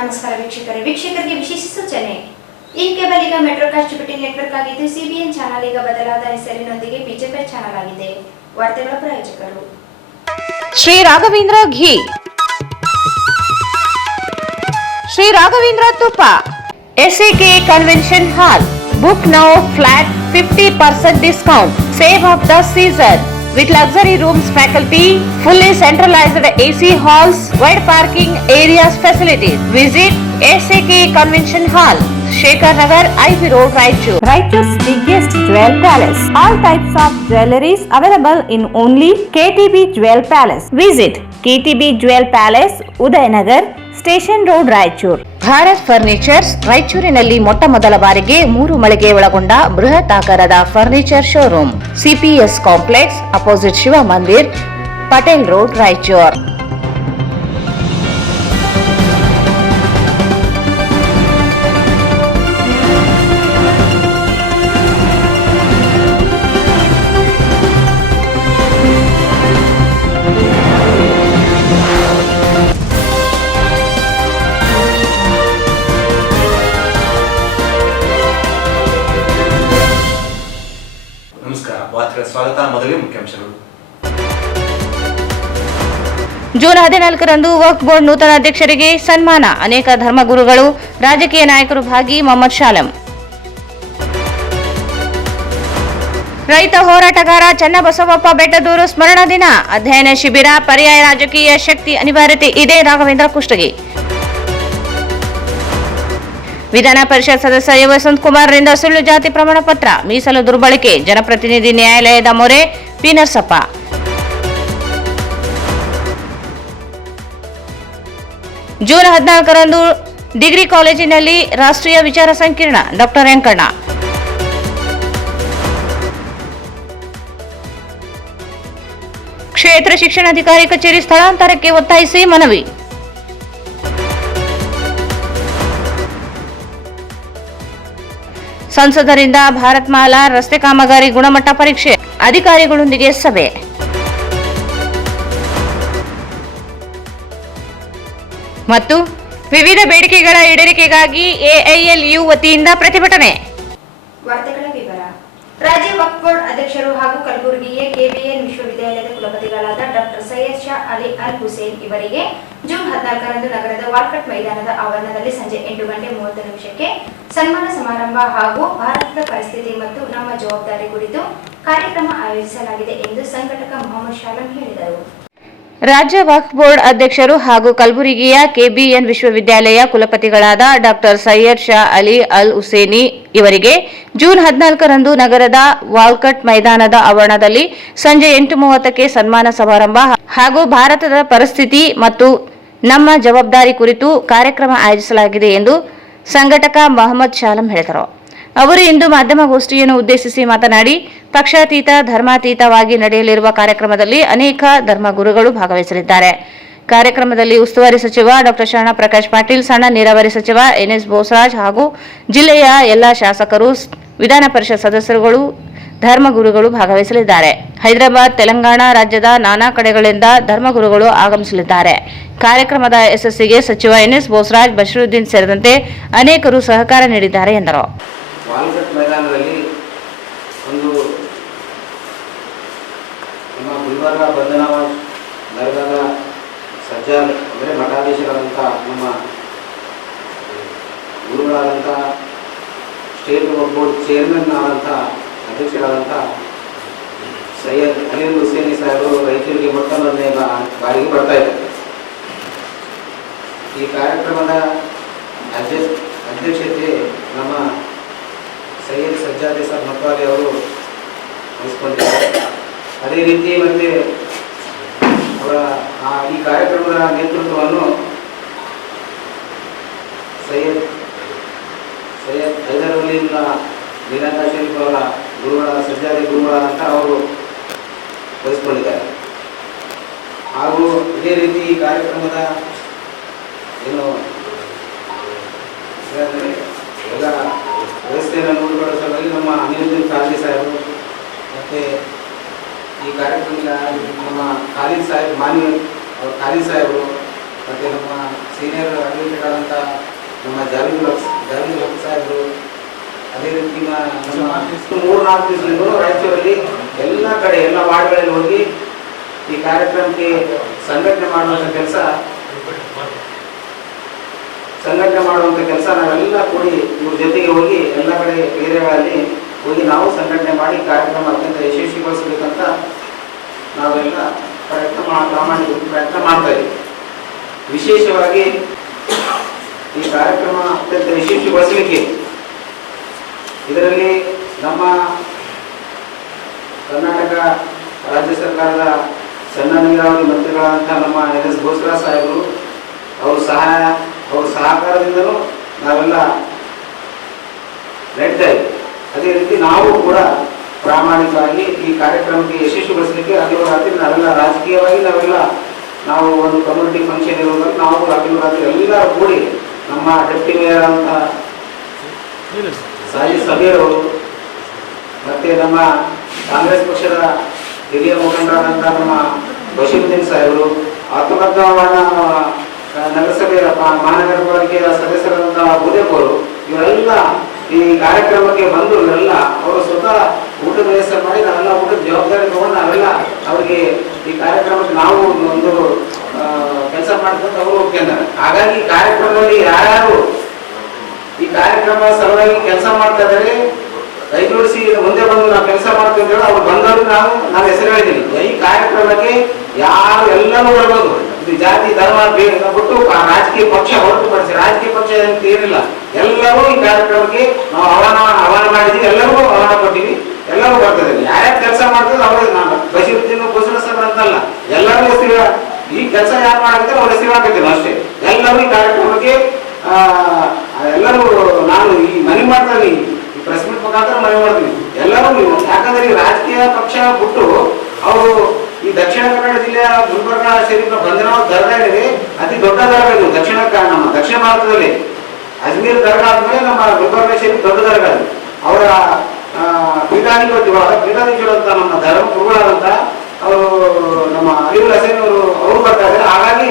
ನಮಸ್ಕಾರ ವೀಕ್ಷಕರಿಗೆ ವಿಶೇಷ ಸೂಚನೆ. ಇನ್ ಕೇಬಲ್ ಈಗ ಮೆಟ್ರೋಕಾಸ್ಟ್ ಡಿಜಿಟಲ್ ನೆಟ್ವರ್ಕ್ ಆಗಿದ್ದು ಸಿಬಿಎನ್ ಚಾನೆಲ್ ಈಗ ಬದಲಾದ ಹೆಸರಿನೊಂದಿಗೆ ಬಿಜೆಪಿ ಚಾನೆಲ್ ಆಗಿದೆ. ವಾರ್ತೆಗಳ ಪ್ರಾಯೋಜಕರು ಶ್ರೀ ರಾಘವೇಂದ್ರ ಘೀ, ಶ್ರೀ ರಾಘವೇಂದ್ರ ತುಪ್ಪ, SAK convention hall. Book now flat 50% discount. Save of the season. With luxury rooms, faculty, fully centralized AC halls, wide parking areas facilities. Visit SAK Convention Hall, Shekhar Nagar, IV Road, Raichur. Raichur's biggest jewel palace. All types of jewelries available in only KTB Jewel Palace. Visit KTB Jewel Palace, Udayanagar, station road, Raichur. Bharat furnitures ರಾಯಚೂರಿನಲ್ಲಿ ಮೊಟ್ಟ ಮೊದಲ ಬಾರಿಗೆ 3 ಮಳಿಗೆ ಒಳಗೊಂಡ ಬೃಹತ್ ಆಕಾರದ furniture showroom. CPS complex, opposite Shiva Mandir, Patel road, Raichur. ಸ್ವಾಗತ. ಮೊದಲೇ ಮುಖ್ಯಾಂಶಗಳು. ಜೂನ್ 14ರಂದು ವಕ್ಫ್ ಬೋರ್ಡ್ ನೂತನ ಅಧ್ಯಕ್ಷರಿಗೆ ಸನ್ಮಾನ. ಅನೇಕ ಧರ್ಮಗುರುಗಳು, ರಾಜಕೀಯ ನಾಯಕರು ಭಾಗಿ. ಮೊಹಮ್ಮದ್ ಶಾಲಂ. ರೈತ ಹೋರಾಟಗಾರ ಚನ್ನಬಸವಪ್ಪ ಬೆಟ್ಟದೂರು ಸ್ಮರಣ ದಿನ. ಅಧ್ಯಯನ ಶಿಬಿರ. ಪರ್ಯಾಯ ರಾಜಕೀಯ ಶಕ್ತಿ ಅನಿವಾರ್ಯತೆ ಇದೆ. ರಾಘವೇಂದ್ರ ಕುಷ್ಟಗಿ. ವಿಧಾನ ಪರಿಷತ್ ಸದಸ್ಯ ವಸಂತ್ ಕುಮಾರ್ ರಿಂದ ಸುಳ್ಳು ಜಾತಿ ಪ್ರಮಾಣ ಪತ್ರ, ಮೀಸಲು ದುರ್ಬಳಕೆ, ಜನಪ್ರತಿನಿಧಿ ನ್ಯಾಯಾಲಯದ ಮೊರೆ. ಪಿ ನರಸಪ್ಪ. ಜೂನ್ 14ರಂದು ಡಿಗ್ರಿ ಕಾಲೇಜಿನಲ್ಲಿ ರಾಷ್ಟ್ರೀಯ ವಿಚಾರ ಸಂಕಿರಣ. ಡಾಕ್ಟರ್ ವೆಂಕಣ್ಣ. ಕ್ಷೇತ್ರ ಶಿಕ್ಷಣಾಧಿಕಾರಿ ಕಚೇರಿ ಸ್ಥಳಾಂತರಕ್ಕೆ ಒತ್ತಾಯಿಸಿ ಮನವಿ. ಸಂಸದರಿಂದ ಭಾರತ್ ಮಾಲಾ ರಸ್ತೆ ಕಾಮಗಾರಿ ಗುಣಮಟ್ಟ ಪರೀಕ್ಷೆ. ಅಧಿಕಾರಿಗಳೊಂದಿಗೆ ಸಭೆ. ಮತ್ತು ವಿವಿಧ ಬೇಡಿಕೆಗಳ ಈಡೇರಿಕೆಗಾಗಿ AILU ವತಿಯಿಂದ ಪ್ರತಿಭಟನೆ. ವಾರ್ತೆಗಳ ವಿವರ. ರಾಜ್ಯ ವಕ್ಫ್ ಬೋರ್ಡ್ ಅಧ್ಯಕ್ಷರು ಹಾಗೂ ಕಲಬುರಗಿಯ KBN ವಿಶ್ವವಿದ್ಯಾಲಯದ ಕುಲಪತಿಗಳಾದ ಡಾಕ್ಟರ್ ಸೈಯದ್ ಶಾ ಅಲಿ ಅಲ್ ಹುಸೇನ್ ಇವರಿಗೆ ಜೂನ್ 14ರಂದು ನಗರದ ವಾಲ್ಕಟ್ ಮೈದಾನದ ಆವರಣದಲ್ಲಿ ಸಂಜೆ 8:30 ಸನ್ಮಾನ ಸಮಾರಂಭ ಹಾಗೂ ಭಾರತದ ಪರಿಸ್ಥಿತಿ ಮತ್ತು ನಮ್ಮ ಜವಾಬ್ದಾರಿ ಕುರಿತು ಕಾರ್ಯಕ್ರಮ ಆಯೋಜಿಸಲಾಗಿದೆ ಎಂದು ಸಂಘಟಕ ಮೊಹಮ್ಮದ್ ಶಾಲಂ ಹೇಳಿದರು. ರಾಜ್ಯ ವಕ್ಫ್ ಬೋರ್ಡ್ ಅಧ್ಯಕ್ಷರು ಹಾಗೂ ಕಲಬುರಗಿಯ KBN ವಿಶ್ವವಿದ್ಯಾಲಯ ಕುಲಪತಿಗಳಾದ ಡಾಕ್ಟರ್ ಸೈಯದ್ ಶಾ ಅಲಿ ಅಲ್ ಹುಸೇನಿ ಇವರಿಗೆ ಜೂನ್ 14ರಂದು ನಗರದ ವಾಲ್ಕಟ್ ಮೈದಾನದ ಆವರಣದಲ್ಲಿ ಸಂಜೆ 8:30ಕ್ಕೆ ಸನ್ಮಾನ ಸಮಾರಂಭ ಹಾಗೂ ಭಾರತದ ಪರಿಸ್ಥಿತಿ ಮತ್ತು ನಮ್ಮ ಜವಾಬ್ದಾರಿ ಕುರಿತು ಕಾರ್ಯಕ್ರಮ ಆಯೋಜಿಸಲಾಗಿದೆ ಎಂದು ಸಂಘಟಕ ಮೊಹಮ್ಮದ್ ಶಾಲಂ ಹೇಳಿದರು. ಅವರು ಇಂದು ಮಾಧ್ಯಮಗೋಷ್ಠಿಯನ್ನು ಉದ್ದೇಶಿಸಿ ಮಾತನಾಡಿ, ಪಕ್ಷಾತೀತ ಧರ್ಮಾತೀತವಾಗಿ ನಡೆಯಲಿರುವ ಕಾರ್ಯಕ್ರಮದಲ್ಲಿ ಅನೇಕ ಧರ್ಮಗುರುಗಳು ಭಾಗವಹಿಸಲಿದ್ದಾರೆ. ಕಾರ್ಯಕ್ರಮದಲ್ಲಿ ಉಸ್ತುವಾರಿ ಸಚಿವ ಡಾಕ್ಟರ್ ಶರಣ ಪ್ರಕಾಶ್ ಪಾಟೀಲ್, ಸಣ್ಣ ನೀರಾವರಿ ಸಚಿವ NS ಬೋಸರಾಜ್ ಹಾಗೂ ಜಿಲ್ಲೆಯ ಎಲ್ಲಾ ಶಾಸಕರು, ವಿಧಾನ ಪರಿಷತ್ ಸದಸ್ಯರುಗಳು, ಧರ್ಮಗುರುಗಳು ಭಾಗವಹಿಸಲಿದ್ದಾರೆ. ಹೈದರಾಬಾದ್, ತೆಲಂಗಾಣ ರಾಜ್ಯದ ನಾನಾ ಕಡೆಗಳಿಂದ ಧರ್ಮಗುರುಗಳು ಆಗಮಿಸಲಿದ್ದಾರೆ. ಕಾರ್ಯಕ್ರಮದ ಯಶಸ್ಸಿಗೆ ಸಚಿವ NS ಬೋಸರಾಜ್, ಬಶೀರುದ್ದೀನ್ ಸೇರಿದಂತೆ ಅನೇಕರು ಸಹಕಾರ ನೀಡಿದ್ದಾರೆ ಎಂದರು. ವಾಲ್ಕಟ್ ಮೈದಾನದಲ್ಲಿ ಒಂದು ನಮ್ಮ ಗುಲ್ಬರ್ಗ ಬಂಧನವಾಜ್ ದರ್ಗಾದ ಸಜ್ಜಾದ್ ಅಂದರೆ ಮಠಾಧೀಶರಾದಂಥ ನಮ್ಮ ಗುರುಗಳಾದಂಥ ಸ್ಟೇಟ್ ವಕ್ಫ್ ಬೋರ್ಡ್ ಚೇರ್ಮನ್ ಆದಂಥ ಅಧ್ಯಕ್ಷರಾದಂಥ ಸೈಯದ್ ಅಲಿ ಅಲ್ ಹುಸೇನಿ ಸಾಹೇಬರು ರಾಯಚೂರಿಗೆ ಮೊಟ್ಟ ಮೊದಲನೇ ಬಾರಿಗೆ ಬರ್ತಾ ಇದ್ದಾರೆ. ಈ ಕಾರ್ಯಕ್ರಮದ ಅಧ್ಯಕ್ಷತೆ ನಮ್ಮ ಸೈಯದ್ ಸಜ್ಜಾದಿ ಸರ್ ಮತ್ವಾಲಿ ಅವರು ವಹಿಸಿಕೊಂಡಿದ್ದಾರೆ. ಅದೇ ರೀತಿ ಮತ್ತೆ ಅವರ ಈ ಕಾರ್ಯಕ್ರಮದ ನೇತೃತ್ವವನ್ನು ಸೈಯದ್ ಹೈದರ್ ಅಲಿಲ್ಲಾ ಮೀರಾತಾ ಶರೀಫ್ ಅವರ ಗುರುಗಳಾದ ಸಜ್ಜಾದಿ ಗುರುಗಳಾದಂಥ ಅವರು ವಹಿಸಿಕೊಂಡಿದ್ದಾರೆ. ಹಾಗೂ ಇದೇ ರೀತಿ ಈ ಕಾರ್ಯಕ್ರಮದ ಏನು ಎಲ್ಲ ವ್ಯವಸ್ಥೆಯನ್ನು ನೋಡಿಕೊಳ್ಳೋ ಸಲುವಾಗಿ ನಮ್ಮ ಅನಿರುದ್ದೀನ್ ಖಾದ್ರಿ ಸಾಹೇಬರು ಮತ್ತು ಈ ಕಾರ್ಯಕ್ರಮದ ನಮ್ಮ ಖಾಲಿದ್ ಸಾಹೇಬ್ ಖಾಲಿದ್ ಸಾಹೇಬರು ಮತ್ತು ನಮ್ಮ ಸೀನಿಯರ್ ಅಡ್ವೊಕೇಟ್ ಆದಂಥ ನಮ್ಮ ಜಾವೇದ್ ಹಕ್ ಸಾಹೇಬರು, ಅದೇ ರೀತಿ ನಮ್ಮ 3-4 ದಿವಸಗಳಿಂದ ರಾಯಚೂರಲ್ಲಿ ಎಲ್ಲ ಕಡೆ ಎಲ್ಲ ವಾರ್ಡ್ಗಳಲ್ಲಿ ಹೋಗಿ ಈ ಕಾರ್ಯಕ್ರಮಕ್ಕೆ ಸಂಘಟನೆ ಮಾಡುವಂಥ ಕೆಲಸ ನಾವೆಲ್ಲ ಕೂಡಿ ಇವ್ರ ಜೊತೆಗೆ ಹೋಗಿ ಎಲ್ಲ ಕಡೆ ಏರಿಯಾಗಳಲ್ಲಿ ಹೋಗಿ ನಾವು ಸಂಘಟನೆ ಮಾಡಿ ಕಾರ್ಯಕ್ರಮ ಅತ್ಯಂತ ಯಶಸ್ವಿಗೊಳಿಸಬೇಕಂತ ನಾವೆಲ್ಲ ಪ್ರಾಮಾಣಿಕ ಪ್ರಯತ್ನ ಮಾಡ್ತಾ ಇದ್ದೀವಿ. ವಿಶೇಷವಾಗಿ ಈ ಕಾರ್ಯಕ್ರಮ ಅತ್ಯಂತ ಯಶಸ್ವಿಗೊಳಿಸಲಿಕ್ಕೆ ಇದರಲ್ಲಿ ನಮ್ಮ ಕರ್ನಾಟಕ ರಾಜ್ಯ ಸರ್ಕಾರದ ಸಣ್ಣ ನೀರಾವರಿ ಮಂತ್ರಿಗಳಾದಂಥ ನಮ್ಮ NS ಬೋಸರಾಜ್ ಸಾಹೇಬರು ಅವ್ರ ಸಹಕಾರದಿಂದಲೂ ನಾವೆಲ್ಲ ನಡೀತಾ ಇದ್ದೀವಿ. ಅದೇ ರೀತಿ ನಾವು ಕೂಡ ಪ್ರಾಮಾಣಿಕವಾಗಿ ಈ ಕಾರ್ಯಕ್ರಮಕ್ಕೆ ಯಶಸ್ವಿಗೊಳಿಸಲಿಕ್ಕೆ ಹಗಲು ರಾತ್ರಿ ನಾವೆಲ್ಲ ರಾಜಕೀಯವಾಗಿ ನಾವು ಒಂದು ಕಮ್ಯುನಿಟಿ ಫಂಕ್ಷನ್ ಇರೋದ್ರಲ್ಲಿ ನಾವು ಹಗಲು ರಾತ್ರಿ ಎಲ್ಲ ಕೂಡಿ ನಮ್ಮ ಡೆಪ್ಟಿ ಮೇಯರ್ ಅಂತ ಸಾಜಿದ್ ಸಬೀರ್ ಅವರು ಮತ್ತೆ ನಮ್ಮ ಕಾಂಗ್ರೆಸ್ ಪಕ್ಷದ ಹಿರಿಯ ಮುಖಂಡರಾದಂಥ ನಮ್ಮ ಬಶೀರುದ್ದೀನ್ ಸಾಹೇಬರು, ನಗರಸಭೆಯ ಮಹಾನಗರ ಪಾಲಿಕೆಯ ಸದಸ್ಯರಾದಂತಹ ಭೂದೇವ್ ಅವರು, ಇವರೆಲ್ಲ ಈ ಕಾರ್ಯಕ್ರಮಕ್ಕೆ ಬಂದು ಇವರೆಲ್ಲ ಅವರು ಸ್ವತಃ ಊಟದ ವ್ಯವಸ್ಥೆ ಮಾಡಿ ನಾವೆಲ್ಲ ಊಟದ ಜವಾಬ್ದಾರಿ ತಗೊಂಡು ನಾವೆಲ್ಲ ಅವರಿಗೆ ಈ ಕಾರ್ಯಕ್ರಮಕ್ಕೆ ನಾವು ಒಂದು ಕೆಲಸ ಮಾಡ್ಕೊಂಡು ಅವರು ಹೋಗ್ತಿದ್ದಾರೆ. ಹಾಗಾಗಿ ಈ ಕಾರ್ಯಕ್ರಮದಲ್ಲಿ ಯಾರ್ಯಾರು ಈ ಕಾರ್ಯಕ್ರಮ ಸಲುವಾಗಿ ಕೆಲಸ ಮಾಡ್ತಾ ಇದ್ದಾರೆ ಕೈ ಜೋಡಿಸಿ ಮುಂದೆ ಬಂದು ನಾವು ಕೆಲಸ ಮಾಡ್ತೀವಿ ಅಂತ ಹೇಳಿ ಅವ್ರು ಬಂದವ್ರಿಗೆ ನಾನು ಹೆಸರು ಹೇಳಿದ್ದೀನಿ. ಈ ಕಾರ್ಯಕ್ರಮಕ್ಕೆ ಯಾರು ಎಲ್ಲರೂ ಬರ್ಬೋದು. ಇದು ಜಾತಿ ಧರ್ಮ ಬಿಟ್ಟು ರಾಜಕೀಯ ಪಕ್ಷ ಹೊರತುಪಡಿಸಿ ರಾಜಕೀಯ ಪಕ್ಷ ಅಂತ ಏನಿಲ್ಲ, ಎಲ್ಲರೂ ಈ ಕಾರ್ಯಕ್ರಮಕ್ಕೆ ನಾವು ಆಹ್ವಾನ ಮಾಡಿದೀವಿ, ಎಲ್ಲರಿಗೂ ಆಹ್ವಾನ ಕೊಟ್ಟಿವಿ, ಎಲ್ಲರೂ ಬರ್ತಿದ್ದೀವಿ. ಯಾರ್ಯಾರು ಕೆಲಸ ಮಾಡ್ತಾರೆ ಅವ್ರಿಗೆ ನಾನು ಬಶೀರುದ್ದೀನ್ ಬೋಸರಾಜ್ ಸಾಹೇಬ್ರು ಅಂತಲ್ಲ, ಎಲ್ಲರೂ ಹೆಸರು ಈ ಕೆಲಸ ಯಾರು ಮಾಡಿದ್ರೆ ಅವ್ರ ಹೆಸರು ಹಾಕಿದ್ದೀವಿ ಅಷ್ಟೇ. ಎಲ್ಲರೂ ಈ ಕಾರ್ಯಕ್ರಮಕ್ಕೆ ಎಲ್ಲರೂ ನಾನು ಈ ಮನವಿ ಮಾಡ್ತಾನೆ, ಈ ಪ್ರೆಸ್ ಮೀಟ್ ಮುಖಾಂತರ ಮನವಿ ಮಾಡ್ತೀನಿ ಎಲ್ಲರೂ. ಯಾಕಂದ್ರೆ ಈ ರಾಜಕೀಯ ಪಕ್ಷ ಬಿಟ್ಟು ಅವರು ಈ ದಕ್ಷಿಣ ಕನ್ನಡ ಜಿಲ್ಲೆಯ ಗುಲ್ಬರ್ಗ ಶರೀಫ್ ಬಂಧನವಾದ ದರ್ಗಾ ಇದೆ, ಅತಿ ದೊಡ್ಡ ದರ್ಗಾ ಇದು ನಮ್ಮ ದಕ್ಷಿಣ ಭಾರತದಲ್ಲಿ. ಅಜ್ಮೀರ್ ದರ್ಗಾ ಆದ್ಮೇಲೆ ನಮ್ಮ ಗುಲ್ಬರ್ಗ ಶರೀಫ್ ದೊಡ್ಡ ದರ್ಗಾ ಇದೆ. ಅವರ ಪೀಠಾಧೀಶರು ಅಂತ ನಮ್ಮ ಧರ್ಮ ಗುರುಗಳಾದಂತ ಅವರು ನಮ್ಮ ಅಲಿವುಲ್ ಹಸೇನ್ ಅವರು ಬರ್ತಾ ಇದ್ದಾರೆ. ಹಾಗಾಗಿ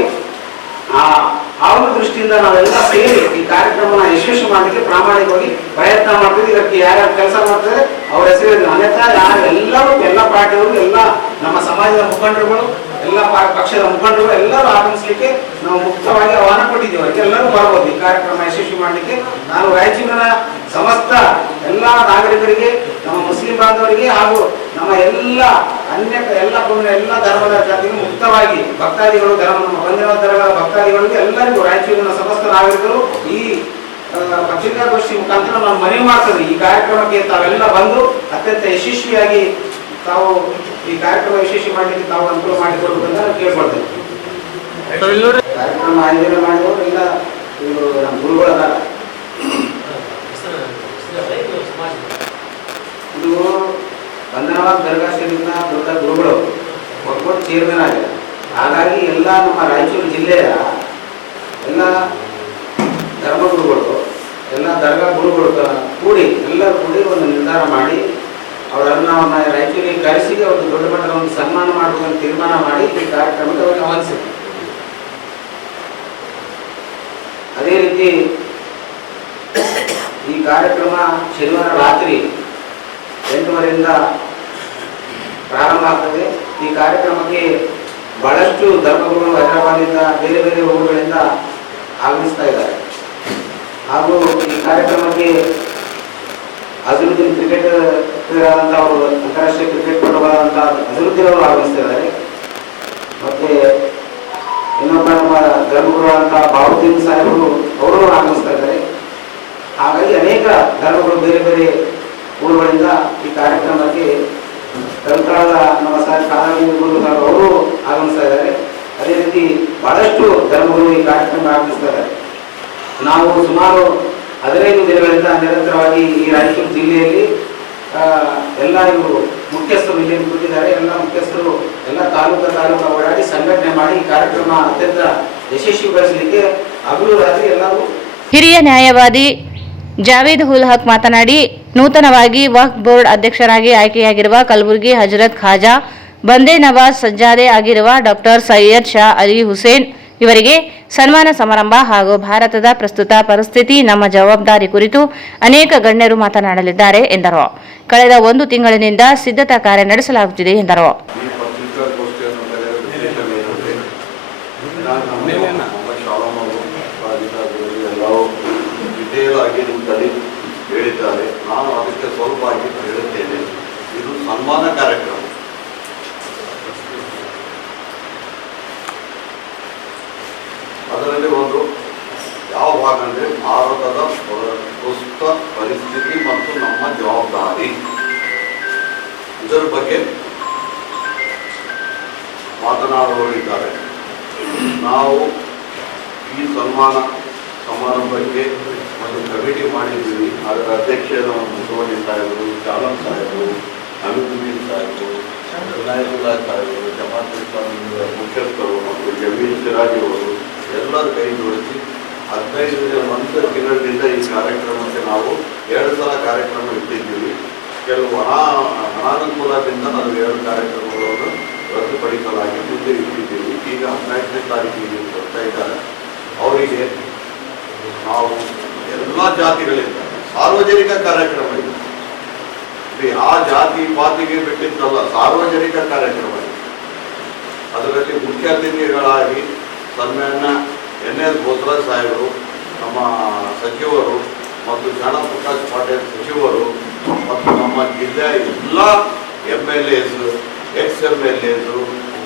ಆ ಒಂದು ದೃಷ್ಟಿಯಿಂದ ನಾವೆಲ್ಲ ಸೇರಿ ಈ ಕಾರ್ಯಕ್ರಮನ ಯಶಸ್ವಿ ಮಾಡಲಿಕ್ಕೆ ಪ್ರಾಮಾಣಿಕವಾಗಿ ಪ್ರಯತ್ನ ಮಾಡ್ತೀವಿ. ಇದಕ್ಕೆ ಯಾರ್ಯಾರು ಕೆಲಸ ಮಾಡ್ತಾರೆ ಅವ್ರ ಹೆಸರು ಅನ್ಯಥಾ ಎಲ್ಲರೂ ಎಲ್ಲ ಪಾರ್ಟಿಗಳು ಎಲ್ಲ ನಮ್ಮ ಸಮಾಜದ ಮುಖಂಡರುಗಳು ಎಲ್ಲ ಪಕ್ಷದ ಮುಖಂಡರು ಎಲ್ಲರೂ ಆಗಮಿಸಲಿಕ್ಕೆ ನಾವು ಮುಕ್ತವಾಗಿ ಆಹ್ವಾನ ಕೊಟ್ಟಿದ್ದೀವಿ. ಅವರಿಗೆ ಎಲ್ಲರೂ ಬರ್ಬೋದು ಈ ಕಾರ್ಯಕ್ರಮ ಯಶಸ್ವಿ ಮಾಡಲಿಕ್ಕೆ. ನಾನು ರಾಯಚೂರಿನ ಸಮಸ್ತ ಎಲ್ಲ ನಾಗರಿಕರಿಗೆ, ನಮ್ಮ ಮುಸ್ಲಿಂ ಬಾಂಧವರಿಗೆ ಹಾಗೂ ನಮ್ಮ ಎಲ್ಲ ಎಲ್ಲ ಧರ್ಮದ ಜಾತಿಗೂ ಮುಕ್ತವಾಗಿ ಭಕ್ತಾದಿಗಳು ನಮ್ಮ ಬಂಧನ ಧರ್ಮದ ಭಕ್ತಾದಿಗಳಿಗೆ ಎಲ್ಲರಿಗೂ ರಾಯಚೂರಿನ ಸಮಸ್ತ ನಾಗರಿಕರು ಈ ಪತ್ರಿಕಾಗೋಷ್ಠಿ ಮುಖಾಂತರ ನಾನು ಮನವಿ ಮಾಡ್ತೇನೆ. ಈ ಕಾರ್ಯಕ್ರಮಕ್ಕೆ ತಾವೆಲ್ಲ ಬಂದು ಅತ್ಯಂತ ಯಶಸ್ವಿಯಾಗಿ ತಾವು ಈ ಕಾರ್ಯಕ್ರಮ ಯಶಸ್ವಿ ಮಾಡಲಿಕ್ಕೆ ತಾವು ಅನುಕೂಲ ಮಾಡಿಕೊಡ್ಬೇಕಂತ ನಾನು ಕೇಳ್ಕೊಳ್ತೇನೆ. ಕಾರ್ಯಕ್ರಮ ಆಯೋಜನೆ ಮಾಡಿದವರು ಎಲ್ಲ ಇವರು ನಮ್ಮ ಗುರುಗಳದಾರ. ಇದು ಬಂಧನವಾದ ದರ್ಗಾ ಶರೀಫ್ನ ದೊಡ್ಡ ಗುರುಗಳು ಒಬ್ಬರು ಚೇರ್ಮನ್ ಆಗಿದೆ. ಹಾಗಾಗಿ ಎಲ್ಲ ನಮ್ಮ ರಾಯಚೂರು ಜಿಲ್ಲೆಯ ಎಲ್ಲ ಧರ್ಮಗುರುಗಳು ಎಲ್ಲ ದರ್ಗಾ ಗುರುಗಳು ಎಲ್ಲರೂ ಕೂಡಿ ಒಂದು ನಿರ್ಧಾರ ಮಾಡಿ ಅವರನ್ನು ರಾಯಚೂರಿಗೆ ಕರೆಸಿ ಅವ್ರಿಗೆ ದೊಡ್ಡ ಮಟ್ಟದ ಒಂದು ಸನ್ಮಾನ ಮಾಡಬೇಕಂತ ತೀರ್ಮಾನ ಮಾಡಿ ಈ ಕಾರ್ಯಕ್ರಮಕ್ಕೆ ಅವರಿಗೆ ಆಹ್ವಾನಿಸಿದ್ರು. ಅದೇ ರೀತಿ ಈ ಕಾರ್ಯಕ್ರಮ ಶನಿವಾರ ರಾತ್ರಿ 8:30ರಿಂದ ಪ್ರಾರಂಭ ಆಗ್ತದೆ. ಈ ಕಾರ್ಯಕ್ರಮಕ್ಕೆ ಬಹಳಷ್ಟು ಧರ್ಮಗುರುಗಳು ಹೈದರಾಬಾದಿಂದ ಬೇರೆ ಬೇರೆ ಊರುಗಳಿಂದ ಆಗಮಿಸ್ತಾ ಇದ್ದಾರೆ. ಹಾಗೂ ಈ ಕಾರ್ಯಕ್ರಮಕ್ಕೆ ಅಜರುದ್ದೀನ್ ಕ್ರಿಕೆಟ್ ಪ್ಲೇಯರ್ ಅವರು ಅಂತಾರಾಷ್ಟ್ರೀಯ ಕ್ರಿಕೆಟ್ ಪಟುಗಳಾದಂಥ ಅಜರುದ್ದೀನ್ ಅವರು ಆಗಮಿಸ್ತಾ ಇದ್ದಾರೆ. ಮತ್ತೆ ಇನ್ನೊಬ್ಬ ನಮ್ಮ ಧರ್ಮಗುರುಗಳಾದಂಥ ಬಾವುದ್ದೀನ್ ಸಾಹೇಬರು ಅವರು ಆಗಮಿಸ್ತಾ ಇದ್ದಾರೆ. ಹಾಗಾಗಿ ಅನೇಕ ಧರ್ಮಗಳು ಬೇರೆ ಬೇರೆ ಊರುಗಳಿಂದ ಈ ಕಾರ್ಯಕ್ರಮಕ್ಕೆ ಕಲ್ತಾಳದ ನಮ್ಮ ಅವರು ಆಗಮಿಸ್ತಾ ಇದ್ದಾರೆ. ಅದೇ ರೀತಿ ಬಹಳಷ್ಟು ಧರ್ಮಗಳು ಈ ಕಾರ್ಯಕ್ರಮ ಆಗಮಿಸ್ತಾ ಇದ್ದಾರೆ. ನಾವು ಸುಮಾರು 15 ದಿನಗಳಿಂದ ನಿರಂತರವಾಗಿ ಈ ರಾಯಚೂರು ಜಿಲ್ಲೆಯಲ್ಲಿ ಎಲ್ಲ ಇವರು ಮುಖ್ಯಸ್ಥರು ಇಲ್ಲಿ ಕೂತಿದ್ದಾರೆ. ಎಲ್ಲ ಮುಖ್ಯಸ್ಥರು ಎಲ್ಲ ತಾಲೂಕು ಓಡಾಡಿ ಸಂಘಟನೆ ಮಾಡಿ ಈ ಕಾರ್ಯಕ್ರಮ ಅತ್ಯಂತ ಯಶಸ್ವಿಗೊಳಿಸಲಿಕ್ಕೆ ಹಗಲು ರಾತ್ರಿ ಎಲ್ಲರೂ. ಹಿರಿಯ ನ್ಯಾಯವಾದಿ ಜಾವೇದ್ ಉಲ್ ಹಕ್ ಮಾತನಾಡಿ, ನೂತನವಾಗಿ ವಕ್ಫ್ ಬೋರ್ಡ್ ಅಧ್ಯಕ್ಷರಾಗಿ ಆಯ್ಕೆಯಾಗಿರುವ ಕಲಬುರಗಿ ಹಜರತ್ ಖಾಜಾ ಬಂದೇ ನವಾಜ್ ಸಜ್ಜಾದೆ ಆಗಿರುವ ಡಾಕ್ಟರ್ ಸೈಯದ್ ಶಾ ಅಲಿ ಹುಸೇನ್ ಇವರಿಗೆ ಸನ್ಮಾನ ಸಮಾರಂಭ ಹಾಗೂ ಭಾರತದ ಪ್ರಸ್ತುತ ಪರಿಸ್ಥಿತಿ ನಮ್ಮ ಜವಾಬ್ದಾರಿ ಕುರಿತು ಅನೇಕ ಗಣ್ಯರು ಮಾತನಾಡಲಿದ್ದಾರೆ ಎಂದರು. ಕಳೆದ 1 ತಿಂಗಳಿನಿಂದ ಸಿದ್ಧತಾ ಕಾರ್ಯ ನಡೆಸಲಾಗುತ್ತಿದೆ ಎಂದರು. ಹೇಳಿದ್ದಾರೆ. ನಾನು ಅದಕ್ಕೆ ಸ್ವಲ್ಪ ಆಗಿ ಹೇಳುತ್ತೇನೆ. ಇದು ಸನ್ಮಾನ ಕಾರ್ಯಕ್ರಮ. ಅದರಲ್ಲಿ ಒಂದು ಯಾವ ಭಾಗ ಅಂದರೆ ಭಾರತದ ಪ್ರಸ್ತುತ ಪರಿಸ್ಥಿತಿ ಮತ್ತು ನಮ್ಮ ಜವಾಬ್ದಾರಿ, ಇದರ ಬಗ್ಗೆ ಮಾತನಾಡುವವರಿದ್ದಾರೆ. ನಾವು ಈ ಸನ್ಮಾನ ಸಮಾರಂಭಕ್ಕೆ ಒಂದು ಕಮಿಟಿ ಮಾಡಿದ್ದೀವಿ. ಅದರ ಅಧ್ಯಕ್ಷರು ಮುಸುವಳ್ಳಿ ಸಾಹೇಬರು, ಚಾಲಂ ಸಾಹೇಬರು, ಅಮಿದುದ್ದೀನ್ ಸಾಹೇಬರು, ವಿನಾಯಕುಲ್ಲಾ ಸಾಹೇಬರು, ಜಮಾತ್ ಇಸ್ಲಾಮಿ ಮುಖ್ಯಸ್ಥರು ಮತ್ತು ಜಮೀರ್ ಸಿರಾಜಿ ಅವರು ಎಲ್ಲರ ಕೈ ಜೋಡಿಸಿ 15 ತಿಂಗಳಿಂದ ಈ ಕಾರ್ಯಕ್ರಮಕ್ಕೆ ನಾವು 2 ಸಲ ಕಾರ್ಯಕ್ರಮ ಇಟ್ಟಿದ್ದೀವಿ. ಕೆಲವು ಅನಾನುಕೂಲದಿಂದ ನಾವು 2 ಕಾರ್ಯಕ್ರಮಗಳನ್ನು ರದ್ದುಪಡಿಸಲಾಗಿ ಮುಂದೆ ಇಟ್ಟಿದ್ದೀವಿ. ಈಗ 14ನೇ ತಾರೀಕಿಗೆ ಬರ್ತಾ ಇದ್ದಾರೆ. ಅವರಿಗೆ ನಾವು ಎಲ್ಲ ಜಾತಿಗಳಿಂದ ಸಾರ್ವಜನಿಕ ಕಾರ್ಯಕ್ರಮ ಇದೆ. ಆ ಜಾತಿ ಪಾತಿಗೆ ಬಿಟ್ಟಿದ್ದಲ್ಲ, ಸಾರ್ವಜನಿಕ ಕಾರ್ಯಕ್ರಮ ಇದೆ. ಅದರಲ್ಲಿ ಮುಖ್ಯ ಅತಿಥಿಗಳಾಗಿ ಸನ್ಮಾನ್ಯ NS ಬೋಸರಾಜ್ ಸಾಹೇಬರು, ನಮ್ಮ ಸಚಿವರು ಮತ್ತು ಶಾಣಾ ಪ್ರಕಾಶ್ ಪಾಟೀಲ್ ಸಚಿವರು ಮತ್ತು ನಮ್ಮ ಜಿಲ್ಲೆಯ ಎಲ್ಲ MLAs, ex-MLAs,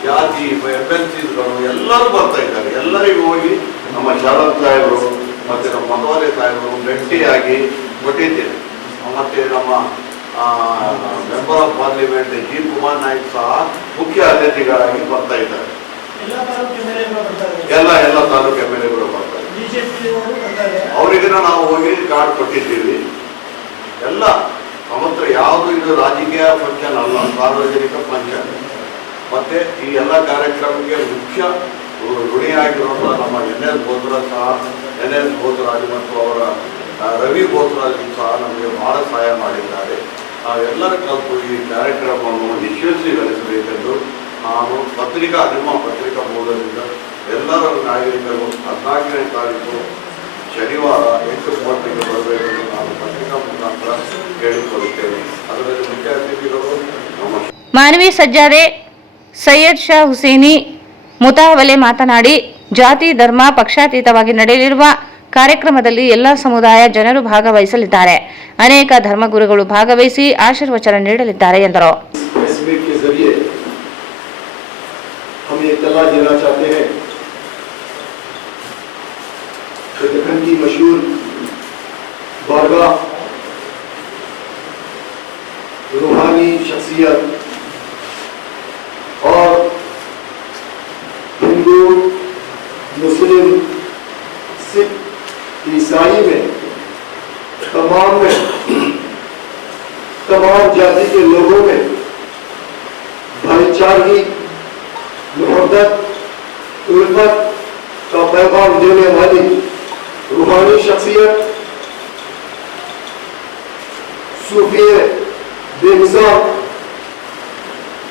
ಜಾತಿ MLCಗಳು ಎಲ್ಲರೂ ಬರ್ತಾ ಇದ್ದಾರೆ. ಎಲ್ಲರಿಗೂ ಹೋಗಿ ನಮ್ಮ ಶಾಲಾ ಸಾಹೇಬರು ಮತ್ತು ನಮ್ಮ ಮತವಾಲೆ ಸಾಹೇಬರು ಭೇಟಿಯಾಗಿ ಕೊಟ್ಟಿದ್ದೇನೆ. ಮತ್ತು ನಮ್ಮ member of parliament G Kumar Naik ಸಹ ಮುಖ್ಯ ಅತಿಥಿಗಳಾಗಿ ಬರ್ತಾ ಇದ್ದಾರೆ. ಎಲ್ಲ ತಾಲೂಕು MLAಗಳು ಬರ್ತಾರೆ. ಅವರಿಗೆ ನಾವು ಹೋಗಿ ಕಾರ್ಡ್ ಕೊಟ್ಟಿದ್ದೀವಿ. ಎಲ್ಲ ಸಮತ್ರ ಯಾವುದು ಇದು ರಾಜಕೀಯ ಫಂಕ್ಷನ್ ಅಲ್ಲ, ಸಾರ್ವಜನಿಕ ಫಂಕ್ಷನ್. ಮತ್ತೆ ಈ ಎಲ್ಲ ಕಾರ್ಯಕ್ರಮಕ್ಕೆ ಮುಖ್ಯ ಋಣಿಯಾಗಿರುವಂಥ ನಮ್ಮ NS ಬೋಸರಾಜ್ ಸಹ, NS ಬೋಸರಾಜ್ ಮತ್ತು ಅವರ ರವಿ ಬೋಸರಾಜ್ ಸಹ ನಮಗೆ ಬಹಳ ಸಹಾಯ ಮಾಡಿದ್ದಾರೆ. ನಾವೆಲ್ಲರ ಕಲ್ತು ಈ ಕಾರ್ಯಕ್ರಮವನ್ನು ಯಶಸ್ವಿಗೊಳಿಸಬೇಕೆಂದು ನಾನು ನಿಮ್ಮ ಪತ್ರಿಕಾ ಮೂಲದಿಂದ ಎಲ್ಲರ ನಾಗರಿಕರು 14ನೇ ತಾರೀಕು ಶನಿವಾರ 8:30ಕ್ಕೆ ಬರಬೇಕೆಂದು ನಾನು ಪತ್ರಿಕಾ ಮುಖಾಂತರ ಕೇಳಿಕೊಳ್ಳುತ್ತೇನೆ. ಅದರಲ್ಲಿ ಮುಖ್ಯ ಅತಿಥಿಗಳು ನಮ್ಮ ಮಾನವಿ ಸಜ್ಜಾದೆ, ಸೈಯದ್ ಶಾ ಹುಸೇನಿ ಮುತಾವಲೆ ಮಾತನಾಡಿ, ಜಾತಿ ಧರ್ಮ ಪಕ್ಷಾತೀತವಾಗಿ ನಡೆಯಲಿರುವ ಕಾರ್ಯಕ್ರಮದಲ್ಲಿ ಎಲ್ಲ ಸಮುದಾಯ ಜನರು ಭಾಗವಹಿಸಲಿದ್ದಾರೆ. ಅನೇಕ ಧರ್ಮಗುರುಗಳು ಭಾಗವಹಿಸಿ ಆಶೀರ್ವಚನ ನೀಡಲಿದ್ದಾರೆ ಎಂದರು. हम ये इत्तला देना चाहते हैं कि दक्कन की मशहूर बारगाह रूहानी शख्सियत और हिंदू, मुस्लिम, सिख, ईसाई में तमाम जाति के लोगों में भाईचारगी, मोहब्बत, उल्फत का पैगाम देने वाली रूहानी शख्सियत, सूफी बेमिसाल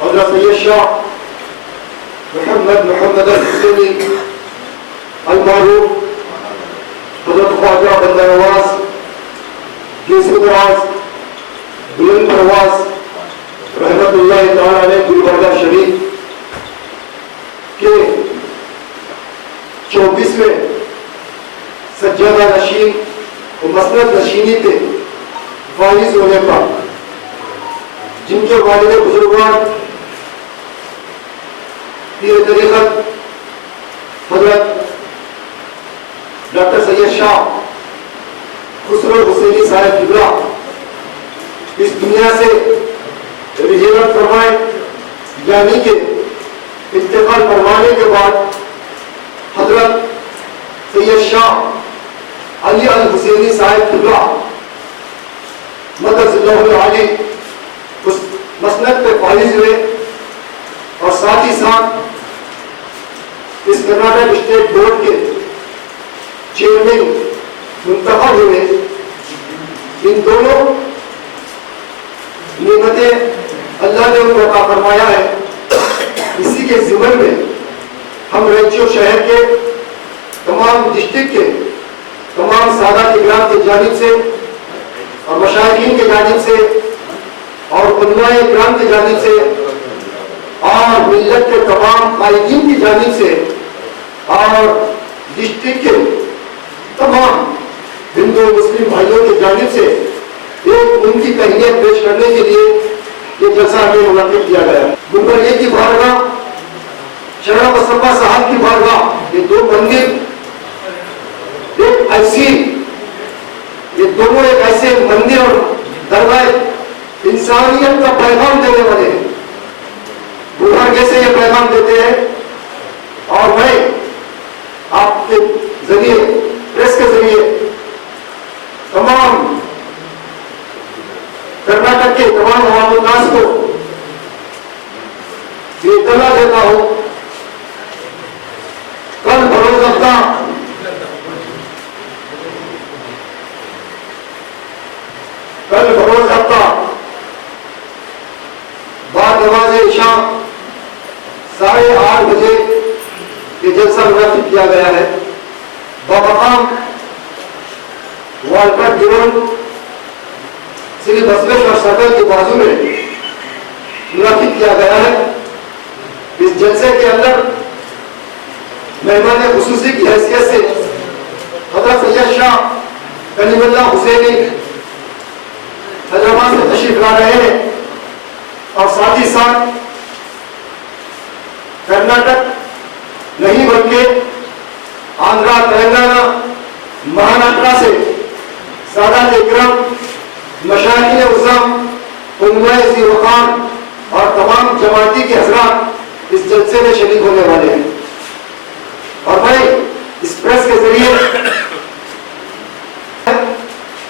हज़रत सैयद शाह मोहम्मद अल-हुसैनी अल-मारूफ, हज़रत ख्वाजा बंदा नवाज गेसुदराज बुलंद परवाज रहमतुल्लाह तआला अलैह गुलबर्गा शरीफ के 24वें सज्जादा नशीन और मसनद नशीनी पे फाइज होने पर जिनके वालिद बुजुर्गान पीर तरीक़त हज़रत डॉक्टर सैयद शाह खुसरो हुसैनी साहब किबला इस दुनिया से रिहिलत फरमाए, यानी कि इंतकाल फरमाने के बाद हजरत सैयद शाह अली अल हुसैनी साहब किबला मददुल्लाह अली उस मसनद पे फाइज हुए और साथ ही साथ इस कर्नाटक स्टेट बोर्ड के चेयरमैन मुंतखब हुए। इन दोनों नियमतें अल्लाह ने उनको अता फरमाया है। इसी के ज़िम्मन में हम रंचियो शहर के तमाम डिस्ट्रिक्ट के तमाम सादात इकराम की जानिब से और मशाइखीन की जानिब से और उलमाए इकराम की जानिब से और मिल्लत के तमाम कायदीन की जानिब से और डिस्ट्रिक्ट के तमाम हिंदू मुस्लिम भाइयों की जानिब से एक उनकी तहनीत पेश करने के लिए ये जलसा हमें मुनाकिब किया गया। मुंबर एक की बारगाह, शरणा बसप्पा साहब की बारगाह, ये दो मंदिर एक ऐसी, ये दोनों एक ऐसे मंदिर और दरगाह इंसानियत का पैगाम देने वाले हैं। दुर्भाग्य से ये पैगाम देते हैं और मैं आपके जरिए, प्रेस के जरिए तमाम कर्नाटक के तमाम अवाम को ये इत्तला देता हूं, कल बरोज हफ्ता बाद नमाज इशा 8:30 बजे ये जलसा मुनाकिब किया गया है। बमकाम वालकट गिरोह श्री बसवेश्वर सर्कल के बाजू में मुनाकिब किया गया है। इस जलसे के अंदर मेहमान खुसूसी की हैसियत से हजरत सैयद शाह कलीमुल्लाह हुसैनी हैदराबाद से तशरीफ ला रहे हैं और साथ ही साथ कर्नाटक नहीं बल्कि आंध्रा, तेलंगाना, महाराष्ट्र से सादात इकराम, मशाइखीन उज़्ज़ाम, उलमाए ज़ी-वक़ार और तमाम जमाती के हज़रात इस जलसे में शरीक होने वाले हैं। और मैं इस प्रेस के जरिए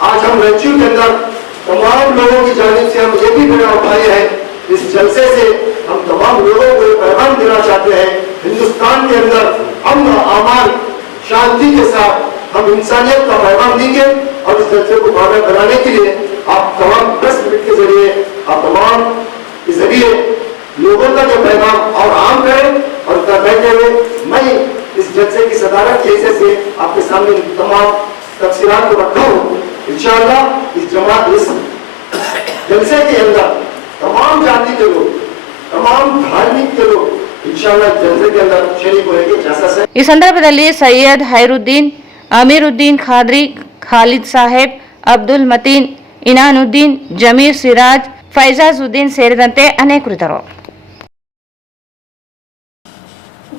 आज हम रायचूर के अंदर तमाम लोगों की जानिब से हम ये भी बयान उठाए हैं, इस जलसे से हम तमाम लोगों को ये पैगाम देना चाहते हैं, हिंदुस्तान के अंदर अमन, अमान, शांति के साथ हम इंसानियत का पैगाम देंगे और इस जलसे को कामयाब बनाने के लिए आप तमाम प्रेस मीट के जरिए, आप तमाम के जरिए लोगों तक ये पैगाम और आम करें। और कहते हुए मैं इस जलसे की सदारत की हैसियत से आपके सामने तमाम तफसीलात को रखा हूँ। इंशाअल्लाह इस जलसे के अंदर तमाम जाति के लोग, तमाम धार्मिक के लोग इंशाअल्लाह जलसे के अंदर शरीक होंगे। जैसा से ಈ ಸಂದರ್ಭದಲ್ಲಿ ಸೈಯದ್ ಹೈರುದ್ದೀನ್, ಅಮೀರುದ್ದೀನ್ ಖಾದ್ರಿ, ಖಾಲಿದ್ ಸಾಹೇಬ್, ಅಬ್ದುಲ್ ಮತೀನ್, ಇನಾನುದ್ದೀನ್, ಜಮೀರ್ ಸಿರಾಜ್, ಫೈಜಾಜುದ್ದೀನ್ ಸೇರಿದಂತೆ ಅನೇಕರಿದ್ದರು.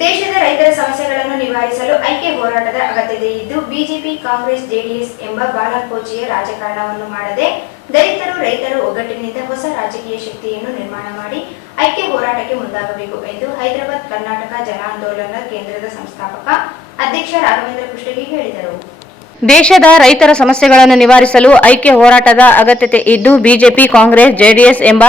ದೇಶದ ರೈತರ ಸಮಸ್ಯೆಗಳನ್ನು ನಿವಾರಿಸಲು ಐಕ್ಯ ಹೋರಾಟದ ಅಗತ್ಯತೆ ಇದ್ದು ಬಿಜೆಪಿ, ಕಾಂಗ್ರೆಸ್, ಜೆಡಿಎಸ್ ಎಂಬ ಬಾಲಕೋಚಿಯ ರಾಜಕಾರಣವನ್ನು ಮಾಡದೆ ದಲಿತರು, ರೈತರು ಒಗ್ಗಟ್ಟಿನಿಂದ ಹೊಸ ರಾಜಕೀಯ ಶಕ್ತಿಯನ್ನು ನಿರ್ಮಾಣ ಮಾಡಿ ಐಕ್ಯ ಹೋರಾಟಕ್ಕೆ ಮುಂದಾಗಬೇಕು ಎಂದು ಹೈದರಾಬಾದ್ ಕರ್ನಾಟಕ ಜನ ಆಂದೋಲನ ಕೇಂದ್ರದ ಸಂಸ್ಥಾಪಕ ಅಧ್ಯಕ್ಷ ರಾಘವೇಂದ್ರ ಕುಷ್ಟಗಿ ಹೇಳಿದರು. ದೇಶದ ರೈತರ ಸಮಸ್ಯೆಗಳನ್ನು ನಿವಾರಿಸಲು ಐಕ್ಯ ಹೋರಾಟದ ಅಗತ್ಯತೆ ಇದ್ದು ಬಿಜೆಪಿ, ಕಾಂಗ್ರೆಸ್, ಜೆಡಿಎಸ್ ಎಂಬ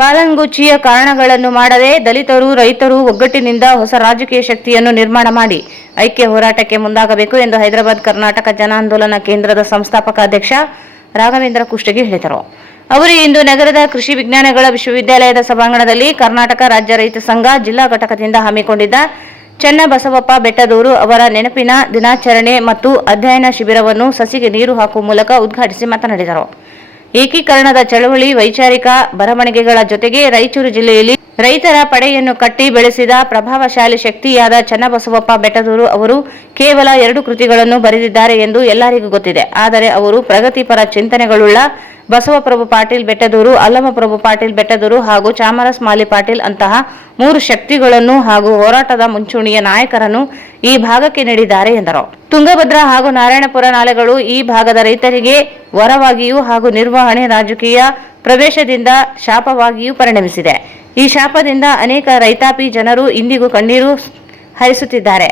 ಬಾಲಂಗುಚಿಯ ಕಾರಣಗಳನ್ನು ಮಾಡದೆ ದಲಿತರು, ರೈತರು ಒಗ್ಗಟ್ಟಿನಿಂದ ಹೊಸ ರಾಜಕೀಯ ಶಕ್ತಿಯನ್ನು ನಿರ್ಮಾಣ ಮಾಡಿ ಐಕ್ಯ ಹೋರಾಟಕ್ಕೆ ಮುಂದಾಗಬೇಕು ಎಂದು ಹೈದರಾಬಾದ್ ಕರ್ನಾಟಕ ಜನ ಆಂದೋಲನ ಕೇಂದ್ರದ ಸಂಸ್ಥಾಪಕ ಅಧ್ಯಕ್ಷ ರಾಘವೇಂದ್ರ ಕುಷ್ಟಗಿ ಹೇಳಿದರು. ಅವರು ಇಂದು ನಗರದ ಕೃಷಿ ವಿಜ್ಞಾನಗಳ ವಿಶ್ವವಿದ್ಯಾಲಯದ ಸಭಾಂಗಣದಲ್ಲಿ ಕರ್ನಾಟಕ ರಾಜ್ಯ ರೈತ ಸಂಘ ಜಿಲ್ಲಾ ಘಟಕದಿಂದ ಹಮ್ಮಿಕೊಂಡಿದ್ದ ಚನ್ನಬಸವಪ್ಪ ಬೆಟ್ಟದೂರು ಅವರ ನೆನಪಿನ ದಿನಾಚರಣೆ ಮತ್ತು ಅಧ್ಯಯನ ಶಿಬಿರವನ್ನು ಸಸಿಗೆ ನೀರು ಹಾಕುವ ಮೂಲಕ ಉದ್ಘಾಟಿಸಿ ಮಾತನಾಡಿದರು. ಏಕೀಕರಣದ ಚಳವಳಿ, ವೈಚಾರಿಕ ಬರವಣಿಗೆಗಳ ಜೊತೆಗೆ ರಾಯಚೂರು ಜಿಲ್ಲೆಯಲ್ಲಿ ರೈತರ ಪಡೆಯನ್ನು ಕಟ್ಟಿ ಬೆಳೆಸಿದ ಪ್ರಭಾವಶಾಲಿ ಶಕ್ತಿಯಾದ ಚನ್ನಬಸವಪ್ಪ ಬೆಟ್ಟದೂರು ಅವರು ಕೇವಲ 2 ಕೃತಿಗಳನ್ನು ಬರೆದಿದ್ದಾರೆ ಎಂದು ಎಲ್ಲರಿಗೂ ಗೊತ್ತಿದೆ. ಆದರೆ ಅವರು ಪ್ರಗತಿಪರ ಚಿಂತನೆಗಳುಳ್ಳ ಬಸವಪ್ರಭು ಪಾಟೀಲ್ ಬೆಟ್ಟದೂರು, ಅಲ್ಲಮಪ್ರಭು ಪಾಟೀಲ್ ಬೆಟ್ಟದೂರು ಹಾಗೂ ಚಾಮರಸ್ ಮಾಲಿ ಪಾಟೀಲ್ ಅಂತಹ 3 ಶಕ್ತಿಗಳನ್ನು ಹಾಗೂ ಹೋರಾಟದ ಮುಂಚೂಣಿಯ ನಾಯಕರನ್ನು ಈ ಭಾಗಕ್ಕೆ ನೀಡಿದ್ದಾರೆ ಎಂದರು. ತುಂಗಭದ್ರಾ ಹಾಗೂ ನಾರಾಯಣಪುರ ನಾಲೆಗಳು ಈ ಭಾಗದ ರೈತರಿಗೆ ವರವಾಗಿಯೂ ಹಾಗೂ ನಿರ್ವಹಣೆ ರಾಜಕೀಯ ಪ್ರವೇಶದಿಂದ ಶಾಪವಾಗಿಯೂ ಪರಿಣಮಿಸಿದೆ. ಈ ಶಾಪದಿಂದ ಅನೇಕ ರೈತಾಪಿ ಜನರು ಇಂದಿಗೂ ಕಣ್ಣೀರು ಹರಿಸುತ್ತಿದ್ದಾರೆ.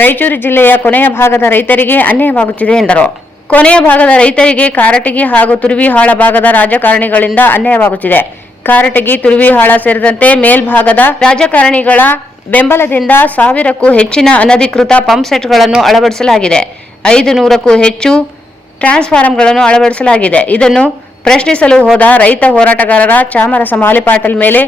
ರಾಯಚೂರು ಜಿಲ್ಲೆಯ ಕೊನೆಯ ಭಾಗದ ರೈತರಿಗೆ ಅನ್ಯಾಯವಾಗುತ್ತಿದೆ ಎಂದರು. ಕೊನೆಯ ಭಾಗದ ರೈತರಿಗೆ ಕಾರಟಗಿ ಹಾಗೂ ತುರುವಿಹಾಳ ಭಾಗದ ರಾಜಕಾರಣಿಗಳಿಂದ ಅನ್ಯಾಯವಾಗುತ್ತಿದೆ. ಕಾರಟಗಿ, ತುರುವಿಹಾಳ ಸೇರಿದಂತೆ ಮೇಲ್ಭಾಗದ ರಾಜಕಾರಣಿಗಳ ಬೆಂಬಲದಿಂದ 1000ಕ್ಕೂ ಹೆಚ್ಚಿನ ಅನಧಿಕೃತ ಪಂಪ್ ಸೆಟ್ಗಳನ್ನು ಅಳವಡಿಸಲಾಗಿದೆ. 500ಕ್ಕೂ ಹೆಚ್ಚು ಟ್ರಾನ್ಸ್ಫಾರ್ಮರ್ಗಳನ್ನು ಅಳವಡಿಸಲಾಗಿದೆ. ಇದನ್ನು ಪ್ರಶ್ನಿಸಲು ಹೋದ ರೈತ ಹೋರಾಟಗಾರರ ಚಾಮರಸ ಮಾಲಿಪಾಟಲ್ ಮೇಲೆ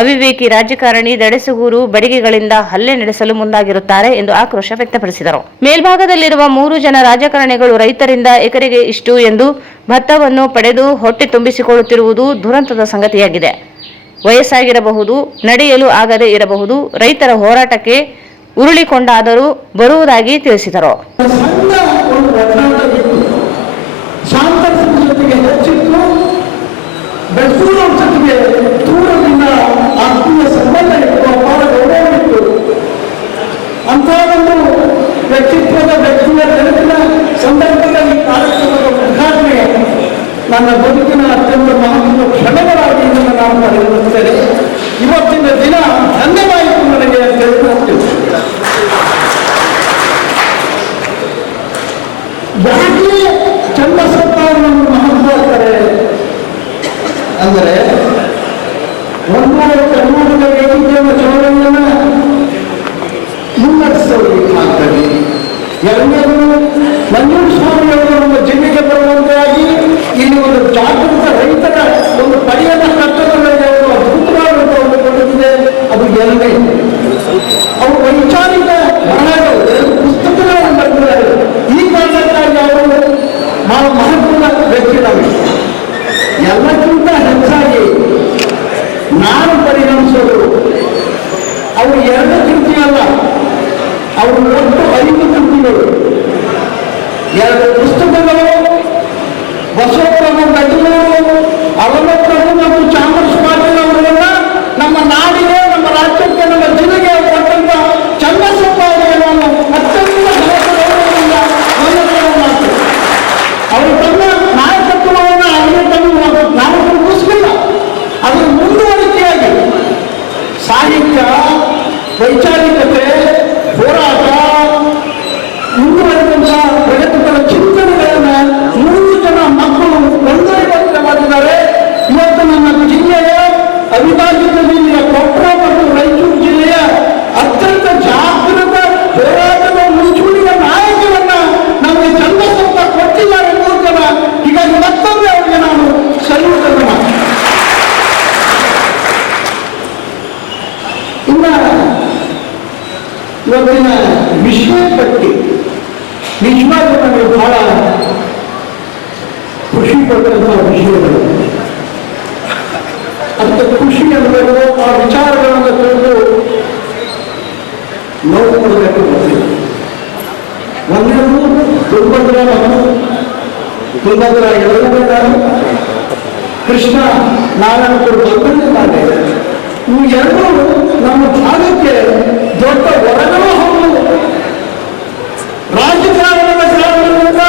ಅವಿವೇಕಿ ರಾಜಕಾರಣಿ ದಡೆಸೂಗೂರು ಬಡಿಗೆಗಳಿಂದ ಹಲ್ಲೆ ನಡೆಸಲು ಮುಂದಾಗಿರುತ್ತಾರೆ ಎಂದು ಆಕ್ರೋಶ ವ್ಯಕ್ತಪಡಿಸಿದರು. ಮೇಲ್ಭಾಗದಲ್ಲಿರುವ 3 ಜನ ರಾಜಕಾರಣಿಗಳು ರೈತರಿಂದ ಎಕರೆಗೆ ಇಷ್ಟು ಎಂದು ಭತ್ತವನ್ನು ಪಡೆದು ಹೊಟ್ಟೆ ತುಂಬಿಸಿಕೊಳ್ಳುತ್ತಿರುವುದು ದುರಂತದ ಸಂಗತಿಯಾಗಿದೆ. ವಯಸ್ಸಾಗಿರಬಹುದು, ನಡೆಯಲು ಆಗದೇ ಇರಬಹುದು, ರೈತರ ಹೋರಾಟಕ್ಕೆ ಉರುಳಿಕೊಂಡಾದರೂ ಬರುವುದಾಗಿ ತಿಳಿಸಿದರು. ಜೊತೆಗೆ ಹೆಚ್ಚಿತ್ತು, ಬೆಳಸೂರವ್ರ ಜೊತೆಗೆ ದೂರದಿಂದ ಆತ್ಮೀಯ ಸಂಬಂಧ ಇತ್ತು, ಅಪಾರ ಗೌರವವಿತ್ತು. ಅಂತ ಒಂದು ವ್ಯಕ್ತಿತ್ವದ ವ್ಯಕ್ತಿಯ ನೆನಪಿನ ಸಂದರ್ಭದಲ್ಲಿ ಕಾರ್ಯಕ್ರಮದ ಉದ್ಘಾಟನೆ ನನ್ನ ಬದುಕಿನ ಅತ್ಯಂತ ಮಹತ್ವದ ಕ್ಷಣಗಳಾಗಿ ಇದನ್ನು ನಾನು ಪರಿಗಣಿಸುತ್ತೇನೆ. ಇವತ್ತಿನ ದಿನ ಧನ್ಯವಾಯಿತು ನನಗೆ ಅಂತ ಹೇಳ್ತೀನಿ. ಯಾಕೆ ಚನ್ನಬಸಪ್ಪನನ್ನು ಮಹತ್ವ ಅಂತಾರೆ ಅಂದರೆ, ಒಂದು ಕರ್ನಾಟಕ ವೇದಿಕೆಯನ್ನು ಚಳವಳಿಯನ್ನು ಮುನ್ನಡೆಸೋರಿಗೆ ಆಗ್ತದೆ. ಎರಡನೇದು ಮಂಜೂರು ಸ್ವಾಮಿಯವರು ನಮ್ಮ ಜಿಲ್ಲೆಗೆ ಬರುವಂತೆಯಾಗಿ ಇಲ್ಲಿ ಒಂದು ಜಾಗೃತ ರೈತರ ಒಂದು ಪಡೆಯನ್ನು ಕಟ್ಟಡಗಳಿಗೆ ಅವರು ಅದ್ಭುತವಾದಂಥ ಒಂದು ಕೊಡುಗಿದೆ. ಅದು ಎರಡನೇ. ಅವರು ವೈಚಾರಿಕ ಬರಹಗಳು, 2 ಪುಸ್ತಕಗಳನ್ನು ಬರೆದಿದ್ದಾರೆ. ಈ ಕಾರಣಕ್ಕಾಗಿ ಅವರು ಮಹತ್ವದ ವ್ಯಕ್ತಿಗಳಾಗಿ ಎಲ್ಲಕ್ಕಿಂತ ಹೆಚ್ಚಾಗಿ ನಾನು ಪರಿಗಣಿಸೋದು ಅವರು 2 ಕೃತಿಯಲ್ಲ, ಅವರು ಒಟ್ಟು 5 ಕೃತಿಗಳು, 2 ಪುಸ್ತಕಗಳು, ಬಸವಪ್ರಭು ಗಜನೂರು, ಅಲಮಪ್ರಭು ಮತ್ತು ಚಾಮರಸ ಪಾಟೀಲ್ ಅವರನ್ನ ನಮ್ಮ ನಾಡಿಗೆ, ನಮ್ಮ ರಾಜ್ಯಕ್ಕೆ, ನಮ್ಮ ಜಿಲ್ಲೆಗೆ ಕೊಟ್ಟಂತ ಚನ್ನಬಸಪ್ಪ ಅವರಿಗೆ ನಾನು ಅತ್ಯಂತ ಗೌರವದಿಂದ ಮಾಡ್ತೇನೆ. ಅವರು ತಮ್ಮ ನಾಯಕತ್ವವನ್ನು ಅಲ್ಲಿ ನಾವು ರೂಪಿಸಲಿಲ್ಲ, ಅದರ ಮುಂದುವರಿಕೆಯಾಗಿ ಸಾಹಿತ್ಯ, ವೈಚಾರಿಕತೆ, ಹೋರಾಟ ಮುಂದುವರೆದಂತ ಪ್ರಗತಿಪರ ಚಿಂತನೆಗಳನ್ನು 3 ಜನ ಮಕ್ಕಳು ಒಂದೊಂದು ಮಾಡಿದ್ದಾರೆ. ಇವತ್ತು ನಮ್ಮ ಜಿಲ್ಲೆಯ ಅವಿಭಾಜಿತ ಜಿಲ್ಲೆಯ ಕೊಪ್ಪಳ ಮತ್ತು ರಾಯಚೂರು ಜಿಲ್ಲೆಯ ಅತ್ಯಂತ ಜಾಗೃತ ಹೋರಾಟದ ಮುಂಚೂಣಿಯ ನಾಯಕರನ್ನ ನಮಗೆ ಚನ್ನಬಸಪ್ಪ ಕೊಟ್ಟಿದ್ದಾರೆ 3 ಜನ. ಹೀಗಾಗಿ ಮತ್ತೊಮ್ಮೆ ಅವರಿಗೆ ನಾನು ಸಲ್ಯೂಟ್ ಅನ್ನು ಮಾಡ್ತೀನಿ. ಇನ್ನ ಇವತ್ತಿನ ವಿಷಯ ಪಟ್ಟಿ ನಿಜವಾಗ್ಲೂ ನನಗೆ ಬಹಳ ಖುಷಿ ಪಟ್ಟಂತ ವಿಷಯಗಳು. ಅಂತ ಖುಷಿ ಅನ್ನಬೇಕು, ಆ ವಿಚಾರಗಳನ್ನು ತಿಳಿದು ನೋವು ಕೊಡಬೇಕು. ಒಂದೇನು ತುಂಗಭದ್ರಾ ಮತ್ತು ತುಂಗಭದ್ರಾ 2ನೇ ನಾನು ಕೃಷ್ಣ ನಾರಾಯಣಪುರ ಬಂದಿದ್ದಾರೆ. ಇವು 2 ನಮ್ಮ ಭಾಗಕ್ಕೆ ದೊಡ್ಡ ವರಗಳು ಹೌದು. ರಾಜಕಾರಣದ ಕಾರಣದಿಂದ,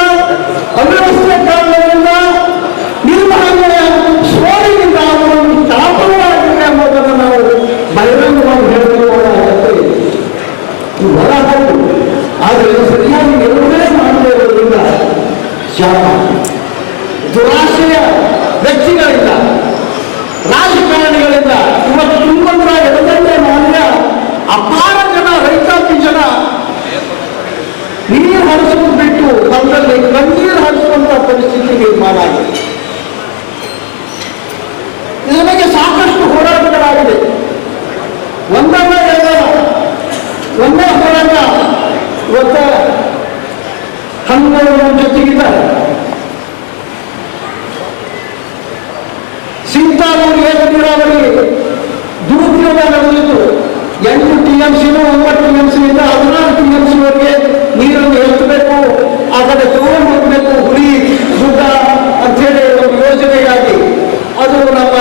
ಅವ್ಯವಸ್ಥೆ ಕಾರಣದಿಂದ, ನಿರ್ವಹಣೆಯ ಸೋಲಿನಿಂದ ಅವರು ಸ್ಥಾಪನೆಯಾಗಿದೆ ಅನ್ನೋದನ್ನು ನಾವು ಬಹಿರಂಗವಾಗಿ ಹೇಳಿಕೊಳ್ಳುವ ಅಗತ್ಯ ಇದೆ. ಇದು ಹೊರ ಹೌದು, ಆದರೆ ಸರಿಯಾಗಿ ನಿರ್ವಹಣೆ ಮಾಡದೇ ಇರೋದ್ರಿಂದ ದುರಾಶೆಯ ವ್ಯಕ್ತಿಗಳಿಂದ, ರಾಜಕಾರಣಿಗಳಿಂದ ಇವತ್ತು ತುಂಗಭದ್ರಾ 2ನೇ ನಾಲೆಯ ಅಪಾರ ಜನ, ರೈತಾಪಿ ಜನ ನೀರು ಹರಿಸೋದು ಬಿಟ್ಟು ಹೊಲದಲ್ಲಿ ಕಣ್ಣೀರು ಹರಿಸುವಂತ ಪರಿಸ್ಥಿತಿ ನಿರ್ಮಾಣ ಆಗಿದೆ. ಇದರ ಬಗ್ಗೆ ಸಾಕಷ್ಟು ಹೋರಾಟಗಳಾಗಿದೆ. ಒಂದಲ್ಲ ಎರಡಲ್ಲ, ಒಂದೇ ಹೋರಾಟ ಇವತ್ತು 12 ಜನ ಜೊತೆಗಿದ್ದಾರೆ. ಸೀತಾಪುರ ಏಕ ನೀರಾವರಿ ದುರುಪಯೋಗ ನಡೆದಿದ್ದು 8 TMCನೂ 9 TMCಯಿಂದ 16 TMCವರೆಗೆ ನೀರನ್ನು ಎತ್ತಬೇಕು, ಆ ಕಡೆ ತಗೊಂಡು ಹೋಗಬೇಕು, ಹುಲಿ ಗುಡ್ಡ ಅಂಥೇಳಿ ಒಂದು ಯೋಜನೆಗಾಗಿ ಅದು ನಮ್ಮ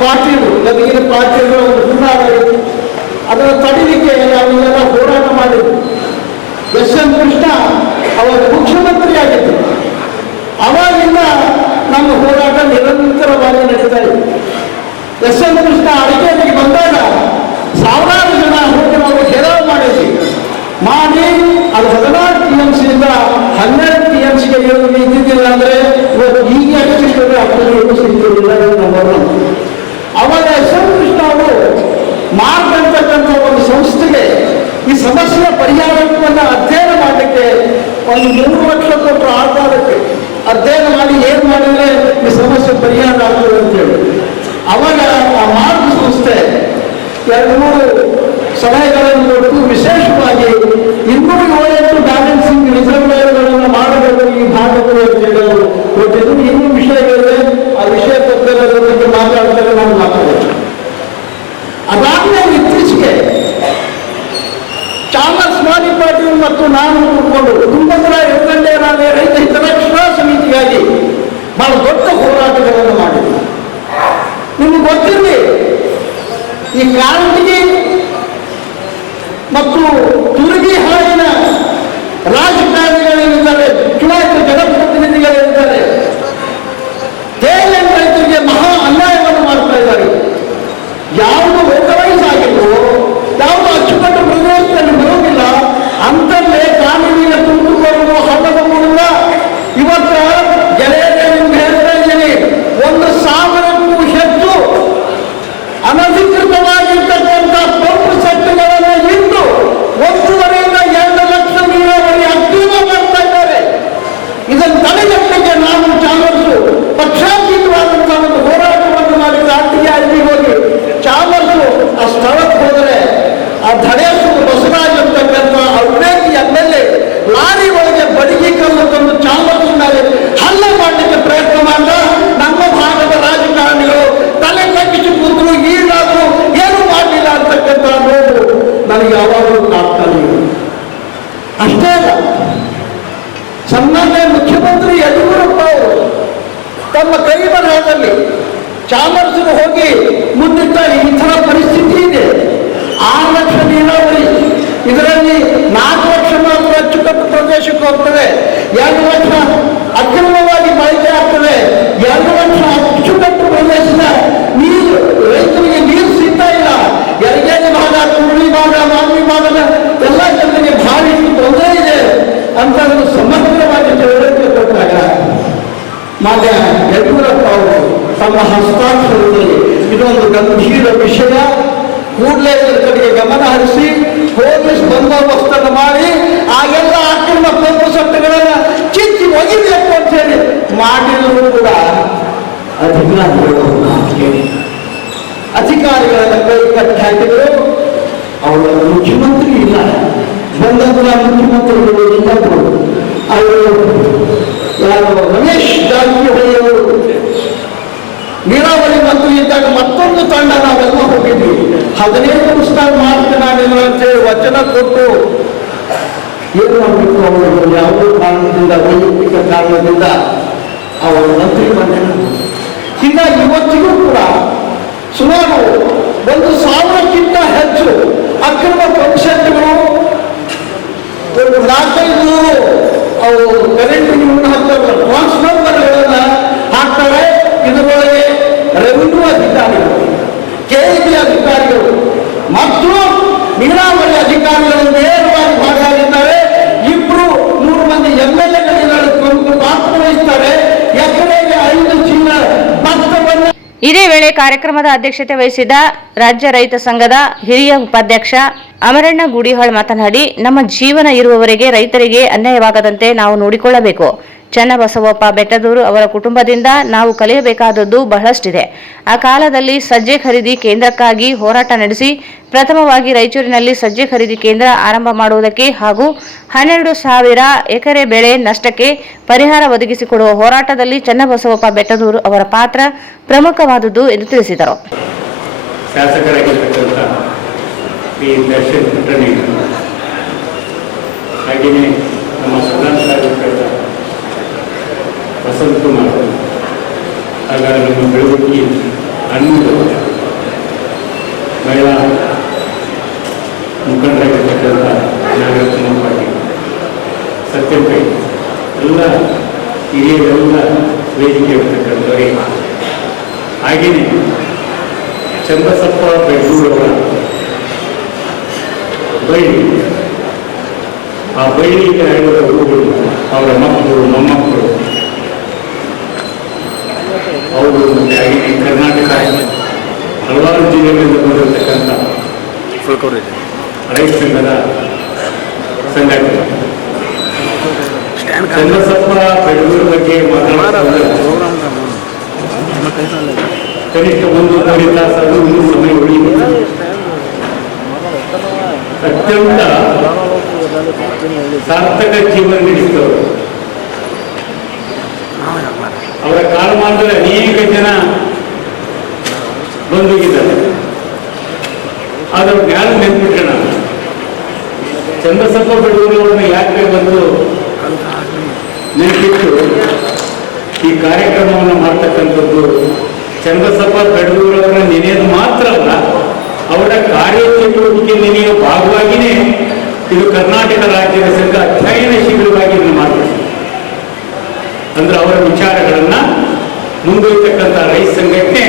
ಪಾಟೀಲು, ಗದಗಿನ ಪಾಟೀಲು ಒಂದು ಹುನ್ನಾಗಿತ್ತು. ಅದನ್ನು ತಡಿಲಿಕ್ಕೆ ನಾವೆಲ್ಲ ಹೋರಾಟ ಮಾಡಿದ್ವಿ. ಎಸ್.ಎನ್. ಕೃಷ್ಣ ಅವರು ಮುಖ್ಯಮಂತ್ರಿಯಾಗಿದ್ದರು. ಅವಾಗಿಂದ ನಮ್ಮ ಹೋರಾಟ ನಿರಂತರವಾಗಿ ನಡೀತಾ ಇದೆ. ಎಸ್.ಎನ್. ಕೃಷ್ಣ ಅಡಿಕೆಗೆ ಬಂದಾಗ ಸಾವಿರಾರು ಜನ ಹೋಗಿ ನಾವು ಘೇರಾವ್ ಮಾಡಿದ್ವಿ. ಮಾಡಿ ಅದು 16 TMCಯಿಂದ 12 TMCಗೆ ಇದ್ದಿದ್ದಿಲ್ಲ ಅಂದ್ರೆ ಇವತ್ತು ಈಗ ಸಿಗ್ತದೆ, ಅಪ್ಪನಿಗೂ ಸಿಗ್ತಿರಲಿಲ್ಲ. ಅವಾಗ ಎಸ್.ಎನ್. ಕೃಷ್ಣ ಅವರು ಮಾಡ್ತಕ್ಕಂಥ ಒಂದು ಸಂಸ್ಥೆಗೆ ಈ ಸಮಸ್ಯೆಯ ಪರಿಹಾರವನ್ನು ಅಧ್ಯಯನ ಮಾಡಲಿಕ್ಕೆ ಒಂದು 3 ಲಕ್ಷ ಕೊಟ್ಟರು. ಆಧಾರಕ್ಕೆ ಅಧ್ಯಯನ ಮಾಡಿ ಏನ್ ಮಾಡಿದ್ರೆ ಈ ಸಮಸ್ಯೆ ಸಲಹೆಗಳನ್ನು ಕೊಟ್ಟು ವಿಶೇಷವಾಗಿ 207 ಬ್ಯಾಲೆನ್ಸಿಂಗ್ ರಿಸರ್ವೇರ್ಗಳನ್ನು ಮಾಡಬೇಕು ಈ ಭಾಗದಲ್ಲಿ ಅಂತ ಹೇಳಲು ಕೊಟ್ಟಿದ್ದು. ಇನ್ನೂ ವಿಷಯಗಳಿವೆ, ಆ ವಿಷಯ ತಜ್ಞರ ಬಗ್ಗೆ ಮಾತಾಡ್ತಾರೆ, ನಾನು ಮಾತಾಡೋದು. ಅದಾದ್ಮೇಲೆ ಇತ್ತೀಚೆಗೆ ಚಾಮರ್ಸ್ ಮಾಲಿ ಪಾಟೀಲ್ ಮತ್ತು ನಾನು ಕೂತ್ಕೊಂಡು ತುಂಗಭದ್ರಾ ಯೋಜನೆ ರೈತ ಹಿತರಕ್ಷಣಾ ಸಮಿತಿಯಾಗಿ ಬಹಳ ದೊಡ್ಡ ಹೋರಾಟಗಳನ್ನು ಮಾಡಿದ್ವಿ. ನಿಮ್ಗೆ ಗೊತ್ತಿರಲಿ, ಈ ಕಾರಂಜಿಗೆ ಮತ್ತು ತುರುಗಿ ಹಾಡಿನ ರಾಜಕಾರಣಿಗಳೇನಿದ್ದಾರೆ, ಚುನಾಯಿತ ಜನಪ್ರತಿನಿಧಿಗಳಿದ್ದಾರೆ, ದೇವೇಂದ್ರ ರೈತರಿಗೆ ಮಹಾ ಅನ್ಯಾಯವನ್ನು ಮಾಡ್ತಾ ಇದ್ದಾರೆ. ಯಾವುದು ವೆಟರೈಸ್ ಆಗಿತ್ತು, ಯಾವುದು ಅಚ್ಚುಕಟ್ಟು ಪ್ರದೇಶದಲ್ಲಿ ಬರುವುದಿಲ್ಲ ಅಂತಲ್ಲೇ ಕಾನೂನಿನ ತುಂಡು ಬರುವುದು ಹಣದ ಮೂಲಕ. ಇವತ್ತ ಗೆಳೆಯರೇ ನಿಮ್ಗೆ ಹೇಳ್ತಾ ಇದ್ದೀನಿ, 1,000ಕ್ಕೂ ಹೆಚ್ಚು ಅನಧಿಕೃತವಾಗಿರ್ತಕ್ಕಂಥ ಪಂಪ್ ಸೆಟ್ಗಳನ್ನು ಇಟ್ಟು 1.5ರಿಂದ 2 ಲಕ್ಷ ನೀರಾವರಿ ಅಕ್ರಮ ಮಾಡ್ತಾ ಇದ್ದಾರೆ. ಇದನ್ನು ತಡೆಗಟ್ಟಲಿಕ್ಕೆ ನಾವು ಚಾಮರ್ಸು ಪಕ್ಷಾತೀತವಾದಂತಹ ಒಂದು ಹೋರಾಟವನ್ನು ಮಾಡಿ ರಾಷ್ಟ್ರೀಯ ಹೋಗಿ ಚಾಮರ್ಸು ಆ ಸ್ಥಳಕ್ಕೆ ಹೋದರೆ ಆ ಧಡೇಶ್ವರ ಬಸವರಾಜ್ ಅಂತಕ್ಕಂಥ ಅವ್ರೇತಿ ಎಮ್ಮೆಲ್ಲೆ ಲಾರಿ ಒಳಗೆ ಬಡಿಗೆ ಕಲ್ಲು ತಂದು ಚಾಮರ್ಸು ಮೇಲೆ ಹಲ್ಲೆ ಮಾಡಲಿಕ್ಕೆ ಪ್ರಯತ್ನ ಮಾಡಿದ. ನಮ್ಮ ಭಾಗದ ರಾಜಕಾರಣಿಗಳು ತಲೆ ತಗ್ಗಿಸಿ ಕೂತರು, ಈಗಾದರೂ ಏನು ಮಾಡಲಿಲ್ಲ ಅಂತಕ್ಕಂಥ ನೋವು ನನಗೆ ಯಾವಾಗಲೂ ಕಾಡ್ತಾನೆ. ಅಷ್ಟೇ ಅಲ್ಲ, ಸನ್ಮಾನ್ಯ ಮುಖ್ಯಮಂತ್ರಿ ಯಡಿಯೂರಪ್ಪ ಅವರು ತಮ್ಮ ಕೈ ಬರಹದಲ್ಲಿ ಚಾಮರ್ಸ್ಗೆ ಹೋಗಿ ಮುಂದಿಟ್ಟಾಗ ಈ ಥರ ಪರಿಸ್ಥಿತಿ ಇದೆ, 6 ಲಕ್ಷ ನೀರಾವರಿ, ಇದರಲ್ಲಿ 4 ಲಕ್ಷ ಮಾತ್ರ ಅಚ್ಚುಕಟ್ಟು ಪ್ರದೇಶಕ್ಕೆ ಹೋಗ್ತದೆ, 2 ಲಕ್ಷ ಅಕ್ರಮವಾಗಿ ಬಳಕೆ ಆಗ್ತದೆ, 2 ಲಕ್ಷ ಅಚ್ಚುಕಟ್ಟು ಪ್ರದೇಶದ ನೀರು ರೈತರಿಗೆ ನೀರು ಸಿಗ್ತಾ ಇಲ್ಲ, ಯರಗೇರಿ ಭಾಗ, ಕುರುಳಿ ಭಾಗ, ಮಾನ್ವಿ ಭಾಗದ ಎಲ್ಲ ಜನರಿಗೆ ಭಾರಿ ತೊಂದರೆ ಇದೆ ಅಂತ ಅದನ್ನು ಸಮಗ್ರವಾಗಿ ತಿಳುವಳಿಕೆ ಕೊಟ್ಟಾಗ ಮಾನ್ಯ ಯಡಿಯೂರಪ್ಪ ಅವರು ತಮ್ಮ ಹಸ್ತಾಕ್ಷರದಲ್ಲಿ ಇದೊಂದು ಗಂಭೀರ ವಿಷಯ, ಕೂಡಲೇ ಇದರ ಕಡೆಗೆ ಗಮನ ಹರಿಸಿ ಪೊಲೀಸ್ ಬಂದೋಬಸ್ತನ್ನು ಮಾಡಿ ಆ ಎಲ್ಲ ಅಕ್ರಮ ಪಂಪ್ ಸೆಟ್ಗಳನ್ನು ಕಿತ್ತಿ ಒಗಿಬೇಕು ಅಂತ ಹೇಳಿ ಮಾಡಿದ್ರು ಕೂಡ ಅಧಿಕಾರಿಗಳನ್ನ ಕೈ ಕಟ್ಟಿ ಹಾಕಿದ್ರು. ಅವರ ಮುಖ್ಯಮಂತ್ರಿ ಇಲ್ಲ, ಬಂದಂತಹ ಮುಖ್ಯಮಂತ್ರಿಗಳು ಇನ್ನೊಬ್ಬರು ಅವರು ಯಾರು ರಮೇಶ್ ಜಾರಕಿಹೊಳಿ ಅವರು ನೀರಾವರಿ ಮಂತ್ರಿ ಇದ್ದಾಗ ಮತ್ತೊಂದು ತಂಡ ನಾವೆಲ್ಲ ಹೋಗಿದ್ವಿ, 15 ಪುಸ್ತಕ ಮಾಡ್ತೇನೆ ನಾನೇನು ಅಂತೇಳಿ ವಚನ ಕೊಟ್ಟು ಏನು ಮಾಡಬೇಕು, ಅವರು ಯಾವುದೋ ಕಾರಣದಿಂದ ವೈಯಕ್ತಿಕ ಕಾರಣದಿಂದ ಅವರು ಮಂತ್ರಿ ಬಂದರು. ಹೀಗಾಗಿ ಇವತ್ತಿಗೂ ಕೂಡ ಸುಮಾರು 1,000ಕ್ಕಿಂತ ಹೆಚ್ಚು ಅಕ್ರಮ ಪಂಚಾಯತ್ಗಳು, 4-5 ಅವರು ಕರೆಂಟ್ ಹಾಕ್ತಾರೆ, ಟ್ರಾನ್ಸ್ಫಾರ್ಮರ್ಗಳನ್ನು ಹಾಕ್ತಾರೆ. ಇದರೊಳಗೆ ರೆವಿನ್ಯೂ ಅಧಿಕಾರಿಗಳು, ಕೆಇಬಿ ಅಧಿಕಾರಿಗಳು ಮತ್ತು ನೀರಾವರಿ ಅಧಿಕಾರಿಗಳು ನೇರವಾಗಿ ಭಾಗಿಯಾಗಿದ್ದಾರೆ. 2-3 ಮಂದಿ MLAಗಳಿದ್ದಾರೆ, ಪ್ರಮುಖ ಪಾತ್ರ ವಹಿಸ್ತಾರೆ. ಎಕರೆಗೆ 5 ಚೀಲ ಭತ್ತವನ್ನು. ಇದೇ ವೇಳೆ ಕಾರ್ಯಕ್ರಮದ ಅಧ್ಯಕ್ಷತೆ ವಹಿಸಿದ ರಾಜ್ಯ ರೈತ ಸಂಘದ ಹಿರಿಯ ಉಪಾಧ್ಯಕ್ಷ ಅಮರಣ್ಣ ಗುಡಿಹಾಳ್ ಮಾತನಾಡಿ, ನಮ್ಮ ಜೀವನ ಇರುವವರೆಗೆ ರೈತರಿಗೆ ಅನ್ಯಾಯವಾಗದಂತೆ ನಾವು ನೋಡಿಕೊಳ್ಳಬೇಕು. ಚನ್ನಬಸವಪ್ಪ ಬೆಟ್ಟದೂರು ಅವರ ಕುಟುಂಬದಿಂದ ನಾವು ಕಲಿಯಬೇಕಾದದ್ದು ಬಹಳಷ್ಟಿದೆ. ಆ ಕಾಲದಲ್ಲಿ ಸಜ್ಜೆ ಖರೀದಿ ಕೇಂದ್ರಕ್ಕಾಗಿ ಹೋರಾಟ ನಡೆಸಿ ಪ್ರಥಮವಾಗಿ ರಾಯಚೂರಿನಲ್ಲಿ ಸಜ್ಜೆ ಖರೀದಿ ಕೇಂದ್ರ ಆರಂಭ ಮಾಡುವುದಕ್ಕೆ ಹಾಗೂ 12,000 ಎಕರೆ ಬೆಳೆ ನಷ್ಟಕ್ಕೆ ಪರಿಹಾರ ಒದಗಿಸಿಕೊಡುವ ಹೋರಾಟದಲ್ಲಿ ಚನ್ನಬಸವಪ್ಪ ಬೆಟ್ಟದೂರು ಅವರ ಪಾತ್ರ ಪ್ರಮುಖವಾದುದು ಎಂದು ತಿಳಿಸಿದರು. ಶಾಸಕರಾಗಿರ್ತಕ್ಕಂಥ ಈ ದರ್ಶನ್ ಪುಟ್ಟಣಿ, ಹಾಗೆಯೇ ನಮ್ಮ ಸದಾನಂದ ವಸಂತ ಕುಮಾರ್, ಹಾಗಾಗಿ ನಮ್ಮ ಬೆಳವಣಿಗೆ ಅನ್ನೋದು ಮಹಿಳಾ ಮುಖಂಡರಾಗಿರ್ತಕ್ಕಂಥ ನಾಗರತ್ನ ಪಾಟೀಲ್, ಸತ್ಯಪೈ ಎಲ್ಲ ಹಿರಿಯರೆಲ್ಲ ವೇದಿಕೆ ಇರ್ತಕ್ಕಂಥವರೇ, ಹಾಗೆಯೇ ಚನ್ನಬಸಪ್ಪ ಬೆಟ್ಟದೂರವರ ಬೈಲಿ, ಆ ಬೈಲಿಗೆ ಆಡಿದ ಊರುಗಳು, ಅವರ ಮಕ್ಕಳು ಮೊಮ್ಮಕ್ಕಳು, ಅವರು ಹಾಗೆಯೇ ಕರ್ನಾಟಕ ಹಲವಾರು ಜಿಲ್ಲೆಗಳಿಂದ ಬಂದಿರತಕ್ಕಂಥ ರೈತ ಸಂಘದ ಸಂಘಟನೆ ಚನ್ನಬಸಪ್ಪ ಬೆಟ್ಟದೂರು ಬಗ್ಗೆ ಮಾತನಾಡುವಾಗ ಕನಿಷ್ಠ 1 ತಾಸಾದರೂ ಇನ್ನೂ ಸಮಯ ಉಳಿಯಿತು. ಅತ್ಯಂತ ಸಾರ್ಥಕ ಜೀವನ ನಡೆಸಿದವರು. ಅವರ ಕಾಲಮಾನದಲ್ಲಿ ಅನೇಕ ಜನ ಬಂದೋಗಿದ್ದಾರೆ. ಆದ್ರೆ ಯಾರು ನೆನ್ಪಿಟ್ರೆ ನಾನು ಚಂದ್ರಸಪ್ಪ ಬೆಡೂರವ್ರನ್ನ ಯಾಕೆ ಬಂದು ನೆನಪಿಟ್ಟು ಈ ಕಾರ್ಯಕ್ರಮವನ್ನು ಮಾಡ್ತಕ್ಕಂಥದ್ದು ಚಂದ್ರಸಪ್ಪ ಬೆಡೂರವರನ್ನ ನೆನೆಯೋದು ಮಾತ್ರ ಅಲ್ಲ, ಅವರ ಕಾರ್ಯಚಟುವಟಿಕೆ ನೆನೆಯುವ ಭಾಗವಾಗಿಯೇ ಇದು ಕರ್ನಾಟಕ ರಾಜ್ಯದ ಸಂಘ ಅಧ್ಯಯನ ಶಿಬಿರವಾಗಿ ಇದನ್ನು ಮಾಡಬೇಕು. ಅಂದ್ರೆ ಅವರ ವಿಚಾರಗಳನ್ನ ಮುಂದೊಯ್ತಕ್ಕಂಥ ರೈತ ಸಂಘಟನೆ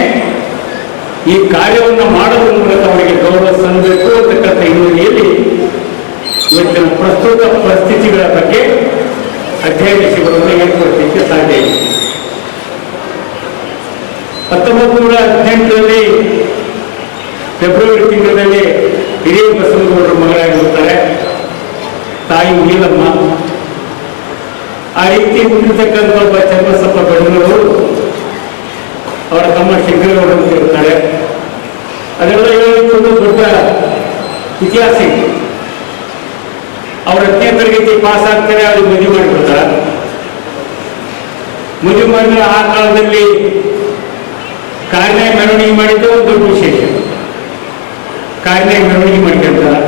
ಈ ಕಾರ್ಯವನ್ನು ಮಾಡೋದ್ರ ಮೂಲಕ ಅವರಿಗೆ ಗೌರವ ಸಲ್ಲಬೇಕು ಅಂತಕ್ಕಂಥ ಹಿನ್ನೆಲೆಯಲ್ಲಿ ಇವತ್ತಿನ ಪ್ರಸ್ತುತ ಪರಿಸ್ಥಿತಿಗಳ ಬಗ್ಗೆ ಅಧ್ಯಯನ ಶಿಬಿರವನ್ನು ಏರ್ಪಡಿಸಲಿಕ್ಕೆ ಸಾಧ್ಯ ಇದೆ. 1918ರಲ್ಲಿ ಫೆಬ್ರವರಿ ತಿಂಗಳಲ್ಲಿ ಹಿರಿಯ ಬಸವನಗೌಡರ ಮಗಳಾಗಿರುತ್ತಾರೆ, ತಾಯಿ ನೀಲಮ್ಮ. ಆ ರೀತಿ ಹುಟ್ಟಿರ್ತಕ್ಕಂಥ ಒಬ್ಬ ಚನ್ನಬಸಪ್ಪ ಬೆಡೂರವರು ಅವರ ತಮ್ಮ ಶಂಕರಗೌಡ ಅಂತ ಇರ್ತಾರೆ. ಅದೆಲ್ಲ ಹೇಳಲಿಕ್ಕೆ ದೊಡ್ಡ ಇತಿಹಾಸ ಇದೆ. ಅವರ 10ನೇ ತರಗತಿ ಪಾಸ್ ಆಗ್ತಾರೆ, ಅದು ಮದುವೆ ಮಾಡಿಬಿಡ್ತಾರೆ. ಮದುವೆ ಮಾಡಿದ್ರೆ ಆ ಕಾಲದಲ್ಲಿ ಕಾರ್ಯ ಮೆರವಣಿಗೆ ಮಾಡಿದ್ದು ಒಂದು ದೊಡ್ಡ ವಿಶೇಷ. ಕಾರ್ಯ ಮೆರವಣಿಗೆ ಮಾಡ್ಕೊಂತಾರೆ.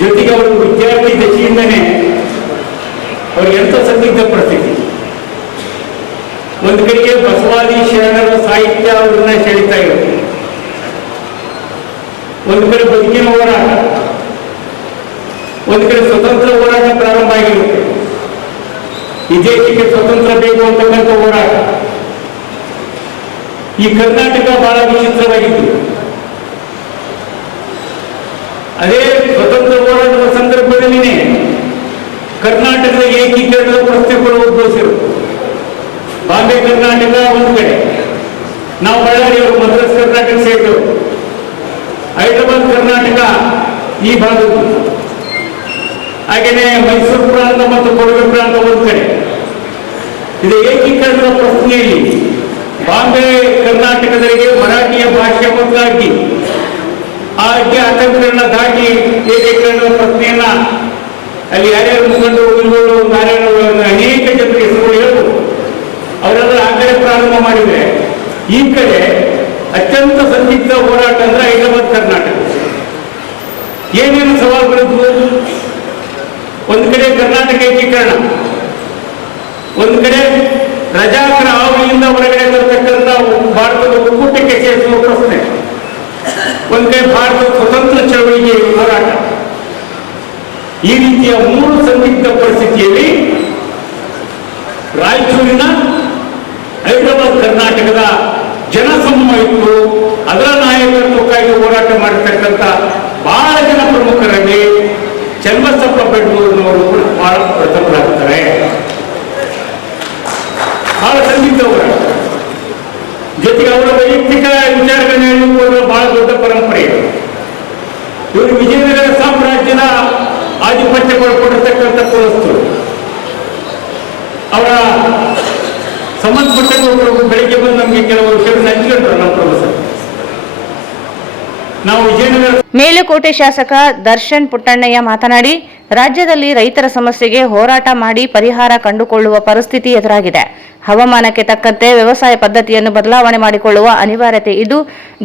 ಜೊತೆಗೆ ಅವರು ವಿದ್ಯಾರ್ಥಿ ದಶೆಯಿಂದನೇ ಅವ್ರಿಗೆ ಎಂಥ ಸಂದಿಗ್ಧ ಪರಿಸ್ಥಿತಿ. ಒಂದು ಕಡೆಗೆ ಬಸವಾದಿ ಶರಣರ ಸಾಹಿತ್ಯ ಅವ್ರನ್ನ ಸೆಳೀತಾ ಇರುತ್ತೆ, ಒಂದು ಕಡೆ ಬದುಕಿನ ಹೋರಾಟ, ಒಂದು ಕಡೆ ಸ್ವತಂತ್ರ ಹೋರಾಟ ಪ್ರಾರಂಭ ಆಗಿರುತ್ತೆ. ಈ ದೇಶಕ್ಕೆ ಸ್ವತಂತ್ರ ಬೇಕು ಅಂತಕ್ಕಂಥ ಹೋರಾಟ. ಈ ಕರ್ನಾಟಕ ಬಹಳ ವಿಚಿತ್ರವಾಗಿತ್ತು. ಅದೇ ಸ್ವತಂತ್ರ ಹೋರಾಟದ ಸಂದರ್ಭದಲ್ಲಿನೇ ಕರ್ನಾಟಕದ ಏಕೀಕರಣದ ಪ್ರಶ್ನೆಗಳು ಉದ್ಭವಿಸಿರು. ಬಾಂಬೆ ಕರ್ನಾಟಕ ಒಂದು ಕಡೆ, ನಾವು ಬಳ್ಳಾರಿಯವರು ಮದ್ರಾಸ್ ಕರ್ನಾಟಕ ಸೇರಿದ್ರು, ಹೈದರಾಬಾದ್ ಕರ್ನಾಟಕ ಈ ಭಾಗದ್ದು, ಹಾಗೆಯೇ ಮೈಸೂರು ಪ್ರಾಂತ ಮತ್ತು ಕೊಡಗು ಪ್ರಾಂತ ಒಂದು ಕಡೆ. ಇದು ಏಕೀಕರಣದ ಪ್ರಶ್ನೆಯಲ್ಲಿ ಬಾಂಬೆ ಕರ್ನಾಟಕದವರಿಗೆ ಮರಾಠಿಯ ಭಾಷೆ ಗೊತ್ತಾಗಿ ಆ ಅತಂತ್ರಗಳನ್ನ ದಾಟಿ ಏಕೀಕರಣದ ಪ್ರಶ್ನೆಯನ್ನ ಅಲ್ಲಿ ಯಾರ್ಯಾರು ಮುಖಂಡರು ಇರುವರು ಅನೇಕ ಜನರಿಗೆ ಹೆಸರುಗಳು ಹೇಳು ಅವರೆಲ್ಲ ಆ ಕಡೆ ಪ್ರಾರಂಭ ಮಾಡಿದ್ರೆ, ಈ ಕಡೆ ಅತ್ಯಂತ ಸಂದಿಗ್ಧ ಹೋರಾಟ ಅಂದ್ರೆ ಹೈದರಾಬಾದ್ ಕರ್ನಾಟಕ. ಏನೇನು ಸವಾಲುಗಳಿದ್ವು? ಒಂದು ಕಡೆ ಕರ್ನಾಟಕ ಏಕೀಕರಣ, ಒಂದು ಕಡೆ ರಜಾಕರ ಹಾವಳಿಯಿಂದ ಹೊರಗಡೆ ಬರತಕ್ಕಂಥ ಭಾರತದ ಒಕ್ಕೂಟಕ್ಕೆ ಸೇರಿಸುವ ಪ್ರಶ್ನೆ, ಒಂದು ಕಡೆ ಭಾರತದ ಸ್ವತಂತ್ರ ಚಳವಳಿಗೆ ಹೋರಾಟ. ಈ ರೀತಿಯ 3 ಸಂದಿಗ್ಧ ಪರಿಸ್ಥಿತಿಯಲ್ಲಿ ರಾಯಚೂರಿನ ಹೈದರಾಬಾದ್ ಕರ್ನಾಟಕದ ಜನಸಮೂಹ ಇತ್ತು. ಅದರ ನಾಯಕತ್ವಕ್ಕಾಗಿ ಹೋರಾಟ ಮಾಡಿರ್ತಕ್ಕಂಥ ಬಹಳ ಜನ ಪ್ರಮುಖರಲ್ಲಿ ಚನ್ನಬಸಪ್ಪ ಬೆಡೂರನವರು ಬಹಳ ಪ್ರಥಮರಾಗ್ತಾರೆ. ಬಹಳ ಸಂದಿಗ್ಧ ಹೋರಾಟ. ಜೊತೆಗೆ ಅವರ ವೈಯಕ್ತಿಕ ವಿಚಾರಗಳನ್ನ ಹೇಳುವ ಬಹಳ ದೊಡ್ಡ ಪರಂಪರೆ ಇದೆ. ಇವರು ವಿಜಯನಗರ ಸಾಮ್ರಾಜ್ಯದ ಆಧಿಪತ್ಯಕ್ಕೊಳಪಡಿರ್ತಕ್ಕಂಥ ಕುಲಸ್ಥರು. ಅವರ ಸಂಬಂಧಪಟ್ಟ ಬೆಳಿಗ್ಗೆ ಬಂದು ನಮಗೆ ಕೆಲವು ವಿಷಯಗಳನ್ನ ಹಂಚಿಕೊಂಡ್ರು ನಮ್ಮ ಪ್ರೊಫೆಸರ್. ನಾವು ವಿಜಯನಗರ ಮೇಲುಕೋಟೆ ಶಾಸಕ ದರ್ಶನ್ ಪುಟ್ಟಣ್ಣಯ್ಯ ಮಾತನಾಡಿ, ರಾಜ್ಯದಲ್ಲಿ ರೈತರ ಸಮಸ್ಯೆಗೆ ಹೋರಾಟ ಮಾಡಿ ಪರಿಹಾರ ಕಂಡುಕೊಳ್ಳುವ ಪರಿಸ್ಥಿತಿ ಎದುರಾಗಿದೆ. ಹವಾಮಾನಕ್ಕೆ ತಕ್ಕಂತೆ ವ್ಯವಸಾಯ ಪದ್ಧತಿಯನ್ನು ಬದಲಾವಣೆ ಮಾಡಿಕೊಳ್ಳುವ ಅನಿವಾರ್ಯತೆ ಇದ್ದು,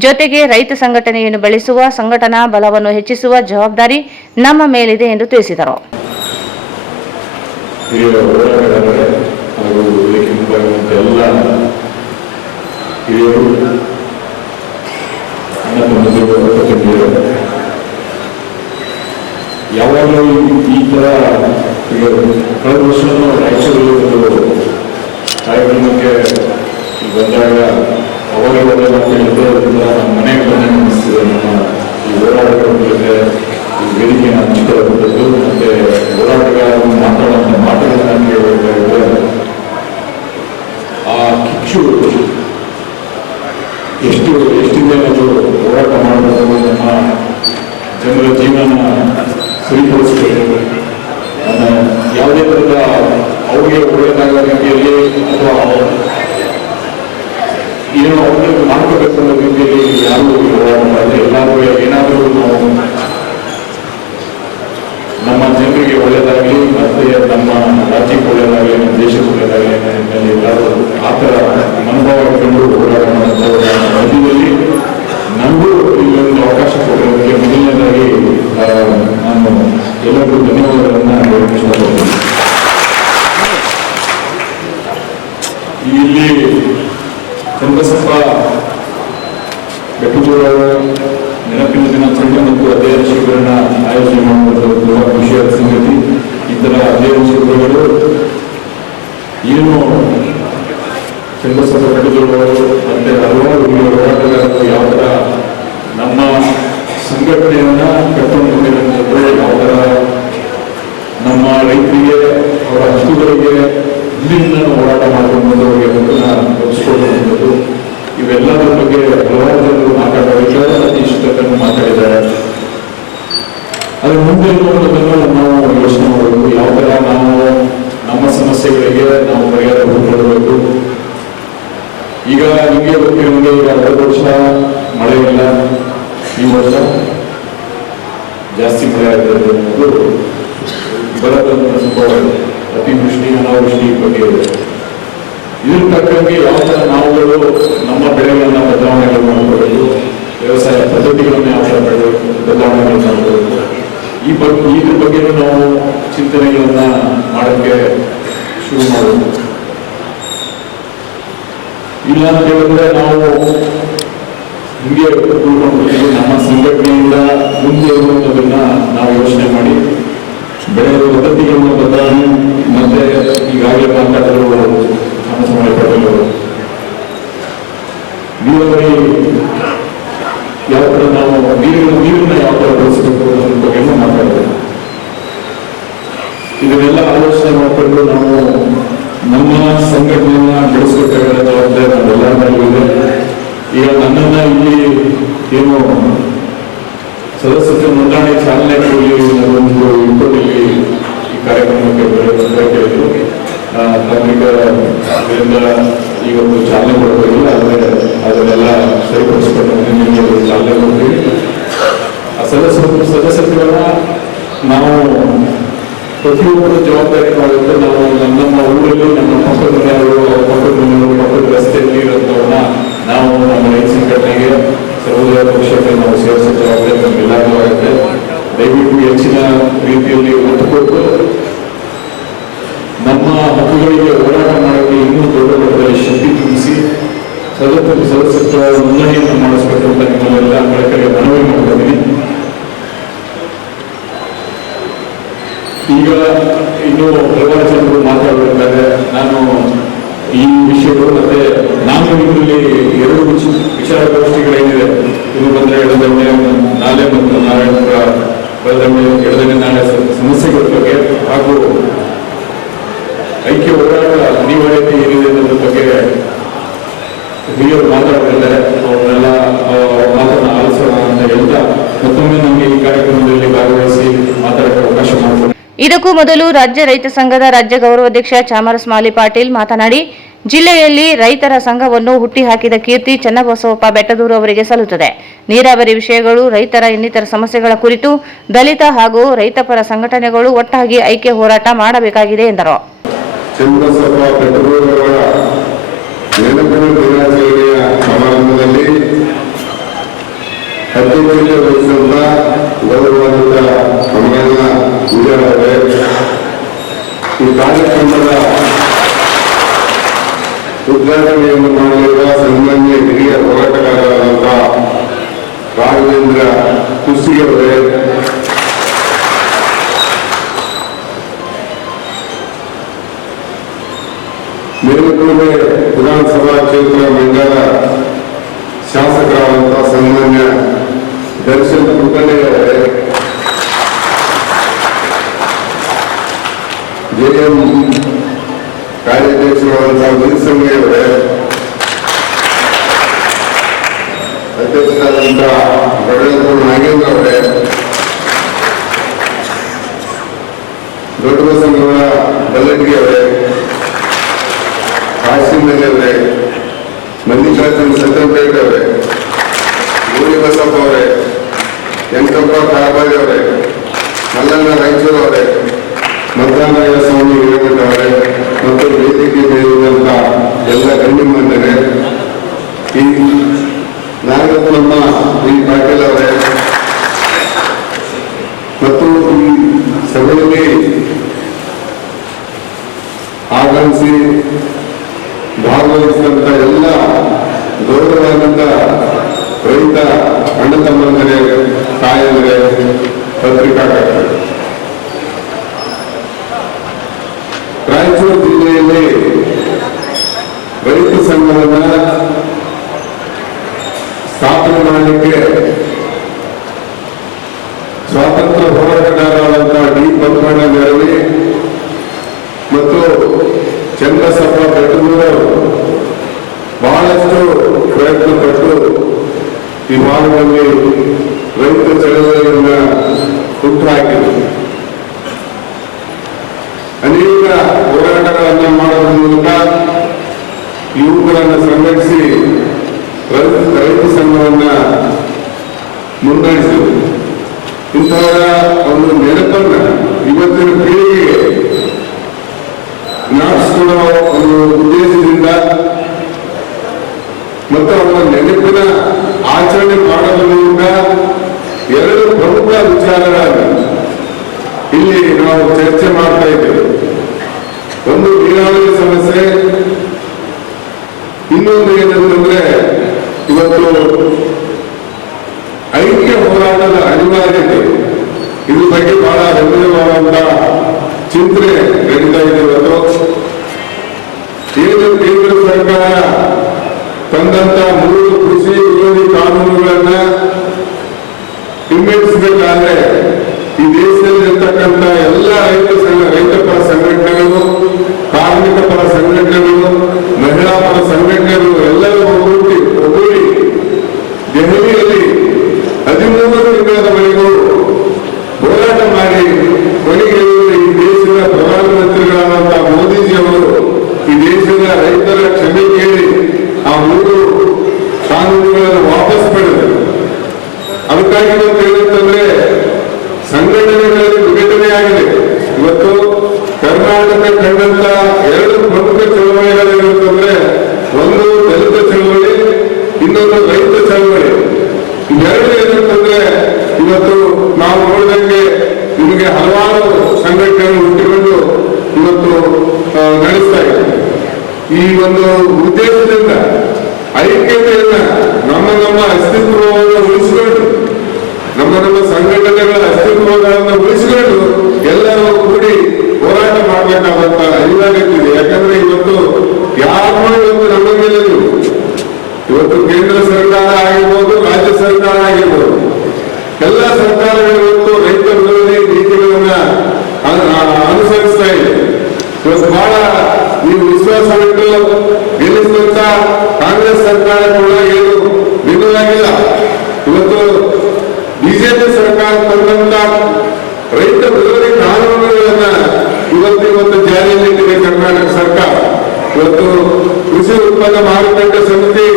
ಜೊತೆಗೆ ರೈತ ಸಂಘಟನೆಯನ್ನು ಬೆಳೆಸುವ, ಸಂಘಟನಾ ಬಲವನ್ನು ಹೆಚ್ಚಿಸುವ ಜವಾಬ್ದಾರಿ ನಮ್ಮ ಮೇಲಿದೆ ಎಂದು ತಿಳಿಸಿದರು. ಯಾವಾಗಲೂ ಈ ಥರ ಕಳೆದ ವರ್ಷ ರಾಯಚೂರಲ್ಲಿ ಒಂದು ಕಾರ್ಯಕ್ರಮಕ್ಕೆ ಬಂದಾಗ ಅವಾಗ ಒಳ್ಳೆ ಹೇಳಿದ್ದೆ, ಅದರಿಂದ ನಮ್ಮ ಮನೆಗೆ ಬಂದು ಅನಿಸ್ತಿದೆ. ನಮ್ಮ ಈ ಹೋರಾಟಗಳ ಜೊತೆ ಈ ವೇದಿಕೆಯನ್ನು ಹಂಚಿಕೊಳ್ಳಬಹುದು ಮತ್ತೆ ಹೋರಾಟಗಾರರು ಮಾತಾಡುವಂಥ ಮಾತುಗಳನ್ನು ನನಗೆ ಹೇಳ್ತಾ ಇದ್ದರೆ ಆ ಕಿಚ್ಚು ಎಷ್ಟಿದೆ ಅನ್ನೋದು ಹೋರಾಟ ಮಾಡಬೇಕು. ನಮ್ಮ ಜನರ ಜೀವನ ಸರಿಪಡಿಸಬೇಕು. ಯಾವುದೇ ಥರದ ಅವ್ರಿಗೆ ಒಳ್ಳೆಯದಾಗುವ ರೀತಿಯಲ್ಲಿ ಅಥವಾ ಏನೋ ಅವ್ರಿಗೆ ಮಾಡ್ಕೋಬೇಕು ಅನ್ನೋ ರೀತಿಯಲ್ಲಿ ಯಾರು ಹೋರಾಟ ಮಾಡಿದ್ರೆ ಎಲ್ಲರೂ ಏನಾದರೂ ನಾವು ರೈತರು ನೆನಪಿನ ದಿನಾಚರಣೆ ಮತ್ತು ಅಧ್ಯಯನ ಶಿಬಿರನ ಆಯೋಜನೆ ಮಾಡುವುದು ತುಂಬಾ ಖುಷಿಯಾದ ಸಂಗತಿ. ಈ ತರ ಅಧ್ಯಯನ ಶಿಬಿರಗಳು ಏನು ಚಂದ್ರಸಭಾ ಕಟ್ಟಿದವರು ಮತ್ತೆ ಹಲವಾರು ಹೋರಾಟಗಾರರು ಯಾವ ತರ ನಮ್ಮ ಸಂಘಟನೆಯನ್ನ ಕಟ್ಟಿಕೊಂಡಿರುವಂಥದ್ದು, ಯಾವ ತರ ನಮ್ಮ ರೈತರಿಗೆ ಅವರ ಹಕ್ಕುಗಳಿಗೆ ಇಲ್ಲಿಂದ ಹೋರಾಟ ಮಾಡುವಂಥದ್ದವರಿಗೆ ಹಕ್ಕನ್ನ ಒಪ್ಪಿಸಿಕೊಳ್ಳುವಂಥದ್ದು, ಇವೆಲ್ಲದರ ಬಗ್ಗೆ ಹಲವಾರು ಜನರು ಮಾತಾಡೋದಿಲ್ಲ, ಇಷ್ಟನ್ನು ಮಾತಾಡಿದ್ದಾರೆ. ಅದ್ರ ಮುಂದೆ ಅನ್ನೋದನ್ನು ನಾವು ಯೋಚನೆ ಮಾಡಬೇಕು. ಯಾವ ತರ ನಾವು ನಮ್ಮ ಸಮಸ್ಯೆಗಳಿಗೆ ನಾವು ಪರಿಹಾರ ಹುಡುಕೊಳ್ಬೇಕು. ಈಗ ನಿಮಗೆ ಗೊತ್ತಿರುವಂಗೆ ಈಗ 2 ವರ್ಷ ಮಳೆ ಇಲ್ಲ, ಈ ವರ್ಷ ಜಾಸ್ತಿ ಮಳೆ ಆಗ್ತದೆ. ಬರೋದನ್ನು ಸ್ವಲ್ಪ ಅತಿವೃಷ್ಟಿ ಅನಾವೃಷ್ಟಿ ಬಗ್ಗೆ ಇದೆ. ಇದ್ರ ತಕ್ಕಂಗೆ ಯಾವ ತರ ನಾವುಗಳು ನಮ್ಮ ಬೆಳೆಗಳನ್ನ ಬದಲಾವಣೆಗಳು ಮಾಡ್ಕೊಳ್ಬೇಕು, ವ್ಯವಸಾಯ ಪದ್ಧತಿಗಳನ್ನ ಯಾವ ತರ ಬದಲಾವಣೆಗಳು ಮಾಡ್ಕೊಳ್ಬೇಕು, ಇದ್ರ ಬಗ್ಗೆ ನಾವು ಚಿಂತನೆಗಳನ್ನ ಮಾಡೋಕ್ಕೆ ಶುರು ಮಾಡಬೇಕು. ಇಲ್ಲ ಅಂತ ಹೇಳಿದ್ರೆ ನಾವು ಹಿಂಗೆ ಕೂತ್ಕೊಂಡ್ಬಿಡ್ತೀವಿ. ನಮ್ಮ ಸಂಘಟನೆಯಿಂದ ಮುಂದೆ ಇರುವಂಥದ್ದನ್ನ ನಾವು ಯೋಚನೆ ಮಾಡಿ ಬೆಳೆಯ ಪದ್ಧತಿಗಳನ್ನ ಬದಲಾವಣೆ, ಮತ್ತೆ ಈಗಾಗಲೇ ಮಾತಾಡಿರುವ ಸಮಸ್ಯೆ ಪಡೆಯಲು ನೀರಾವರಿ ಯಾವ ತರ ನಾವು ನೀರನ್ನ ಯಾವ ತರ ಬಳಸಬೇಕು ಅನ್ನೋದ್ರ ಬಗ್ಗೆ ಮಾತಾಡಬೇಕು. ಇದನ್ನೆಲ್ಲ ಆಲೋಚನೆ ಮಾಡಿಕೊಂಡು ನಾವು ನಮ್ಮ ಸಂಘಟನೆಯನ್ನ ಬೆಳೆಸಬೇಕಾದ ಜವಾಬ್ದಾರಿ ನಮ್ಮೆಲ್ಲರ ಮೇಲೂ ಇದೆ. ಈಗ ನನ್ನನ್ನ ಇಲ್ಲಿ ಏನು ಸದಸ್ಯತ್ವ ನೋಂದಣಿ ಚಾಲನೆ ಒಂದು ಇಂಪೋರ್ಟಲ್ಲಿ ಈ ಕಾರ್ಯಕ್ರಮಕ್ಕೆ ಕೇಳಿದ್ರು. ತಾಂತ್ರಿಕದಿಂದ ಇವತ್ತು ಚಾಲನೆ ಕೊಡಬೇಕಿಲ್ಲ, ಆದರೆ ಅದನ್ನೆಲ್ಲ ಸರಿಪಡಿಸಿಕೊಂಡು ನಿಮಗೆ ಚಾಲನೆ ಕೊಡ್ತೀವಿ. ಆ ಸದಸ್ಯತ್ವಗಳನ್ನ ನಾವು ಪ್ರತಿಯೊಬ್ಬರು ಜವಾಬ್ದಾರಿ ಮಾಡುತ್ತೆ. ನಾವು ನಮ್ಮ ಊರಲ್ಲಿ ನಮ್ಮ ಪಕ್ಕದ ಪಕ್ಕದ ರಸ್ತೆಯಲ್ಲಿ ಇರೋದನ್ನ ನಾವು ನಮ್ಮ ರೈತ ಸಂಘಟನೆಗೆ ಸರ್ವೋದಯ ಪಕ್ಷಕ್ಕೆ ನಾವು ಸೇರಿಸೋ ಜವಾಬ್ದಾರಿ ನಮ್ಗೆಲ್ಲರಿಗೂ ಆಗುತ್ತೆ. ದಯವಿಟ್ಟು ಹೆಚ್ಚಿನ ರೀತಿಯಲ್ಲಿ ಒತ್ತು ಕೊಟ್ಟು ನಮ್ಮ ಹಕ್ಕುಗಳಿಗೆ ಹೋರಾಟ ಮಾಡೋಕ್ಕೆ ಇನ್ನೂ ದೊಡ್ಡ ಮಟ್ಟದಲ್ಲಿ ಶಕ್ತಿ ತುಂಬಿಸಿ ಸದಸ್ಯತ್ವ ನೋಂದಣಿಯನ್ನು ಮಾಡಿಸ್ಬೇಕು ಅಂತ ನಿಮ್ಮಲ್ಲೆಲ್ಲ ಕಳಕಳಿಗೆ ಮನವಿ ಮಾಡ್ತಿದ್ದೀನಿ. ಈಗ ಇನ್ನು ಹಲವಾರು ಜನರು ಮಾತಾಡಬೇಕಾದ್ರೆ ನಾನು ಈ ವಿಷಯಗಳು ಮತ್ತೆ ನಾನು ಇದರಲ್ಲಿ 2 ವಿಚಾರಗೋಷ್ಠಿಗಳೇನಿದೆ, ಇದು ಬಂದ್ರೆ ಎಡದಂಡೆ ನಾಲೆ ಮತ್ತು ನಾರಾಯಣಪುರ ಬಲದಂಡೆ ಎಡದಂಡೆ ನಾಳೆ ಸಮಸ್ಯೆಗಳ ಬಗ್ಗೆ ಹಾಗೂ ಐಕ್ಯ ಹೋರಾಟ ಅನಿವಾರ್ಯತೆ ಏನಿದೆ ಅನ್ನೋದ್ರ ಬಗ್ಗೆ ಹಿರಿಯರು ಮಾತಾಡ್ತಿದ್ದಾರೆ. ಅವ್ರನ್ನೆಲ್ಲ ಮಾತನ್ನ ಆಲಿಸೋಣ ಅಂತ ಹೇಳ್ತಾ ಮತ್ತೊಮ್ಮೆ ನಮಗೆ ಈ ಕಾರ್ಯಕ್ರಮದಲ್ಲಿ ಭಾಗವಹಿಸಿ ಮಾತಾಡಕ್ಕೆ ಅವಕಾಶ ಮಾಡಿಕೊಡಿ. ಇದಕ್ಕೂ ಮೊದಲು ರಾಜ್ಯ ರೈತ ಸಂಘದ ರಾಜ್ಯ ಗೌರವಾಧ್ಯಕ್ಷ ಚಾಮರಸ್ಮಾಲಿ ಪಾಟೀಲ್ ಮಾತನಾಡಿ, ಜಿಲ್ಲೆಯಲ್ಲಿ ರೈತರ ಸಂಘವನ್ನು ಹುಟ್ಟಿಹಾಕಿದ ಕೀರ್ತಿ ಚನ್ನಬಸವಪ್ಪ ಬೆಟ್ಟದೂರು ಅವರಿಗೆ ಸಲ್ಲುತ್ತದೆ. ನೀರಾವರಿ ವಿಷಯಗಳು, ರೈತರ ಇನ್ನಿತರ ಸಮಸ್ಯೆಗಳ ಕುರಿತು ದಲಿತ ಹಾಗೂ ರೈತಪರ ಸಂಘಟನೆಗಳು ಒಟ್ಟಾಗಿ ಐಕ್ಯ ಹೋರಾಟ ಮಾಡಬೇಕಾಗಿದೆ ಎಂದರು. ಚನ್ನಬಸವಪ್ಪ ಬೆಟ್ಟದೂರವರ ನೆನಪಿನ ದಿನಾಚರಣೆಯ ಸಮಾರಂಭದಲ್ಲಿ ಅಧ್ಯಕ್ಷತೆ ವಹಿಸಿದ ಗೌರವಾನ್ವಿತ ಕಮಲಣ್ಣ ಗುಜರಾವರೇ, ಈ ಕಾರ್ಯಕ್ರಮದ ಉದ್ಘಾಟನೆಯನ್ನು ಮಾಡಲಿರುವ ಸನ್ಮಾನ್ಯ ಹಿರಿಯ ಹೋರಾಟಗಾರರಾದಂತಹ ರಾಘವೇಂದ್ರ ಕುಸ್ತಿಯವರೇ, ಮೇಲುಕೋಟೆ ವಿಧಾನಸಭಾ ಕ್ಷೇತ್ರ ಮಂಡ್ಯದ ಶಾಸಕರಾದಂತಹ ಸನ್ಮಾನ್ಯ ದರ್ಶನ್ ಕುಲಕರ್ಣಿಯವರೇ, ಜೆಎಂ ಕಾರ್ಯಾಧ್ಯಕ್ಷರಾದಂತಹ ವೀರಸಂಗಯ್ಯವರೇ, ಅಧ್ಯಕ್ಷರಾದಂತಹ ಬಡೇಪುರ ನಾಗೇಂದ್ರ ಅವರೇ, ದೊಡ್ಡ ಬಸವನಗೌಡ ಬಲ್ಲಟ್ಟಿ ಅವರೇ, ಕಾಶಿಮಲ್ಲಿ ಅವರೇ, ಮಲ್ಲಿಕಾರ್ಜುನ್ ಸತ್ಯಪೇಟೆ ಅವರೇ, ಗೌರಿ ಬಸಪ್ಪ ಅವರೇ, ವೆಂಕಟಪ್ಪ ಕಾರಬಾರಿ ಅವರೇ, ಮಲ್ಲಣ್ಣ ರಾಯಚೂರು ಅವರೇ, ಮಧ್ಯಾಹ್ನ ಸ್ವಾಮಿ ಹಿರೇಮಠ ಅವರೇ ಮತ್ತು ವೇದಿಕೆ ಮೇಲಿರುವಂತ ಎಲ್ಲ ಗಣ್ಯಮಾನ್ಯರೇ, ಈ ನಾಗರತ್ನಮ್ಮ ವಿ ಪಾಟೀಲ್ ಅವರೇ ಮತ್ತು ಈ ಸಭೆಯಲ್ಲಿ ಆಗಮಿಸಿ ಭಾಗವಹಿಸಿದಂತ ಎಲ್ಲ ಗೌರವಾನ್ವಿತ ರೈತ ಅಣ್ಣ ತಮ್ಮಂದರೆ, ತಾಯಂದರೆ, ಪತ್ರಿಕಾಕರ್ತರು. ರಾಯಚೂರು ಜಿಲ್ಲೆಯಲ್ಲಿ ರೈತ ಸಂಘವನ್ನ ಸ್ಥಾಪನೆ ಮಾಡಲಿಕ್ಕೆ ಸ್ವಾತಂತ್ರ್ಯ ಹೋರಾಟಗಾರರಾದಂತಹ ಡಿ ಪದ್ಮಣ್ಣ ನೆರವಿ ಮತ್ತು ಚಂದ್ರಸಪ್ಪ ಬೆಟ್ಟದೂರವರು ಬಹಳಷ್ಟು ಪ್ರಯತ್ನ ಪಟ್ಟು ಈ ಭಾಗದಲ್ಲಿ ರೈತ ಚಳವಳಿಯನ್ನ ಹುಟ್ಟುಹಾಕಿದರು. ಅನೇಕ ಹೋರಾಟಗಳನ್ನು ಮಾಡೋದ್ರ ಮೂಲಕ ಯುವಕರನ್ನು ಸಂಘಟಿಸಿ ರೈತ ಸಂಘವನ್ನ ಮುನ್ನಡೆಸಿದರು. ಇಂಥವರ ಒಂದು ನೆನಪನ್ನ ಇವತ್ತಿನ ಪೀಳಿಗೆಗೆ ಜ್ಞಾಪಿಸಿಕೊಳ್ಳುವ ಒಂದು ಉದ್ದೇಶದಿಂದ ಮತ್ತು ಅವರ ನೆನಪಿನ ಆಚರಣೆ ಮಾಡೋದ್ರ ಮೂಲಕ ಎರಡು ಪ್ರಮುಖ ವಿಚಾರಗಳನ್ನು ಇಲ್ಲಿ ನಾವು ಚರ್ಚೆ ಮಾಡ್ತಾ ಇದ್ದೇವೆ. ಒಂದು ನೀರಾವರಿ ಸಮಸ್ಯೆ, ಇನ್ನೊಂದು ಏನಂತಂದ್ರೆ ಇವತ್ತು ಐಕ್ಯ ಹೋರಾಟದ ಅನಿವಾರ್ಯತೆ. ಇದ್ರ ಬಗ್ಗೆ ಬಹಳ ಗಂಭೀರವಾದಂತಹ ಚಿಂತನೆ ನಡೀತಾ ಇದೆ. ಇವತ್ತು ಏನು ಕೇಂದ್ರ ಸರ್ಕಾರ ತಂದಂತ 3 ಕೃಷಿ ವಿರೋಧಿ ಕಾನೂನುಗಳನ್ನ ಹಿಮ್ಮೆಟ್ಟಿಸಬೇಕಾದ್ರೆ ಈ ದೇಶದಲ್ಲಿರ್ತಕ್ಕಂಥ ಎಲ್ಲ ರೈತ ಪರ ಸಂಘಟನೆಗಳು, ಕಾರ್ಮಿಕ ಪರ ಸಂಘಟನೆಗಳು, ಮಹಿಳಾ ಪರ ಸಂಘಟನೆಗಳು ಎಲ್ಲರೂ ಒಗ್ಗೂಡಿ ದೆಹಲಿಯಲ್ಲಿ 13 ತಿಂಗಳವರೆಗೂ ಹೋರಾಟ ಮಾಡಿ ಕೊನೆಗೆ ಈ ದೇಶದ ಪ್ರಧಾನಮಂತ್ರಿಗಳಾದಂತಹ ಮೋದಿಜಿಯವರು ಈ ದೇಶದ ರೈತರ ಕ್ಷಮೆ ಕೇಳಿ ಆ 3 ಕಾನೂನುಗಳನ್ನು ವಾಪಸ್ ಪಡೆದರು. ಅದಕ್ಕಾಗಿ ಇವತ್ತು ಏನಂತಂದ್ರೆ ಸಂಘಟನೆಗಳಲ್ಲಿ ವಿಘಟನೆಯಾಗಿದೆ. ಇವತ್ತು ಕರ್ನಾಟಕ ಕಂಡಂತ 2 ಪ್ರಮುಖ ಚಳವಳಿಗಳೇನಂತಂದ್ರೆ ಒಂದು ದಲಿತ ಚಳವಳಿ, ಇನ್ನೊಂದು ರೈತ ಚಳವಳಿ. ಇವೆರಡು ಏನಂತಂದ್ರೆ ಇವತ್ತು ನಾವು ನೋಡಿದಂಗೆ ನಿಮಗೆ ಹಲವಾರು ಸಂಘಟನೆಗಳು ಹುಟ್ಟಿಕೊಂಡು ಇವತ್ತು ನಡೆಸ್ತಾ ಇದೆ. ಈ ಒಂದು ಉದ್ದೇಶದಿಂದ ಐಕ್ಯತೆಯನ್ನ ನಮ್ಮ ಅಸ್ತಿತ್ವವನ್ನು ಉಳಿಸಿಕೊಂಡು ನಮ್ಮ ಸಂಘಟನೆಗಳ ಅಸ್ತಿತ್ವಗಳನ್ನು ಉಳಿಸಿಕೊಂಡು ಎಲ್ಲರೂ ಕೂಡಿ ಹೋರಾಟ ಮಾಡಬೇಕಾದಂತ ಅನಿವಾರ್ಯತೆ ಇದೆ. ಯಾಕಂದ್ರೆ ಇವತ್ತು ಯಾರು ಇವತ್ತು ನಮ್ಮ ಮೇಲೆ ಇವತ್ತು ಕೇಂದ್ರ ಸರ್ಕಾರ ಆಗಿರ್ಬೋದು, ರಾಜ್ಯ ಸರ್ಕಾರ ಆಗಿರ್ಬೋದು, ಎಲ್ಲ ಸರ್ಕಾರಗಳು ಇವತ್ತು ರೈತ ವಿರೋಧಿ ನೀತಿಗಳನ್ನ ಅನುಸರಿಸ್ತಾ ಇದೆ. ಇವತ್ತು ಬಹಳ ನೀವು ವಿಶ್ವಾಸವಿಟ್ಟು ಗೆಲ್ಲಿಸಿದಂತ ಕಾಂಗ್ರೆಸ್ ಸರ್ಕಾರ ಕೂಡ ಏನು ಭಿನ್ನವಾಗಿಲ್ಲ. ಇವತ್ತು ಬಿಜೆಪಿ ಸರ್ಕಾರ ತಂದಂತ ರೈತ ವಿರೋಧಿ ಕಾನೂನುಗಳನ್ನ ಇವತ್ತು ಜಾರಿಯಲ್ಲಿಟ್ಟಿದೆ ಕರ್ನಾಟಕ ಸರ್ಕಾರ. ಇವತ್ತು ಕೃಷಿ ಉತ್ಪನ್ನ ಮಾರುಕಟ್ಟೆ ಸಮಿತಿ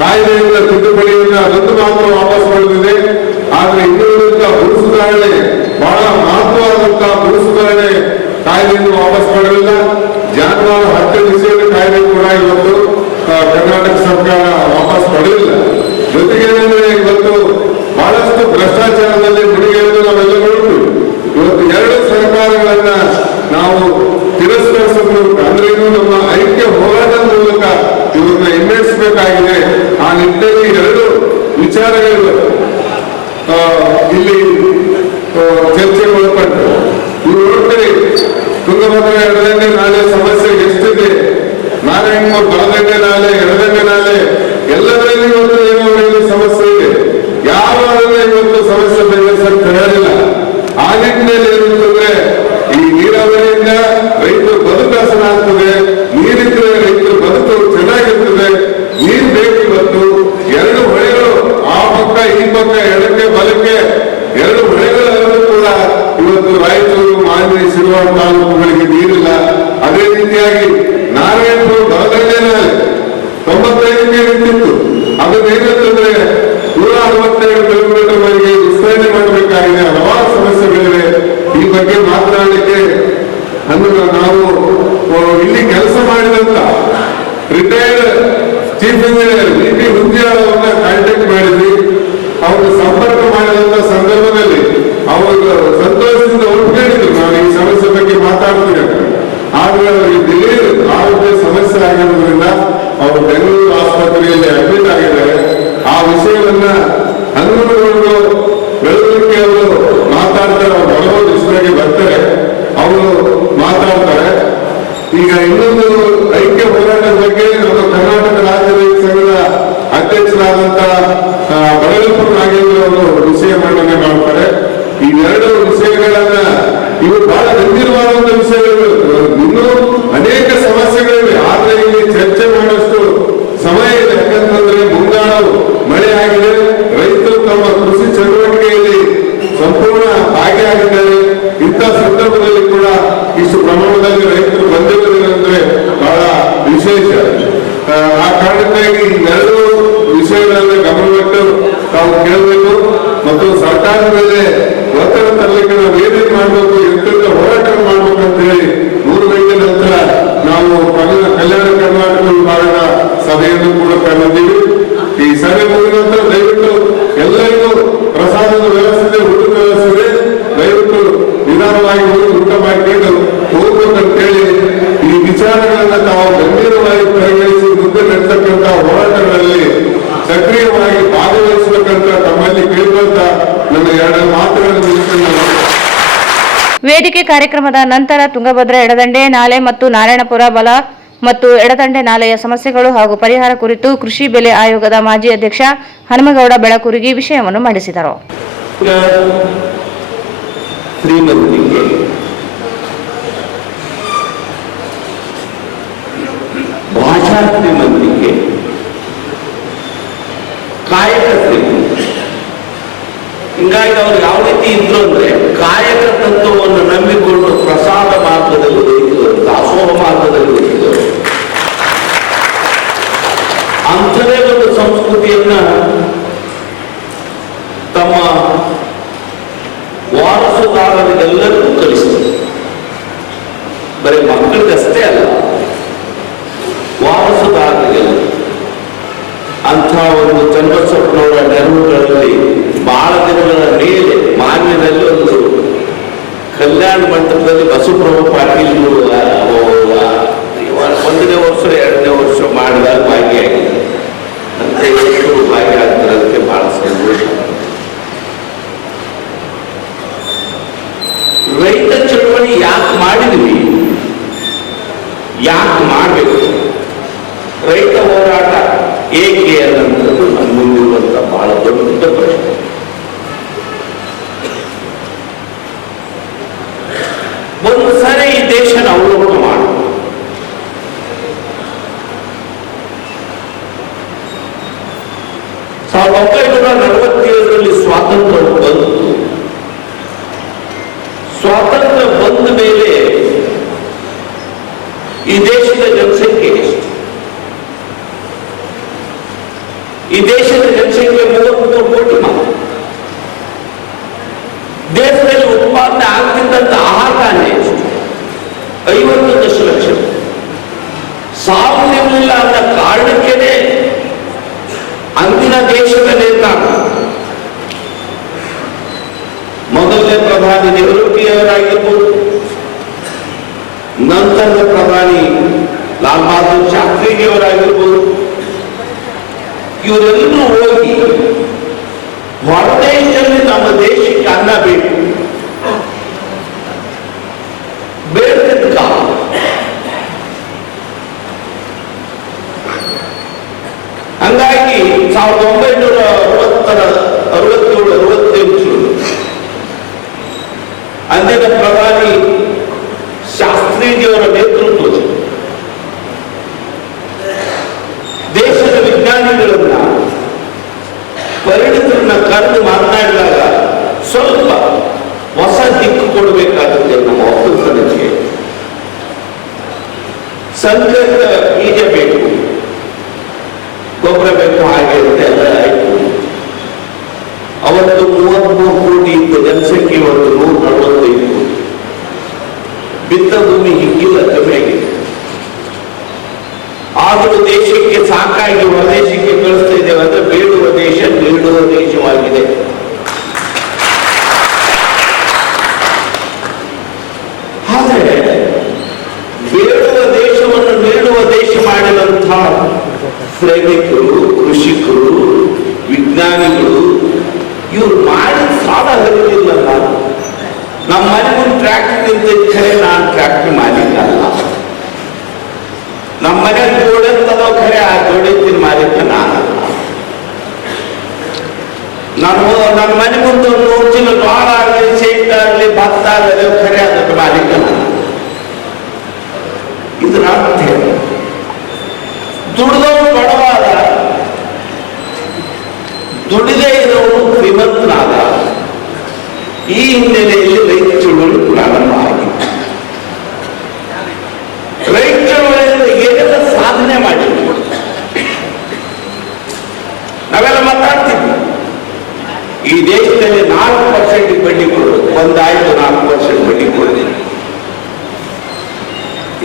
ಕಾಯ್ದೆಯಿಂದ ತಿದ್ದುಪಡಿಯನ್ನ ಅದೊಂದು ಮಾತ್ರ ವಾಪಸ್ ಪಡೆದಿದೆ. ಆದ್ರೆ ಇನ್ನುಳಿದಂತ ಭೂ ಸುಧಾರಣೆ, ಬಹಳ ಮಹತ್ವವಾದಂತಹ ಭೂ ಸುಧಾರಣೆ ಕಾಯ್ದೆಯನ್ನು ವಾಪಸ್ ಪಡೆದಿಲ್ಲ. ಜಾನುವಾರು ಹತ್ಯೆ ನಿಷೇಧ ಕಾಯ್ದೆ ಕೂಡ ಇವತ್ತು ಕರ್ನಾಟಕ ಸರ್ಕಾರ ವಾಪಸ್ ಪಡೆದಿಲ್ಲ. ಜೊತೆಗೆ ಇವತ್ತು ಬಹಳಷ್ಟು ಭ್ರಷ್ಟಾಚಾರದಲ್ಲಿ ಮುಳುಗಿರುವುದು ನಾವೆಲ್ಲ ನೋಡ್ತೀವಿ. ಇವತ್ತು 2 ಸರ್ಕಾರಗಳನ್ನ ನಾವು ತಿರಸ್ಕರಿಸೋದ್ರ ಮೂಲಕ ಅಂದ್ರೆ ಇದು ನಮ್ಮ ಐಕ್ಯ ಹೋರಾಟದ ಮೂಲಕ ಇವ್ರನ್ನ ಹಿಮ್ಮೆಟ್ಟಿಸಬೇಕಾಗಿದೆ. ಆ ನಿಟ್ಟಿನಲ್ಲಿ 2 ವಿಚಾರಗಳು ಇಲ್ಲಿ ಚರ್ಚೆಗೆ ಒಳಪಟ್ಟು ನೀವು ನೋಡ್ತೀರಿ. ತುಂಗಭದ್ರಾ ಎಡದಂಡೆ ನಾಲೆ ಸಮಸ್ಯೆ ಎಷ್ಟಿದೆ, ನಾರಾಯಣಪುರ ಬಲದಂಡೆ ನಾಲೆ, ಎಡದಂಡೆ ನಾಲೆ ಎಲ್ಲದರಲ್ಲಿ ಇವತ್ತು ನೀರಾವರಿಯಲ್ಲಿ ಸಮಸ್ಯೆ ಇದೆ. ಯಾರು ಅದನ್ನ ಇವತ್ತು ಸಮಸ್ಯೆ ಬಗೆಹರಿಸಲು ತಯಾರಿಲ್ಲ. ಆ ನಿಟ್ಟಿನಲ್ಲಿ ಏನಂತಂದ್ರೆ ಈ ನೀರಾವರಿಯಿಂದ ರೈತರು ಬದುಕಾಸನ ಆಗ್ತದೆ. ನೀರಿದ್ರೆ ರೈತರ ಬದುಕು ಚೆನ್ನಾಗಿರ್ತದೆ. ನೀರು ಬೇಕು. ಇವತ್ತು 2 ಹೊಳೆಗಳು ಆ ಪಕ್ಕ ಈ ಪಕ್ಕ, ಎಡಕ್ಕೆ ಬಲಕ್ಕೆ 2 ಹೊಳೆಗಳಲ್ಲೂ ಕೂಡ ಇವತ್ತು ರಾಯಚೂರು, ಮಾನ್ವಿ, ಶಿರವಾಡ ತಾಲೂಕುಗಳಿಗೆ ನೀರಿಲ್ಲ. ಅದೇ ರೀತಿಯಾಗಿ ನಾರಾಯಣಪುರ ಬಲದಂಡೆ ನಾಲೆ 95ಕ್ಕೆ ನಿಂತಿತ್ತು. ಅದನ್ನೇನಂತಂದ್ರೆ 162 ಕಿಲೋಮೀಟರ್ ವರೆಗೆ ವಿಸ್ತರಣೆ ಮಾಡಬೇಕಾಗಿದೆ. ಹಲವಾರು ಸಮಸ್ಯೆಗಳಿವೆ. ಈ ಬಗ್ಗೆ ಮಾತನಾಡಲಿಕ್ಕೆ ನಾವು ಇಲ್ಲಿ ಕೆಲಸ ಮಾಡಿದಂತ ರಿಟೈರ್ಡ್ ಚೀಫ್ ಇಂಜಿನಿಯರ್ BP ಹುಂಜಿಯಾಳ ಅವರನ್ನ ಕಾಂಟ್ಯಾಕ್ಟ್ ಮಾಡಿದ್ವಿ. ಅವರು ಸಂಪರ್ಕ ಮಾಡಿದಂತ ಸಂದರ್ಭದಲ್ಲಿ ಅವರು ಸಂತೋಷದಿಂದ ಒಪ್ಪಿಕೊಂಡಿದ್ರು ನಾನು ಈ ಸಮಸ್ಯೆ ಬಗ್ಗೆ ಮಾತಾಡ್ತೀನಿ ಅಂತ. ಆದ್ರೆ ಅವರಿಗೆ ದಿಢೀರ್ ಆರೋಗ್ಯ ಸಮಸ್ಯೆ ಆಗಿರೋದ್ರಿಂದ ಅವರು ಬೆಂಗಳೂರು ಆಸ್ಪತ್ರೆಯಲ್ಲಿ ಅಡ್ಮಿಟ್ ಆಗಿದ್ದಾರೆ. ಆ ವಿಷಯವನ್ನ ಹನುಮನಗೌಡರು ಬೆಳವಣಿಗೆ ಅವರು ಮಾತಾಡ್ತಾರೆ. ಅವ್ರು ಬರೋ ದಿವಸದಾಗೆ ಬರ್ತಾರೆ, ಅವರು ಮಾತಾಡ್ತಾರೆ. ಈಗ ಇನ್ನೊಂದು ಐಕ್ಯ ಹೋರಾಟದ ಬಗ್ಗೆ ನಮ್ಮ ಕರ್ನಾಟಕ ರಾಜ್ಯ ರೈತ ಸಂಘದ ಅಧ್ಯಕ್ಷರಾದಂತ ಬಡಗಲ್ಪುರ ನಾಗೇಂದ್ರ ಅವರು ವಿಷಯ ಮಂಡನೆ ಮಾಡ್ತಾರೆ. ಇವೆರಡು ವಿಷಯಗಳನ್ನ ಇವು ಬಹಳ ಗಂಭೀರವಾದಂತ ವಿಷಯಗಳು. ಇನ್ನೂ ಅನೇಕ ಸಮಸ್ಯೆಗಳಿವೆ, ಆದ್ರೆ ಇಲ್ಲಿ ಚರ್ಚೆ ಮಾಡುವಷ್ಟು ಸಮಯ ಇದೆ. ಯಾಕಂತಂದ್ರೆ ಮುಂಗಾರು ಮಳೆ ಆಗಿದೆ, ರೈತರು ತಮ್ಮ ಕೃಷಿ ಚಟುವಟಿಕೆಯಲ್ಲಿ ಸಂಪೂರ್ಣ ಭಾಗಿಯಾಗಿದ್ದಾರೆ. ಇಂಥ ಸಂದರ್ಭದಲ್ಲಿ ಕೂಡ ಇಷ್ಟು ಪ್ರಮಾಣದಲ್ಲಿ ರೈತರು ಬಂದಿರುವುದಂದ್ರೆ ಬಹಳ ವಿಶೇಷ. ಆ ಕಾರಣಕ್ಕಾಗಿ ಇವೆರಡು ವಿಷಯಗಳನ್ನ ಗಮನವಿಟ್ಟು ತಾವು ಕೇಳಬೇಕು ಮತ್ತು ಸರ್ಕಾರದ ಮೇಲೆ ಒತ್ತಡ ತರಲಿಕ್ಕೆ ನಾವು ಏನೇನು ಮಾಡಬೇಕು, ಎಂತೆಂತ ಹೋರಾಟ ಮಾಡಬೇಕು ಅಂತ ಹೇಳಿ 3 ಗಂಟೆ ನಂತರ ನಾವು ಕಲ್ಯಾಣ ಕರ್ನಾಟಕ ವಿಭಾಗದ ಸಭೆಯನ್ನು ಕೂಡ ಕರೆದಿದ್ದೀವಿ. ಈ ಸಭೆ ಮುಗಿದ ನಂತರ ದಯವಿಟ್ಟು ಎಲ್ಲರಿಗೂ ಪ್ರಸಾದದ ವ್ಯವಸ್ಥೆ, ಊಟದ ವ್ಯವಸ್ಥೆ, ದಯವಿಟ್ಟು ನಿಧಾನವಾಗಿ ಹೋಗಿ ಊಟ ಮಾಡಿಕೊಂಡು ಹೋಗ್ಬೇಕಂತೇಳಿ ಈ ವಿಚಾರಗಳನ್ನ ತಾವು ಗಂಭೀರವಾಗಿ ಪರಿಗಣಿಸಿ ಮುಂದೆ ನಡೆಸತಕ್ಕಂಥ ಹೋರಾಟಗಳಲ್ಲಿ ಸಕ್ರಿಯವಾಗಿ ಭಾಗವಹಿಸಬೇಕಂತ ತಮ್ಮಲ್ಲಿ ಕೇಳ್ಕೊಂತ ನನ್ನ 2 ಮಾತುಗಳನ್ನು ಮುಗಿಸ್ಕೊಂಡು ವೇದಿಕೆ ಕಾರ್ಯಕ್ರಮದ ನಂತರ ತುಂಗಭದ್ರಾ ಎಡದಂಡೆ ನಾಲೆ ಮತ್ತು ನಾರಾಯಣಪುರ ಬಲ ಮತ್ತು ಎಡದಂಡೆ ನಾಲೆಯ ಸಮಸ್ಯೆಗಳು ಹಾಗೂ ಪರಿಹಾರ ಕುರಿತು ಕೃಷಿ ಬೆಲೆ ಆಯೋಗದ ಮಾಜಿ ಅಧ್ಯಕ್ಷ ಹನುಮಗೌಡ ಬೆಳಕುರಿಗಿ ವಿಷಯವನ್ನು ಮಂಡಿಸಿದರು. ಶ್ರೀಮಂತಿಕೆ, ಭಾಷಾ ಶ್ರೀಮಂತಿಕೆ, ಕಾಯಕ ಶ್ರೀಮಂತಿಕೆ. ಹಿಂಗಾಗಿ ಅವ್ರು ಯಾವ ರೀತಿ ಇದ್ರು ಅಂದ್ರೆ ಕಾಯಕ ತತ್ವವನ್ನು ನಂಬಿಕೊಂಡು ಪ್ರಸಾದ ಮಾರ್ಗದಲ್ಲಿ ಬದುಕಿದವರು, ದಾಸೋಹ ಮಾರ್ಗದಲ್ಲಿ ಬದುಕಿದವರು. ಅಂಥದೇ ಒಂದು ಸಂಸ್ಕೃತಿಯನ್ನ ತಮ್ಮ ವಾರಸುದಾರರಿಗೆಲ್ಲರಿಗೂ ಕಲಿಸಿದರು. ಬರೀ ಮಕ್ಕಳಿಗಷ್ಟೇ ಅಲ್ಲ, ವಾರಸುದಾರರಿಗೆಲ್ಲ. ಅಂಥ ಒಂದು ಚನ್ನಬಸಪ್ಪನವರ ನೆರವುಗಳಲ್ಲಿ ಬಹಳ ದಿನಗಳ ಮೇಲೆ ಮಾನ್ಯದಲ್ಲಿ ಒಂದು ಕಲ್ಯಾಣ ಮಂಟಪದಲ್ಲಿ ಬಸವಪ್ರಭು ಪಾಟೀಲ್ 1ನೇ ವರ್ಷ 2ನೇ ವರ್ಷ ಮಾಡಿದಾಗ ಭಾಗಿಯಾಗಿದೆ ಅಂತ ಎಷ್ಟು ಭಾಗಿಯಾಗ್ತಾರಂತೆ. ಬಹಳ ಸಂತೋಷ. ರೈತ ಚಳವಳಿ ಯಾಕೆ ಮಾಡಿದ್ವಿ, ಯಾಕೆ ಮಾಡಬೇಕು, ರೈತ ಹೋರಾಟ ಏಕೆ ಅನ್ನೋದು ನಮ್ಮ ಮುಂದಿರುವಂತ ಬಹಳ ದೊಡ್ಡ ಪ್ರಶ್ನೆ. ಒಂದು ಸಾರಿ ಈ ದೇಶನ ಅವಲೋಕನ ಮಾಡ. 1947ರಲ್ಲಿ ಸ್ವಾತಂತ್ರ್ಯ ಬಂತು. ಸ್ವಾತಂತ್ರ್ಯ ಬಂದ ಮೇಲೆ ಈ ದೇಶದ ಜನಸಂಖ್ಯೆ ಎಷ್ಟು? ಈ ದೇಶದ ಜನಸಂಖ್ಯೆ 33 ಕೋಟಿ ಮಾತ್ರ. ದೇಶದಲ್ಲಿ ಉತ್ಪಾದನೆ ಆಗ್ತಿದ್ದಂತ ಆಹಾರ ಧಾನ್ಯ ಎಷ್ಟು? 50 ದಶಲಕ್ಷ. ಸಾವಯವಿಲ್ಲ ಅನ್ನೋ ಕಾರಣಕ್ಕೇನೆ ಅಂದಿನ ದೇಶದ ನೇತಾರ ಮೊದಲನೇ ಪ್ರಧಾನಿ ನೆಹರೂಜಿಯವರಾಗಿರ್ಬೋದು, ನಂತರದ ಪ್ರಧಾನಿ ಲಾಲ್ ಬಹದ್ದೂರ್ ಶಾಸ್ತ್ರಿಜಿಯವರಾಗಿರ್ಬೋದು, ಇವರೆಲ್ಲರೂ ಹೋಗಿ ಹೊರದೇಶದಲ್ಲಿ ನಮ್ಮ ದೇಶಕ್ಕೆ ಅನ್ನ ಬೇಕು ಬೇಡದ ಕಾಲ. ಹಂಗಾಗಿ 1967-68 ಅಂದಿನ ಪ್ರಧಾನಿ ಶಾಸ್ತ್ರಿಜಿಯವರ ನೇತೃತ್ವದಲ್ಲಿ ದೇಶದ ವಿಜ್ಞಾನಿಗಳನ್ನ ಪರಿಣಿತರನ್ನ ಕರೆದು ಮಾತನಾಡಿದಾಗ ಸ್ವಲ್ಪ ಹೊಸ ದಿಕ್ಕು ಕೊಡಬೇಕಾಗುತ್ತೆ ನಮ್ಮ ಒಕ್ಕಲ್ತನಕ್ಕೆ. ಸಂಕರಿತ ಬೀಜ ಬೇಕು, ಗೊಬ್ಬರ ಬೇಕು, ಹಾಗೆ ಎಲ್ಲ ಆಯ್ತು. ಅವತ್ತು 33 ಕೋಟಿ ಇದ್ದ ಜನಸಂಖ್ಯೆ ಇವತ್ತು 145 ಕೋಟಿ. ಬಿತ್ತ ಭೂಮಿ ಹಿಗ್ಗಿಲ್ಲ, ಕಮ್ಮಿ ಆಗಿದೆ. ಆದರೂ ದೇಶಕ್ಕೆ ಸಾಕಾಗಿ ಹೊರದೇಶಕ್ಕೆ ಕಳಿಸ್ತಾ ಇದ್ದೇವೆ ಅಂದ್ರೆ ಬೇಡುವ ದೇಶ ನೀಡುವ ದೇಶವಾಗಿದೆ. ಆದರೆ ಬೇಡುವ ದೇಶವನ್ನು ನೀಡುವ ದೇಶ ಮಾಡಿದಂತಹ ಶ್ರಮಿಕರು, ಕೃಷಿಕರು, ವಿಜ್ಞಾನಿಗಳು ಇವ್ರು ಮಾಡಿದ ಸಾಲ ಹರಿಲಿಲ್ಲಲ್ಲ. ನಮ್ಮ ಮನೆ ಮುಂದೆ ಟ್ರ್ಯಾಕ್ಟರ್ ನಿಂತಿದ್ದರೆ ನಾನು ಟ್ರ್ಯಾಕ್ಟರ್ ಮಾಲೀಕ ಅಲ್ಲ. ನಮ್ಮ ಮನೆ ಜೋಡೆತ್ತದೋ ಖರೆ ಆ ಜೋಡೆತ್ತಿನ ಮಾಲೀಕ ನಾನಲ್ಲ. ನನ್ನ ಮನೆ ಮುಂದೆ ಒಂದು 100 ಚೀಲ ಜೋಳ ಆಗಲಿ, ಶೇಂಗ ಆಗಲಿ, ಭತ್ತ ಆಗಲಿ ಖರೆ ಅದಕ್ಕೆ ಮಾಲೀಕ ನಾನು. ಇದರ ಅರ್ಥ ದುಡಿದವನು ಬಡವಾದ, ದುಡಿದೇ ಇರೋನು ಶ್ರೀಮಂತನಾದ. ಈ ಹಿನ್ನೆಲೆಯಲ್ಲಿ ರೈತ ಚಳುವಳಿ ಪ್ರಾರಂಭ ಆಗಿದೆ. ರೈತ ಚಳುವಳಿಯಿಂದ ಏನೆಲ್ಲ ಸಾಧನೆ ಮಾಡಿ ನಾವೆಲ್ಲ ಮಾತಾಡ್ತೀವಿ. ಈ ದೇಶದಲ್ಲಿ 4% ಬಡ್ಡಿ ಕೊಡೋದು, ಒಂದಾಯ್ತು 4% ಬಡ್ಡಿ ಕೊಡೋದು.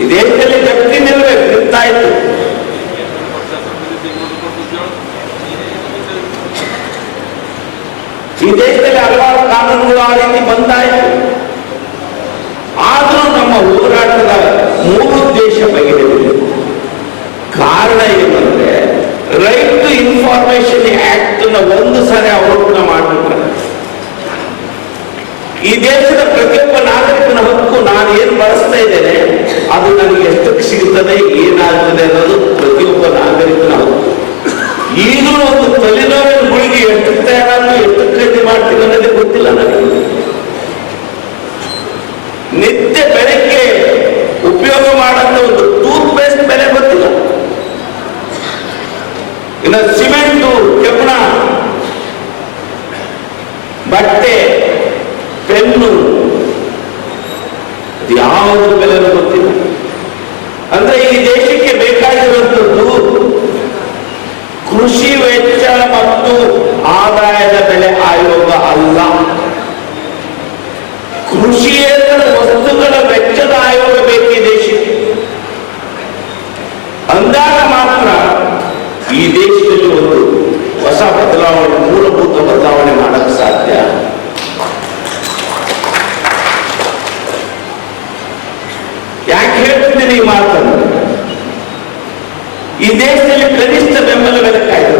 ಈ ದೇಶದಲ್ಲಿ ಜಪ್ತಿ ನಿಲ್ಲಬೇಕು, ನಿಂತಾಯ್ತು. ಈ ದೇಶದಲ್ಲಿ ಹಲವಾರು ಕಾನೂನುಗಳು ಆ ರೀತಿ ಬಂದಾಯಿತು. ಆದರೂ ನಮ್ಮ ಹೋರಾಟದ ಮೂಲೋದ್ದೇಶ ಬಗೆಹರಿಯಲಿಲ್ಲ. ಕಾರಣ ಏನಂದ್ರೆ ರೈಟ್ ಟು ಇನ್ಫಾರ್ಮೇಶನ್ ಆಕ್ಟ್ ಒಂದು ಸಾರಿ ಅವಲೋಕನ ಮಾಡಬೇಕು. ಈ ದೇಶದ ಪ್ರತಿಯೊಬ್ಬ ನಾಗರಿಕನ ಹಕ್ಕು, ನಾನು ಏನು ಬಳಸ್ತಾ ಇದ್ದೇನೆ ಅದು ನನಗೆ ಎಷ್ಟಕ್ಕೆ ಸಿಗುತ್ತದೆ, ಏನಾಗ್ತದೆ ಅನ್ನೋದು ಪ್ರತಿಯೊಬ್ಬ ನಾಗರಿಕನ ಹಕ್ಕು. ಈಗಲೂ ಒಂದು ತಲೆನೋವಿನ ಗುಳಿಗೆ ಎಷ್ಟು ತಯಾರಾದ್ರು, ಎಷ್ಟು ಖರೀದಿ ಮಾಡ್ತೀವಿ ಅನ್ನೋದೇ ಗೊತ್ತಿಲ್ಲ ನನಗೆ. ನಿತ್ಯ ಬೆಳಗ್ಗೆ ಉಪಯೋಗ ಮಾಡಂತ ಒಂದು ಟೂತ್ ಪೇಸ್ಟ್ ಬೆಲೆ ಗೊತ್ತಿಲ್ಲ. ಇನ್ನು ಸಿಮೆಂಟು, ಕೆಬ್ಬಣ, ಬಟ್ಟೆ, ಪೆನ್ನು, ಯಾವುದ್ರ ಬೆಲೆನೂ ಗೊತ್ತಿಲ್ಲ. ಅಂದ್ರೆ ಈ ದೇಶಕ್ಕೆ ಬೇಕಾಗಿರುವಂಥದ್ದು ಕೃಷಿ ವೆಚ್ಚ ಮತ್ತು ಆದಾಯದ ಬೆಲೆ ಆಯೋಗ ಅಲ್ಲ, ಕೃಷಿಯೇತರ ವಸ್ತುಗಳ ವೆಚ್ಚದ ಆಯೋಗ ಬೇಕು ಈ ದೇಶಕ್ಕೆ. ಅಂದಾಗ ಮಾತ್ರ ಈ ದೇಶದಲ್ಲಿ ಒಂದು ಹೊಸ ಬದಲಾವಣೆ, ಮೂಲಭೂತ ಬದಲಾವಣೆ ಮಾಡಕ್ಕೆ ಸಾಧ್ಯ. ಯಾಕೆ ಹೇಳ್ತಿದ್ದೀನಿ ಈ ಮಾತನ್ನು? ಈ ದೇಶದಲ್ಲಿ ಕನಿಷ್ಠ ಬೆಂಬಲ ಬೆಲೆ ಕಾಯ್ದೆ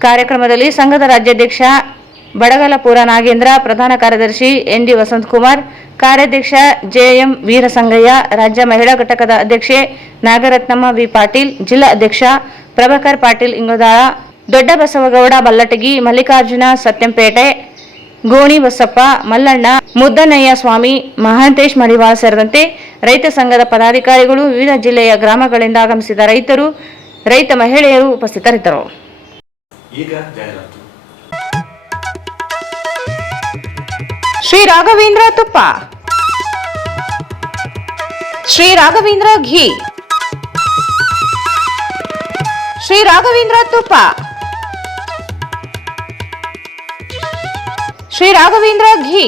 ಕಾರ್ಯಕ್ರಮದಲ್ಲಿ ಸಂಘದ ರಾಜ್ಯಾಧ್ಯಕ್ಷ ಬಡಗಲಪುರ ನಾಗೇಂದ್ರ, ಪ್ರಧಾನ ಕಾರ್ಯದರ್ಶಿ ಎನ್.ಡಿ. ವಸಂತಕುಮಾರ್, ಕಾರ್ಯಾಧ್ಯಕ್ಷ ಜೆ.ಎಂ. ವೀರಸಂಗಯ್ಯ, ರಾಜ್ಯ ಮಹಿಳಾ ಘಟಕದ ಅಧ್ಯಕ್ಷೆ ನಾಗರತ್ನಮ್ಮ ವಿ. ಪಾಟೀಲ್, ಜಿಲ್ಲಾ ಅಧ್ಯಕ್ಷ ಪ್ರಭಾಕರ್ ಪಾಟೀಲ್ ಇಂಗೋದಾಳ, ದೊಡ್ಡ ಬಸವಗೌಡ ಬಲ್ಲಟಗಿ, ಮಲ್ಲಿಕಾರ್ಜುನ ಸತ್ಯಂಪೇಟೆ, ಗೋಣಿ ಬಸಪ್ಪ, ಮಲ್ಲಣ್ಣ, ಮುದ್ದನಯ್ಯ ಸ್ವಾಮಿ, ಮಹಾಂತೇಶ್ ಮಡಿವಾಳ ಸೇರಿದಂತೆ ರೈತ ಸಂಘದ ಪದಾಧಿಕಾರಿಗಳು, ವಿವಿಧ ಜಿಲ್ಲೆಯ ಗ್ರಾಮಗಳಿಂದ ಆಗಮಿಸಿದ ರೈತರು, ರೈತ ಮಹಿಳೆಯರು ಉಪಸ್ಥಿತರಿದ್ದರು. ಈಗ ಜಾಹೀರಾತು. ಶ್ರೀ ರಾಘವೇಂದ್ರ ತುಪ್ಪ, ಶ್ರೀ ರಾಘವೇಂದ್ರ ಘೀ, ಶ್ರೀ ರಾಘವೇಂದ್ರ ತುಪ್ಪ, ಶ್ರೀ ರಾಘವೇಂದ್ರ ಘೀ.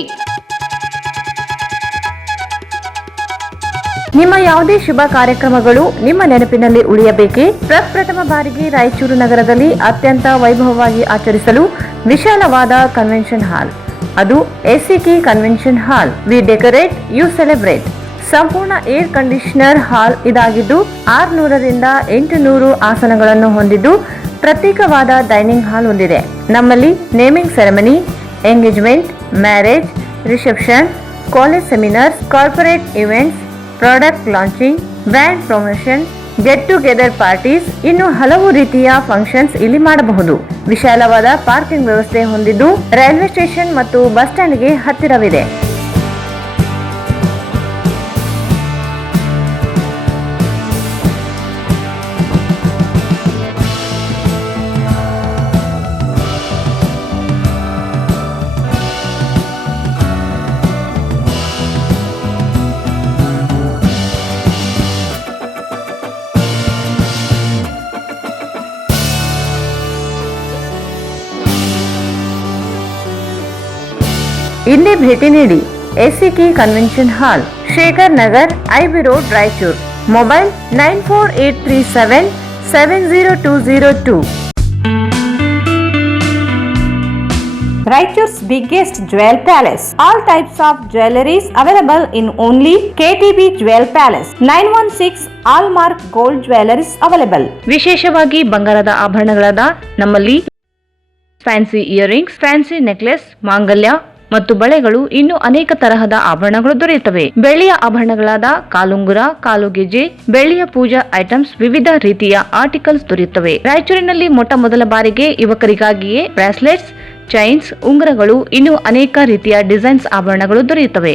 ನಿಮ್ಮ ಯಾವುದೇ ಶುಭ ಕಾರ್ಯಕ್ರಮಗಳು ನಿಮ್ಮ ನೆನಪಿನಲ್ಲಿ ಉಳಿಯಬೇಕೇ? ಪ್ರಪ್ರಥಮ ಬಾರಿಗೆ ರಾಯಚೂರು ನಗರದಲ್ಲಿ ಅತ್ಯಂತ ವೈಭವವಾಗಿ ಆಚರಿಸಲು ವಿಶಾಲವಾದ ಕನ್ವೆನ್ಷನ್ ಹಾಲ್, ಅದು ACK convention hall. We decorate, you celebrate. ಸಂಪೂರ್ಣ ಏರ್ ಕಂಡೀಷನರ್ ಹಾಲ್ ಇದಾಗಿದ್ದು 600ರಿಂದ 800 ಆಸನಗಳನ್ನು ಹೊಂದಿದ್ದು ಪ್ರತ್ಯೇಕವಾದ ಡೈನಿಂಗ್ ಹಾಲ್ ಹೊಂದಿದೆ. ನಮ್ಮಲ್ಲಿ naming ceremony, engagement, marriage, reception, college seminars, corporate events, product launching, brand promotion, get together parties, ಇನ್ನು ಹಲವು ರೀತಿಯ ಫಂಕ್ಷನ್ಸ್ ಇಲ್ಲಿ ಮಾಡಬಹುದು. ವಿಶಾಲವಾದ ಪಾರ್ಕಿಂಗ್ ವ್ಯವಸ್ಥೆ ಹೊಂದಿದ್ದು ರೈಲ್ವೆ ಸ್ಟೇಷನ್ ಮತ್ತು ಬಸ್ ಸ್ಟ್ಯಾಂಡ್ಗೆ ಹತ್ತಿರವಿದೆ. ಇಲ್ಲಿ ಭೇಟಿ ನೀಡಿ. ACK convention hall, Shekhar Nagar, IB road, Raichur. Mobile 9483770202. Raichur's biggest jewel palace. All types of jewelries available in only KTB Jewel Palace. 916 Allmark Gold Jewelries available. ವಿಶೇಷವಾಗಿ ಬಂಗಾರದ ಆಭರಣಗಳಾದ ನಮ್ಮಲ್ಲಿ ಫ್ಯಾನ್ಸಿ ಇಯರಿಂಗ್ಸ್, ಫ್ಯಾನ್ಸಿ ನೆಕ್ಲೆಸ್, ಮಾಂಗಲ್ಯ ಮತ್ತು ಬಳೆಗಳು ಇನ್ನೂ ಅನೇಕ ತರಹದ ಆಭರಣಗಳು ದೊರೆಯುತ್ತವೆ. ಬೆಳ್ಳಿಯ ಆಭರಣಗಳಾದ ಕಾಲುಂಗುರ, ಕಾಲುಗೆಜೆ, ಬೆಳ್ಳಿಯ ಪೂಜಾ ಐಟಮ್ಸ್, ವಿವಿಧ ರೀತಿಯ ಆರ್ಟಿಕಲ್ಸ್ ದೊರೆಯುತ್ತವೆ. ರಾಯಚೂರಿನಲ್ಲಿ ಮೊಟ್ಟ ಮೊದಲ ಬಾರಿಗೆ ಯುವಕರಿಗಾಗಿಯೇ ಬ್ರಾಸ್ಲೆಟ್ಸ್, ಚೈನ್ಸ್, ಉಂಗುರಗಳು, ಇನ್ನೂ ಅನೇಕ ರೀತಿಯ ಡಿಸೈನ್ಸ್ ಆಭರಣಗಳು ದೊರೆಯುತ್ತವೆ.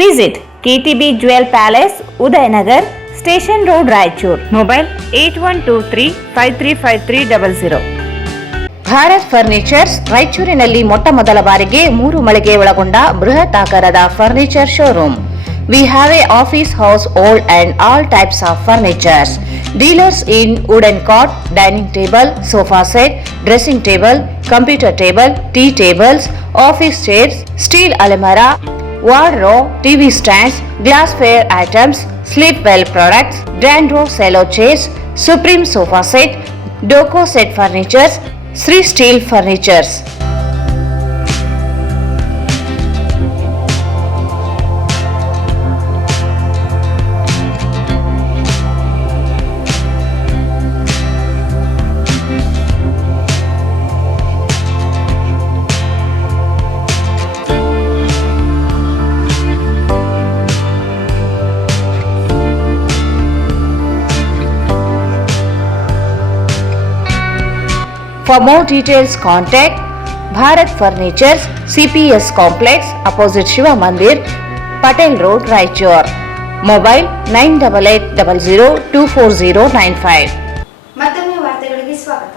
Visit KTB Jewel Palace, Udayanagar, Station Road, Raichur. Mobile 8123535300. Bharat furnitures ರಾಯಚೂರಿನಲ್ಲಿ ಮೊಟ್ಟ ಮೊದಲ ಬಾರಿಗೆ 3 ಮಳಿಗೆ ಒಳಗೊಂಡ ಬೃಹತ್ ಆಕಾರದ furniture showroom. We have a office house, old and all types of furnitures. Dealers in wooden cot, dining table, sofa set, dressing table, computer table, tea tables, office chairs, steel almirah, wardrobe, TV stands, glassware items, sleepwell products, Dandro cello chairs, Supreme sofa set, Doco set furnitures, Sri Steel furnitures. For more details, contact Bharat Furnitures, CPS Complex, opposite Shiva Mandir, Patel Road, Raichur. Mobile 9880024095. ಮತ್ತೊಮ್ಮೆ ವಾರ್ತೆಗಳಿಗೆ ಸ್ವಾಗತ.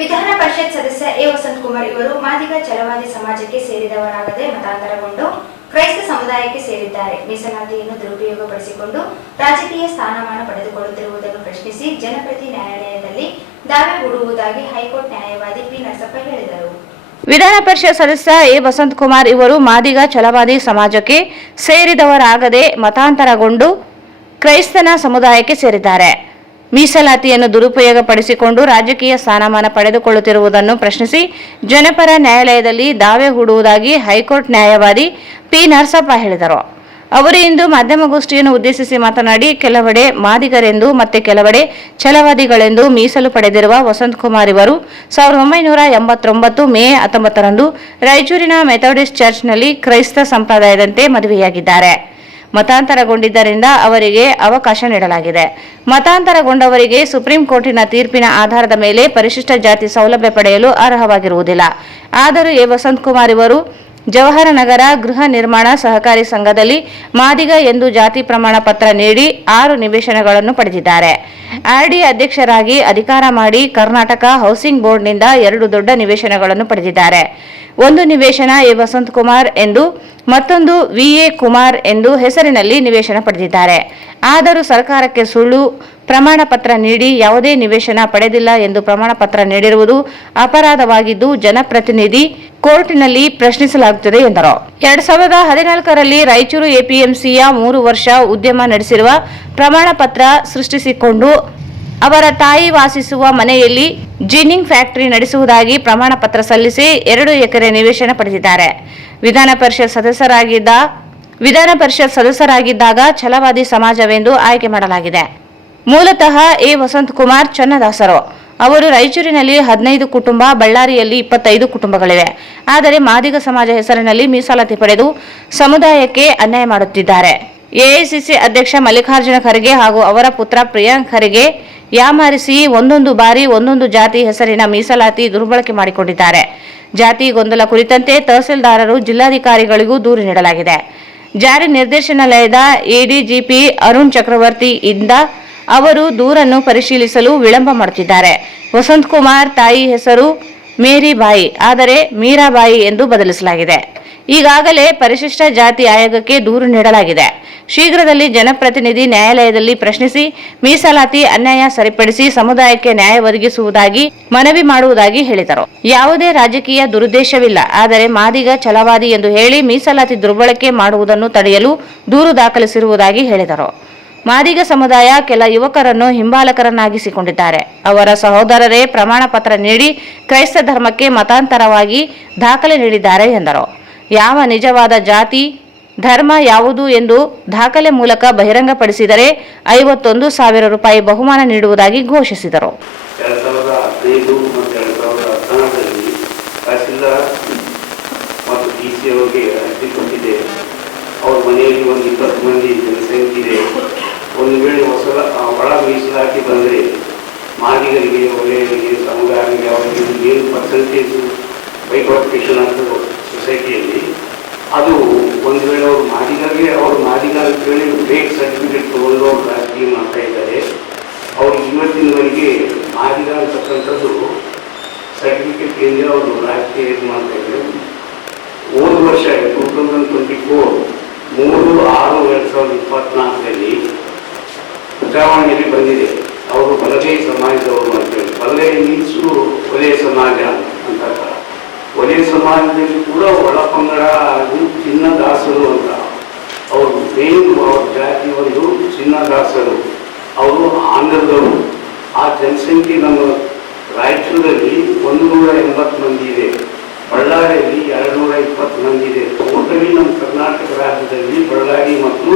ವಿಧಾನ ಪರಿಷತ್ ಸದಸ್ಯ A Vasanthakumar ಇವರು ಮಾದಿಗ ಛಲವಾದಿ ಸಮಾಜಕ್ಕೆ ಸೇರಿದವರಾಗದೆ ಮತಾಂತರಗೊಂಡು ಕ್ರೈಸ್ತ ಸಮುದಾಯಕ್ಕೆ ಸೇರಿದ್ದಾರೆ. ಮೀಸಲಾತಿಯನ್ನು ದುರುಪಯೋಗಪಡಿಸಿಕೊಂಡು ರಾಜಕೀಯ ಸ್ಥಾನಮಾನ ಪಡೆದುಕೊಳ್ಳುತ್ತಿರುವುದನ್ನು ಪ್ರಶ್ನಿಸಿ ಜನಪ್ರತಿ ನ್ಯಾಯಾಲಯದಲ್ಲಿ ದಾವೆ ಹೂಡುವುದಾಗಿ ಹೈಕೋರ್ಟ್ ನ್ಯಾಯವಾದಿ ಪಿ ನರಸಪ್ಪ ಹೇಳಿದರು. ವಿಧಾನ ಪರಿಷತ್ ಸದಸ್ಯ ಎ ವಸಂತಕುಮಾರ್ ಇವರು ಮಾದಿಗ ಛಲವಾದಿ ಸಮಾಜಕ್ಕೆ ಸೇರಿದವರಾಗದೆ ಮತಾಂತರಗೊಂಡು ಕ್ರೈಸ್ತನ ಸಮುದಾಯಕ್ಕೆ ಸೇರಿದ್ದಾರೆ. ಮೀಸಲಾತಿಯನ್ನು ದುರುಪಯೋಗಪಡಿಸಿಕೊಂಡು ರಾಜಕೀಯ ಸ್ಥಾನಮಾನ ಪಡೆದುಕೊಳ್ಳುತ್ತಿರುವುದನ್ನು ಪ್ರಶ್ನಿಸಿ ಜನಪರ ನ್ಯಾಯಾಲಯದಲ್ಲಿ ದಾವೆ ಹೂಡುವುದಾಗಿ ಹೈಕೋರ್ಟ್ ನ್ಯಾಯವಾದಿ ಪಿ ನರಸಪ್ಪ ಹೇಳಿದರು. ಅವರು ಇಂದು ಮಾಧ್ಯಮಗೋಷ್ಠಿಯನ್ನು ಉದ್ದೇಶಿಸಿ ಮಾತನಾಡಿ, ಕೆಲವೆಡೆ ಮಾದಿಗರೆಂದು ಮತ್ತೆ ಕೆಲವೆಡೆ ಛಲವಾದಿಗಳೆಂದು ಮೀಸಲು ಪಡೆದಿರುವ ವಸಂತಕುಮಾರ್ ಇವರು 1989 ಮೇ 19ರಂದು ರಾಯಚೂರಿನ ಮೆಥೋಡಿಸ್ಟ್ ಚರ್ಚ್ನಲ್ಲಿ ಕ್ರೈಸ್ತ ಸಂಪ್ರದಾಯದಂತೆ ಮದುವೆಯಾಗಿದ್ದಾರೆ. ಮತಾಂತರಗೊಂಡಿದ್ದರಿಂದ ಅವರಿಗೆ ಅವಕಾಶ ನೀಡಲಾಗಿದೆ. ಮತಾಂತರಗೊಂಡವರಿಗೆ ಸುಪ್ರೀಂ ಕೋರ್ಟಿನ ತೀರ್ಪಿನ ಆಧಾರದ ಮೇಲೆ ಪರಿಶಿಷ್ಟ ಜಾತಿ ಸೌಲಭ್ಯ ಪಡೆಯಲು ಅರ್ಹವಾಗಿರುವುದಿಲ್ಲ. ಆದರೂ ಎ ವಸಂತಕುಮಾರ್ ಇವರು ಜವಾಹರನಗರ ಗೃಹ ನಿರ್ಮಾಣ ಸಹಕಾರಿ ಸಂಘದಲ್ಲಿ ಮಾದಿಗ ಎಂದು ಜಾತಿ ಪ್ರಮಾಣ ಪತ್ರ ನೀಡಿ 6 ನಿವೇಶನಗಳನ್ನು ಪಡೆದಿದ್ದಾರೆ. ಆರ್ಡಿ ಅಧ್ಯಕ್ಷರಾಗಿ ಅಧಿಕಾರ ಮಾಡಿ ಕರ್ನಾಟಕ ಹೌಸಿಂಗ್ ಬೋರ್ಡ್ನಿಂದ 2 ದೊಡ್ಡ ನಿವೇಶನಗಳನ್ನು ಪಡೆದಿದ್ದಾರೆ. ಒಂದು ನಿವೇಶನ ಎ ವಸಂತಕುಮಾರ್ ಎಂದು ಮತ್ತೊಂದು ವಿಎ ಕುಮಾರ್ ಎಂದು ಹೆಸರಿನಲ್ಲಿ ನಿವೇಶನ ಪಡೆದಿದ್ದಾರೆ. ಆದರೂ ಸರ್ಕಾರಕ್ಕೆ ಸುಳ್ಳು ಪ್ರಮಾಣ ಪತ್ರ ನೀಡಿ ಯಾವುದೇ ನಿವೇಶನ ಪಡೆದಿಲ್ಲ ಎಂದು ಪ್ರಮಾಣ ಪತ್ರ ನೀಡಿರುವುದು ಅಪರಾಧವಾಗಿದ್ದು ಜನಪ್ರತಿನಿಧಿ ಕೋರ್ಟಿನಲ್ಲಿ ಪ್ರಶ್ನಿಸಲಾಗುತ್ತದೆ ಎಂದರು. 2014ರಲ್ಲಿ ರಾಯಚೂರು ಎಪಿಎಂಸಿಯ 3 ವರ್ಷ ಉದ್ಯಮ ನಡೆಸಿರುವ ಪ್ರಮಾಣ ಪತ್ರ ಸೃಷ್ಟಿಸಿಕೊಂಡು ಅವರ ತಾಯಿ ವಾಸಿಸುವ ಮನೆಯಲ್ಲಿ ಜಿನ್ನಿಂಗ್ ಫ್ಯಾಕ್ಟರಿ ನಡೆಸುವುದಾಗಿ ಪ್ರಮಾಣ ಪತ್ರ ಸಲ್ಲಿಸಿ 2 ಎಕರೆ ನಿವೇಶನ ಪಡೆದಿದ್ದಾರೆ. ವಿಧಾನ ಪರಿಷತ್ ಸದಸ್ಯರಾಗಿದ್ದಾಗ ಛಲವಾದಿ ಸಮಾಜವೆಂದು ಆಯ್ಕೆ ಮಾಡಲಾಗಿದೆ. ಮೂಲತಃ ಎ ವಸಂತಕುಮಾರ್ ಚನ್ನದಾಸರು. ಅವರು ರಾಯಚೂರಿನಲ್ಲಿ 15 ಕುಟುಂಬ, ಬಳ್ಳಾರಿಯಲ್ಲಿ 25 ಕುಟುಂಬಗಳಿವೆ. ಆದರೆ ಮಾದಿಗ ಸಮಾಜ ಹೆಸರಿನಲ್ಲಿ ಮೀಸಲಾತಿ ಪಡೆದು ಸಮುದಾಯಕ್ಕೆ ಅನ್ಯಾಯ ಮಾಡುತ್ತಿದ್ದಾರೆ. ಎಐಸಿಸಿ ಅಧ್ಯಕ್ಷ ಮಲ್ಲಿಕಾರ್ಜುನ ಖರ್ಗೆ ಹಾಗೂ ಅವರ ಪುತ್ರ ಪ್ರಿಯಾಂಕ್ ಖರ್ಗೆ ಯಾಮಾರಿಸಿ ಒಂದೊಂದು ಬಾರಿ ಒಂದೊಂದು ಜಾತಿ ಹೆಸರಿನ ಮೀಸಲಾತಿ ದುರ್ಬಳಕೆ ಮಾಡಿಕೊಂಡಿದ್ದಾರೆ. ಜಾತಿ ಗೊಂದಲ ಕುರಿತಂತೆ ತಹಸೀಲ್ದಾರರು, ಜಿಲ್ಲಾಧಿಕಾರಿಗಳಿಗೂ ದೂರು ನೀಡಲಾಗಿದೆ. ಜಾರಿ ನಿರ್ದೇಶನಾಲಯದ ಎಡಿಜಿಪಿ ಅರುಣ್ ಚಕ್ರವರ್ತಿ ಇಂದ ಅವರು ದೂರನ್ನು ಪರಿಶೀಲಿಸಲು ವಿಳಂಬ ಮಾಡುತ್ತಿದ್ದಾರೆ. ವಸಂತ್ ಕುಮಾರ್ ತಾಯಿ ಹೆಸರು ಮೇರಿಬಾಯಿ, ಆದರೆ ಮೀರಾಬಾಯಿ ಎಂದು ಬದಲಿಸಲಾಗಿದೆ. ಈಗಾಗಲೇ ಪರಿಶಿಷ್ಟ ಜಾತಿ ಆಯೋಗಕ್ಕೆ ದೂರು ನೀಡಲಾಗಿದೆ. ಶೀಘ್ರದಲ್ಲಿ ಜನಪ್ರತಿನಿಧಿ ನ್ಯಾಯಾಲಯದಲ್ಲಿ ಪ್ರಶ್ನಿಸಿ ಮೀಸಲಾತಿ ಅನ್ಯಾಯ ಸರಿಪಡಿಸಿ ಸಮುದಾಯಕ್ಕೆ ನ್ಯಾಯ ಒದಗಿಸುವುದಾಗಿ ಮನವಿ ಮಾಡುವುದಾಗಿ ಹೇಳಿದರು. ಯಾವುದೇ ರಾಜಕೀಯ ದುರುದ್ದೇಶವಿಲ್ಲ, ಆದರೆ ಮಾದಿಗ ಛಲವಾದಿ ಎಂದು ಹೇಳಿ ಮೀಸಲಾತಿ ದುರ್ಬಳಕೆ ಮಾಡುವುದನ್ನು ತಡೆಯಲು ದೂರು ದಾಖಲಿಸಿರುವುದಾಗಿ ಹೇಳಿದರು. ಮಾದಿಗ ಸಮುದಾಯ ಕೆಲ ಯುವಕರನ್ನು ಹಿಂಬಾಲಕರನ್ನಾಗಿಸಿಕೊಂಡಿದ್ದಾರೆ. ಅವರ ಸಹೋದರರೇ ಪ್ರಮಾಣ ಪತ್ರ ನೀಡಿ ಕ್ರೈಸ್ತ ಧರ್ಮಕ್ಕೆ ಮತಾಂತರವಾಗಿ ದಾಖಲೆ ನೀಡಿದ್ದಾರೆ ಎಂದರು. ಯಾವ ನಿಜವಾದ ಜಾತಿ ಧರ್ಮ ಯಾವುದು ಎಂದು ದಾಖಲೆ ಮೂಲಕ ಬಹಿರಂಗಪಡಿಸಿದರೆ 51,000 ರೂಪಾಯಿ ಬಹುಮಾನ ನೀಡುವುದಾಗಿ ಘೋಷಿಸಿದರು. 2015 ಮತ್ತು 2016ರಲ್ಲಿ ತಹಸೀಲ್ದಾರ್ ಮತ್ತು DC ಅವರಿಗೆ ಅರ್ಜಿ ಕೊಟ್ಟಿದೆ. ಅವ್ರ ಮನೆಯಲ್ಲಿ ಒಂದು 20 ಮಂದಿ ಜನಸಂಖ್ಯೆ ಇದೆ. ಒಂದು ವೇಳೆ ಒಳ ಮೀಸಲಾತಿ ಬಂದರೆ ಮಾದಿಗರಿಗೆ, ಒಲೆಯರಿಗೆ, ಸಮುದಾಯರಿಗೆ ಅವರಿಗೆ ಏನು ಪರ್ಸೆಂಟೇಜು ಬೈಕಾಟಿಫಿಕೇಶನ್ ಆಗ್ತದೆ ಸೊಸೈಟಿಯಲ್ಲಿ, ಅದು ಒಂದು ವೇಳೆ ಅವರು ಮಾದಿಗ ಅಂತೇಳಿ ಫೇಕ್ ಸರ್ಟಿಫಿಕೇಟ್ ತಗೊಂಡು ಅವ್ರು ರಾಜಕೀಯ ಮಾಡ್ತಾ ಇದ್ದಾರೆ. ಅವ್ರಿಗೆ ಇವತ್ತಿನವರೆಗೆ ಮಾದಿಗ ಅಂತಕ್ಕಂಥದ್ದು ಸರ್ಟಿಫಿಕೇಟ್ ಏನಿದೆ ಅವರು ರಾಜಕೀಯ ಇದು ಮಾಡ್ತಾ ಇದ್ದಾರೆ. ಹೋದ ವರ್ಷ 2024 3/6/2024ರಲ್ಲಿ ಚುನಾವಣೆಯಲ್ಲಿ ಬಂದಿದೆ. ಅವರು ಬಲಗೈ ಸಮಾಜದವರು ಅಂತೇಳಿ, ಬಲಗೈ ಮೀನ್ಸು ಒಲೆಯ ಸಮಾಜ ಅಂತ. ಒಲೆಯ ಸಮಾಜದಲ್ಲಿ ಕೂಡ ಒಳ ಪಂಗಡ ಚಿನ್ನದಾಸರು ಅಂತ ಅವರು ಮೇನ್ ಅವ್ರ ಜಾತಿ ಒಂದು ಚಿನ್ನದಾಸರು. ಅವರು ಆಂಧ್ರದವರು. ಆ ಜನಸಂಖ್ಯೆ ನಮ್ಮ ರಾಯಚೂರಲ್ಲಿ 180 ಮಂದಿ ಇದೆ, ಬಳ್ಳಾರಿಯಲ್ಲಿ 220 ಮಂದಿ ಇದೆ. ಟೋಟಲಿ ನಮ್ಮ ಕರ್ನಾಟಕ ರಾಜ್ಯದಲ್ಲಿ ಬಳ್ಳಾರಿ ಮತ್ತು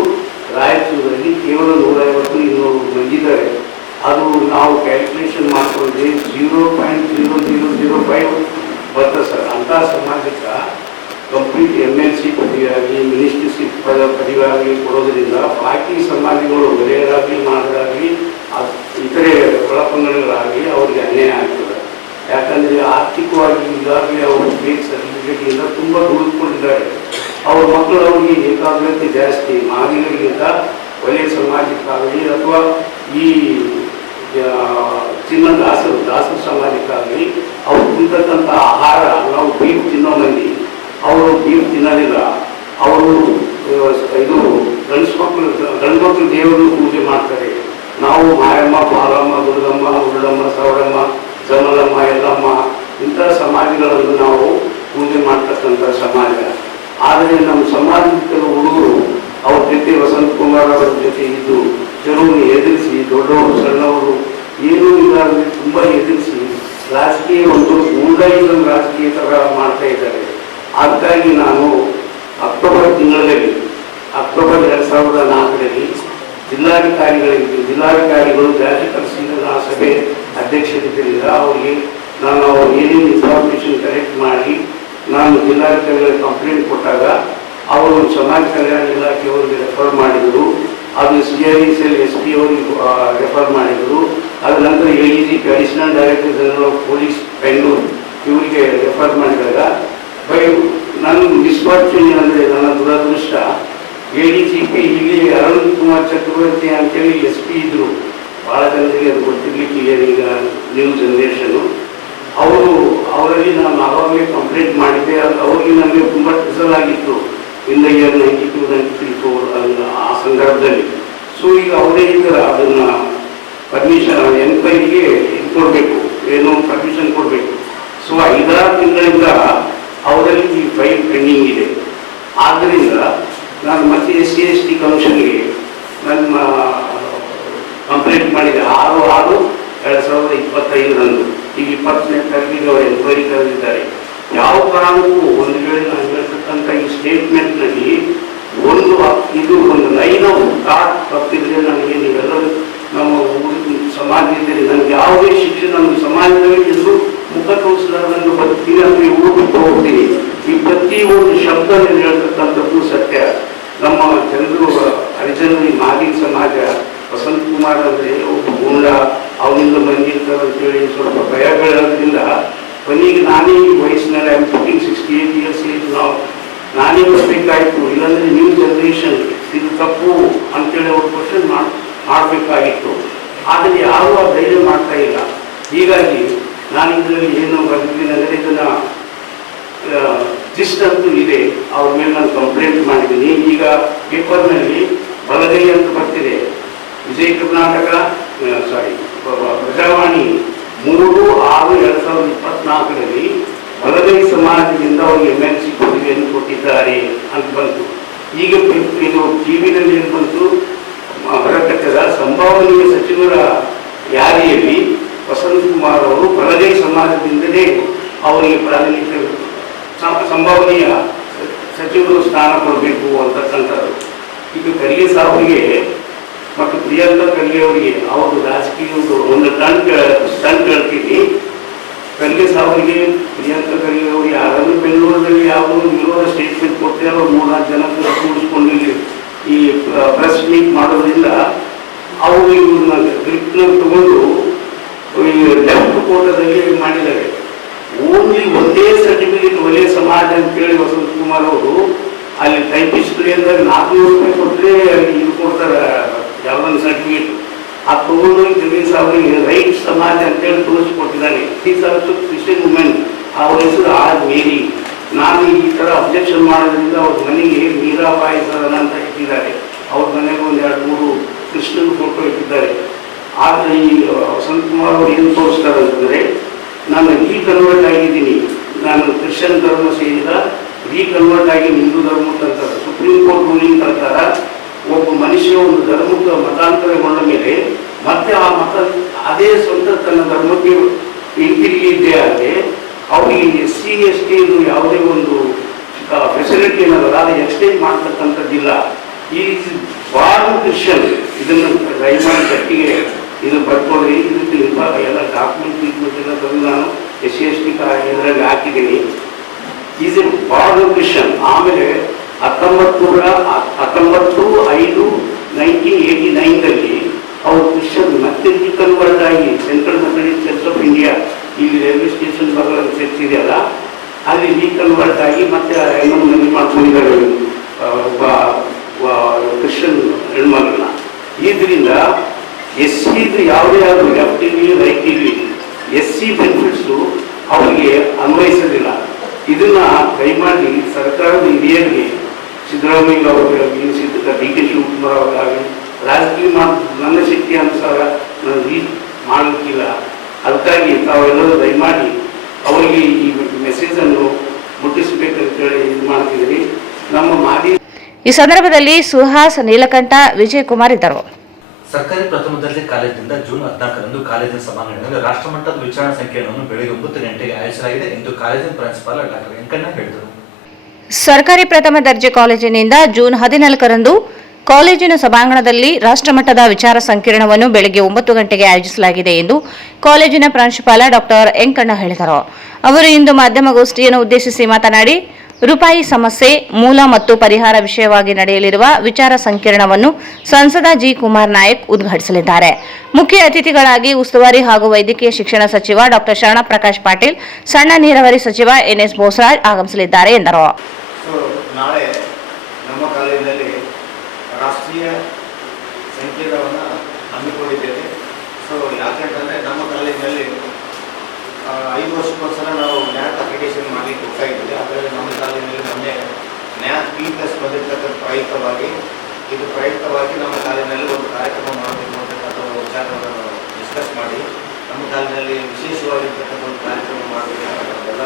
ರಾಯಚೂರಲ್ಲಿ ಕೇವಲ 150-200 ಮಂದಿ ಇದ್ದಾರೆ. ಅದು ನಾವು ಕ್ಯಾಲ್ಕುಲೇಷನ್ ಮಾಡಿಕೊಂಡ್ರೆ 0.0005 ಬರ್ತದೆ ಸರ್. ಅಂಥ ಸಮಾಜಕ್ಕೆ ಕಂಪ್ಲೀಟ್ MLC ಪದವಿಯಾಗಲಿ ಮಿನಿಸ್ಟ್ರಿಶಿಪ್ ಪದವಿಯಾಗಲಿ ಕೊಡೋದ್ರಿಂದ ಬಾಕಿ ಸಮಾಜಗಳು ಒಲೆಯರಾಗಲಿ ಮಾಡೋದಾಗಲಿ ಇತರೆ ಒಳಪಂಗಡಗಳಾಗಲಿ ಅವ್ರಿಗೆ ಅನ್ಯಾಯ ಆಗ್ತದೆ. ಯಾಕಂದರೆ ಆರ್ಥಿಕವಾಗಿ ಈಗಾಗಲೇ ಅವರು ಫೇಕ್ ಸರ್ಟಿಫಿಕೇಟಿಂದ ತುಂಬ ದುಡಿದುಕೊಂಡಿದ್ದಾರೆ. ಅವ್ರ ಮಕ್ಕಳು ಅವರಿಗೆ ಏಕಾಗ್ರತೆ ಜಾಸ್ತಿ. ಮಾದಿಗರಿಗಿಂತ ಒಲೆಯ ಸಮಾಜಕ್ಕಾಗಲಿ ಅಥವಾ ಈ ದಾಸರ ಸಮಾಜಕ್ಕಾಗಲಿ ಅವ್ರು ತಿಂತಕ್ಕಂಥ ಆಹಾರ, ನಾವು ಬೀಫ್ ತಿನ್ನೋ ಮಂದಿ, ಅವರು ಬೀಫ್ ತಿನ್ನೋದಿಲ್ಲ. ಅವರು ಇದು ಗಂಡು ಮಕ್ಕಳು ದೇವರು ಪೂಜೆ ಮಾಡ್ತಾರೆ. ನಾವು ಮಾಯಮ್ಮ, ಪಾಲಮ್ಮ, ದುರ್ಗಮ್ಮ, ಉಳ್ಳಮ್ಮ, ಸವಡಮ್ಮ, ಜಮಲಮ್ಮ, ಎಲ್ಲಮ್ಮ ಇಂಥ ಸಮಾಜಗಳನ್ನು ನಾವು ಪೂಜೆ ಮಾಡ್ತಕ್ಕಂಥ ಸಮಾಜ. ಆದರೆ ನಮ್ಮ ಸಮಾಜದ ಕೆಲವು ಹುಡುಗರು ಅವ್ರ ಜೊತೆ ವಸಂತ್ ಕುಮಾರ್ ಅವರ ಜೊತೆ ಇದ್ದು ಕೆಲವರು ಎದುರಿಸಿ, ದೊಡ್ಡವರು ಸಣ್ಣವರು ಏನೂ ಇಲ್ಲಾಂದರೆ ತುಂಬ ಎದುರಿಸಿ ರಾಜಕೀಯ ಒಂದು ಗೂಂಡಾಯಿಸಂ ರಾಜಕೀಯ ಥರ ಮಾಡ್ತಾ ಇದ್ದಾರೆ. ಹಾಗಾಗಿ ನಾನು ಅಕ್ಟೋಬರ್ 2004ರಲ್ಲಿ ಜಿಲ್ಲಾಧಿಕಾರಿಗಳು ಜಾಗತಿಕ ಸೀನಾ ಸಭೆ ಅಧ್ಯಕ್ಷರಿದ್ದರಿಂದ ಅವರಿಗೆ ನಾನು ಏನೇನು ಇನ್ಫಾರ್ಮೇಷನ್ ಕಲೆಕ್ಟ್ ಮಾಡಿ ನಾನು ಜಿಲ್ಲಾಧಿಕಾರಿಗಳಿಗೆ ಕಂಪ್ಲೇಂಟ್ ಕೊಟ್ಟಾಗ ಅವರು ಸಮಾಜ ಕಲ್ಯಾಣ ಇಲಾಖೆಯವರಿಗೆ ರೆಫರ್ ಮಾಡಿದರು. ಅದು CISL SP ಅವರಿಗೆ ರೆಫರ್ ಮಾಡಿದರು. ಅದ ನಂತರ ADG additional director general of police Bengaluru ಇವರಿಗೆ ರೆಫರ್ ಮಾಡಿದಾಗ ನನ್ನ ಮಿಸ್ಫಾರ್ಚೂನ್ ಅಂದರೆ ನನ್ನ ದುರದೃಷ್ಟ, ADGP ಇಲ್ಲಿ ಅರುಣ್ ಕುಮಾರ್ ಚಕ್ರವರ್ತಿ ಅಂತೇಳಿ SP ಇದ್ರು. ಭಾಳ ಜನರಿಗೆ ಅದು ಗೊತ್ತಿರಲಿಕ್ಕೆ ಈಗ ನ್ಯೂ ಜನರೇಷನು. ಅವರಲ್ಲಿ ನಾನು ಆವಾಗಲೇ ಕಂಪ್ಲೇಂಟ್ ಮಾಡಿದ್ದೆ. ಅವ್ರಿಗೆ ನನಗೆ ತುಂಬ ಟ್ರಿಸಲ್ ಆಗಿತ್ತು ಇನ್ ದ ಇಯರ್ 92-93 ಆ ಸಂದರ್ಭದಲ್ಲಿ. ಸೊ ಈಗ ಅವರೇ ಇದ್ದಾರೆ, ಅದನ್ನು ಪರ್ಮಿಷನ್ ಎನ್ಕ್ವೈರಿಗೆ ಇದು ಕೊಡಬೇಕು, ಏನೋ ಪರ್ಮಿಷನ್ ಕೊಡಬೇಕು. ಸೊ 5-6 ತಿಂಗಳಿಂದ ಅವರಲ್ಲಿ ಈ ಫೈಲ್ ಪೆಂಡಿಂಗ್ ಇದೆ. ಆದ್ದರಿಂದ ನಾನು ಮತ್ತೆ SC/ST ಕಮಿಷನ್ಗೆ ನನ್ನ ಕಂಪ್ಲೇಂಟ್ ಮಾಡಿದೆ 6/6/2025 ಈಗ 20ನೇ ತಾರೀಕಿಗೆ ಅವರು ಎನ್ಕ್ವೈರಿ ಕರೆದಿದ್ದಾರೆ. ಯಾವ ಕಾರಣಕ್ಕೂ ಒಂದು ವೇಳೆ ನಾನು ಹೇಳ್ತಕ್ಕಂಥ ಈ ಸ್ಟೇಟ್ಮೆಂಟ್ನಲ್ಲಿ ಒಂದು ಲೈನ್ ಆಫ್ ಥಾಟ್ ತಪ್ಪಿದ್ರೆ ನನಗೆ ನೀವೆಲ್ಲರೂ ನಮ್ಮ ಸಮಾಜದಲ್ಲಿ ನನಗೆ ಯಾವುದೇ ಶಿಕ್ಷೆ ನಮ್ಮ ಸಮಾಜದಲ್ಲಿ ಎಲ್ಲರೂ ಮುಖ ತೋರಿಸಲಾರ್ದಂಗೆ ಬರ್ತೀನಿ ಅಂದರೆ ಊಟಕ್ಕೆ ಹೋಗ್ತೀನಿ. ಈ ಪ್ರತಿಯೊಂದು ಶಬ್ದ ಹೇಳ್ತಕ್ಕಂಥದ್ದು ಸತ್ಯ. ನಮ್ಮ ಜನರು ಹರಿಜನರು ಈ ಮಾದಿಗ ಸಮಾಜ ವಸಂತ್ ಕುಮಾರ್ ಅಂದರೆ ಒಬ್ಬ ಗೂಂಡ, ಅವನಿಂದ ಬಂದಿರ್ತಾರೆ ಅಂತೇಳಿ ಸ್ವಲ್ಪ ಭಯಗಳೋದ್ರಿಂದ ಕೊನೆಗೆ ನಾನೇ ಈ ವಯಸ್ಸಿನಲ್ಲಿ I'm 68 years ಏಜ್ ನಾನೇ ಬರಬೇಕಾಯಿತು. ಇಲ್ಲಾಂದರೆ ನ್ಯೂ ಜನರೇಷನ್ ಇದು ತಪ್ಪು ಅಂತೇಳಿ ಅವ್ರು ಕ್ವಶನ್ ಮಾಡಬೇಕಾಗಿತ್ತು. ಆದರೆ ಯಾರೂ ಆ ಧೈರ್ಯ ಮಾಡ್ತಾ ಇಲ್ಲ. ಹೀಗಾಗಿ ನಾನು ಇದರಲ್ಲಿ ಏನು ಬರೆದಿದ್ದೀನಂದರೆ ಇದನ್ನು ಜಿಸ್ಟ್ ಅಂತೂ ಇದೆ, ಅವ್ರ ಮೇಲೆ ನಾನು ಕಂಪ್ಲೇಂಟ್ ಮಾಡಿದ್ದೀನಿ. ಈಗ ಪೇಪರ್ನಲ್ಲಿ ಬಲಗೈ ಅಂತ ಬರ್ತಿದೆ, ವಿಜಯ ಕರ್ನಾಟಕ ಪ್ರಜಾವಾಣಿ 3/6/2024 ಬಲಗೈ ಸಮಾಜದಿಂದ ಅವರಿಗೆ MLC ಪದವಿಯನ್ನು ಕೊಟ್ಟಿದ್ದಾರೆ ಅಂತ ಬಂತು. ಈಗ ಇದು ಟಿವಿನಲ್ಲಿ ಏನು ಬಂತು, ಹೊರಕಟ್ಟದ ಸಂಭಾವನೀಯ ಸಚಿವರ ಯಾರಿಯಲ್ಲಿ ವಸಂತ್ ಕುಮಾರ್ ಅವರು ಬಲಗೈ ಸಮಾಜದಿಂದಲೇ ಅವರಿಗೆ ಪ್ರಾತಿನಿಧ್ಯ ಸಂಭಾವನೀಯ ಸಚಿವರು ಸ್ಥಾನ ಕೊಡಬೇಕು ಅಂತಕ್ಕಂಥದ್ದು. ಈಗ ಖರ್ಗೆ ಸಾಹೇಬರಿಗೆ ಮತ್ತು ಪ್ರಿಯಾಂಕಾ ಖರ್ಗೆ ಅವರಿಗೆ ಅವರು ರಾಜಕೀಯದ ಒಂದು ಸ್ಟಂಟ್ ಹೇಳ್ತೀನಿ. ಖರ್ಗೆ ಸಾಹೇಬರಿಗೆ ಪ್ರಿಯಾಂಕಾ ಖರ್ಗೆ ಅವರು ಯಾರಾದ್ರೂ ಬೆಂಗಳೂರಲ್ಲಿ ಯಾವುದೋ ವಿರೋಧ ಸ್ಟೇಟ್ಮೆಂಟ್ ಕೊಟ್ಟರೆ ಅವರು 3-4 ಜನ ಕೂಡಿಸ್ಕೊಂಡು ಈ ಪ್ರೆಸ್ ಮೀಟ್ ಮಾಡೋದ್ರಿಂದ ಅವರು ಇವ್ರನ್ನ ಗ್ರಿಪ್ನ ತಗೊಂಡು ಈ ಲೆಫ್ಟ್ ಕೋಟದಲ್ಲಿ ಮಾಡಿದ್ದಾರೆ. ಓನ್ಲಿ ಒಂದೇ ಸರ್ಟಿಫಿಕೇಟ್ ವಲಯ ಸಮಾಜ ಅಂತೇಳಿ ವಸಂತ್ ಕುಮಾರ್ ಅವರು ಅಲ್ಲಿ ಟೈಪಿಸ್ಟ್ ಅಂದ್ರೆ 400 ರೂಪಾಯಿ ಕೊಟ್ಟರೆ ಇದು ಕೊಡ್ತಾರೆ ಯಾವ್ದೊಂದು ಸರ್ಟಿಫಿಕೇಟ್. ಆ ತಗೊಂಡು ಜಗದೀಶ್ ಅವರಿಗೆ ರೈಟ್ ಸಮಾಜ ಅಂತೇಳಿ ತೋರಿಸಿಕೊಟ್ಟಿದ್ದಾನೆ. ಈಸ್ ಆಲ್ಸೋ ಕ್ರಿಶ್ಚಿಯನ್ ವುಮೆನ್, ಅವ್ರ ಹೆಸರು ಆರ್ ಮೇರಿ. ನಾನು ಈ ಥರ ಅಬ್ಜೆಕ್ಷನ್ ಮಾಡೋದ್ರಿಂದ ಅವ್ರ ಮನೆಗೆ ಮೀರಾಬಾಯಿ ಸದನ ಅಂತ ಇಟ್ಟಿದ್ದಾರೆ. ಅವ್ರ ಮನೆಗೆ 2-3 ಕೃಷ್ಣನ ಫೋಟೋ ಇಟ್ಟಿದ್ದಾರೆ. ಆದರೆ ಈ ವಸಂತ್ ಕುಮಾರ್ ಅವರು ಏನು ತೋರಿಸ್ತಾರೆ ಅಂತಂದರೆ, ನಾನು ರೀಕನ್ವರ್ಟ್ ಆಗಿದ್ದೀನಿ, ನಾನು ಕ್ರಿಶ್ಚಿಯನ್ ಧರ್ಮ ಸೇರಿದ ರೀಕನ್ವರ್ಟ್ ಆಗಿ ಹಿಂದೂ ಧರ್ಮಕ್ಕೆ ಅಂತಾರೆ. ಸುಪ್ರೀಂ ಕೋರ್ಟ್ ರೂಲಿಂಗ್ ಪ್ರಕಾರ ಒಬ್ಬ ಮನುಷ್ಯ ಒಂದು ಧರ್ಮಕ್ಕೆ ಮತಾಂತರಗೊಂಡ ಮೇಲೆ ಮತ್ತೆ ಆ ಮತ ಅದೇ ಸ್ವಂತ ತನ್ನ ಧರ್ಮಕ್ಕೆ ಹಿಂತಿರುಗಿ ಇದ್ದೇ ಆದರೆ ಅವರಿಗೆ SC ST ಯಾವುದೇ ಒಂದು ಫೆಸಿಲಿಟಿ ಏನಲ್ಲ ಅದು ಎಕ್ಸ್ಟೆಂಡ್ ಮಾಡ್ತಕ್ಕಂಥದ್ದಿಲ್ಲ. ಈ ಬಾರ್ನ್ ಕ್ರಿಶ್ಚಿಯನ್ ಇದನ್ನು ದಯಮಾಡಿ ಗಟ್ಟಿಗೆ ಇದು ಬರ್ಕೊಳ್ಳಿ. ಇದಕ್ಕೆ ಎಲ್ಲ ಡಾಕ್ಯುಮೆಂಟ್ ಎಲ್ಲ ತಂದು ನಾನು SC ST ಇದರಲ್ಲಿ ಹಾಕಿದ್ದೀನಿ. Is A Born Christian. ಆಮೇಲೆ 1989 ಅವರು ಕ್ರಿಶ್ಚಿಯನ್ ಮತ್ತೆ ರೀಕನ್ವರ್ಟ್ ಆಗಿ central Methodist church of India ಇಲ್ಲಿ ರೈಲ್ವೆ ಸ್ಟೇಷನ್ ಬಗಲಲ್ಲಿ ಚರ್ಚ್ ಇದೆಯಲ್ಲ, ಅಲ್ಲಿ ರೀಕನ್ವರ್ಟ್ ಆಗಿ ಮತ್ತೆ ಇನ್ನೊಂದು ಮದುವೆ ಮಾಡ್ಕೊಂಡಿದ್ದಾರೆ ಒಬ್ಬ ಕ್ರಿಶ್ಚಿಯನ್ ಹೆಣ್ಮಗಳನ್ನ. ಇದರಿಂದ SC ಯಾವುದೇ ಆದರೂ ಲೆಫ್ಟ್ ಇರಲಿ ರೈಟ್ ಇರಲಿ SC ಬೆನಿಫಿಟ್ಸು ಅವರಿಗೆ ಅನ್ವಯಿಸೋದಿಲ್ಲ. ಇದನ್ನ ದಯಮಾಡಿ ಸರ್ಕಾರದ ಹಿರಿಯರಿಗೆ ಸಿದ್ದರಾಮಯ್ಯ ಅವರಿಗಾಗಲಿ DK ಶಿವಕುಮಾರ್ ಅವರಿಗಾಗಲಿ ರಾಜಕೀಯ ನನ್ನ ಶಕ್ತಿ ಅನುಸಾರ ನಾನು ಮಾಡಲಿಕ್ಕಿಲ್ಲ. ಅದಕ್ಕಾಗಿ ತಾವೆಲ್ಲರೂ ದಯಮಾಡಿ ಅವರಿಗೆ ಈ ಮೆಸೇಜನ್ನು ಮುಟ್ಟಿಸಬೇಕಂತೇಳಿ ಇದು ಮಾಡ್ತಿದ್ದೀರಿ. ನಮ್ಮ ಮಾದಿ ಈ ಸಂದರ್ಭದಲ್ಲಿ ಸುಹಾಸ್, ನೀಲಕಂಠ, ವಿಜಯಕುಮಾರ್ ಇದ್ದರು. ಸರ್ಕಾರಿ ಪ್ರಥಮ ದರ್ಜೆ ಕಾಲೇಜಿನಿಂದ ಜೂನ್ 14ರಂದು ಕಾಲೇಜಿನ ಸಭಾಂಗಣದಲ್ಲಿ ರಾಷ್ಟ್ರಮಟ್ಟದ ವಿಚಾರಣಾ ಸಂಕಿರಣವನ್ನು ಬೆಳಗ್ಗೆ 9 ಗಂಟೆಗೆ ಆಯೋಜಿಸಲಾಗಿದೆ ಎಂದು ಕಾಲೇಜಿನ ಪ್ರಿನ್ಸಿಪಾಲ್ ಡಾಕ್ಟರ್ ವೆಂಕಣ್ಣ ಹೇಳಿದರು. ಸರ್ಕಾರಿ ಪ್ರಥಮ ದರ್ಜೆ ಕಾಲೇಜಿನಿಂದ ಜೂನ್ 14ರಂದು ಕಾಲೇಜಿನ ಸಭಾಂಗಣದಲ್ಲಿ ರಾಷ್ಟ್ರಮಟ್ಟದ ವಿಚಾರ ಸಂಕಿರಣವನ್ನು ಬೆಳಗ್ಗೆ 9 ಗಂಟೆಗೆ ಆಯೋಜಿಸಲಾಗಿದೆ ಎಂದು ಕಾಲೇಜಿನ ಪ್ರಾಂಶುಪಾಲ ಡಾಕ್ಟರ್ ವೆಂಕಣ್ಣ ಹೇಳಿದರು. ಅವರು ಇಂದು ಮಾಧ್ಯಮಗೋಷ್ಠಿಯನ್ನು ಉದ್ದೇಶಿಸಿ ಮಾತನಾಡಿ, ರೂಪಾಯಿ ಸಮಸ್ಯೆ, ಮೂಲ ಮತ್ತು ಪರಿಹಾರ ವಿಷಯವಾಗಿ ನಡೆಯಲಿರುವ ವಿಚಾರ ಸಂಕಿರಣವನ್ನು ಸಂಸದ ಜಿ. ಕುಮಾರ್ ನಾಯಕ್ ಉದ್ಘಾಟಿಸಲಿದ್ದಾರೆ. ಮುಖ್ಯ ಅತಿಥಿಗಳಾಗಿ ಉಸ್ತುವಾರಿ ಹಾಗೂ ವೈದ್ಯಕೀಯ ಶಿಕ್ಷಣ ಸಚಿವ ಡಾಕ್ಟರ್ ಶರಣಪ್ರಕಾಶ್ ಪಾಟೀಲ್, ಸಣ್ಣ ನೀರಾವರಿ ಸಚಿವ NS ಬೋಸರಾಜ್ ಆಗಮಿಸಲಿದ್ದಾರೆ ಎಂದರು. ನಾಳೆ ನಮ್ಮ ಕಾಲೇಜಿನಲ್ಲಿ ರಾಷ್ಟ್ರೀಯ ಸಂಕಿರಣವನ್ನು ಹಮ್ಮಿಕೊಂಡಿದ್ದೇವೆ. ಯಾಕೆಂತಂದರೆ ನಮ್ಮ ಕಾಲೇಜಿನಲ್ಲಿ 5 ವರ್ಷಕ್ಕೊಂದ್ಸಲ ನಾವು ನ್ಯಾಕ್ ಅಪ್ಲಿಕೇಶನ್ ಮಾಡಲಿಕ್ಕೆ ಹೋಗ್ತಾ ಇದ್ದೀವಿ. ಅದರಲ್ಲಿ ನಮ್ಮ ಕಾಲೇಜಿನಲ್ಲಿ ಮೊನ್ನೆ ನ್ಯಾಕ್ P+ ಬಂದಿರ್ತಕ್ಕಂಥ ಪ್ರಯುಕ್ತವಾಗಿ ನಮ್ಮ ಕಾಲೇಜಿನಲ್ಲಿ ಒಂದು ಕಾರ್ಯಕ್ರಮ ಮಾಡಬೇಕು ಅಂತಕ್ಕಂಥ ಒಂದು ವಿಚಾರವನ್ನು ಡಿಸ್ಕಸ್ ಮಾಡಿ ನಮ್ಮ ಕಾಲೇಜಿನಲ್ಲಿ ವಿಶೇಷವಾಗಿರ್ತಕ್ಕಂಥ ಒಂದು ಕಾರ್ಯಕ್ರಮ ಮಾಡಬೇಕು ಎಲ್ಲ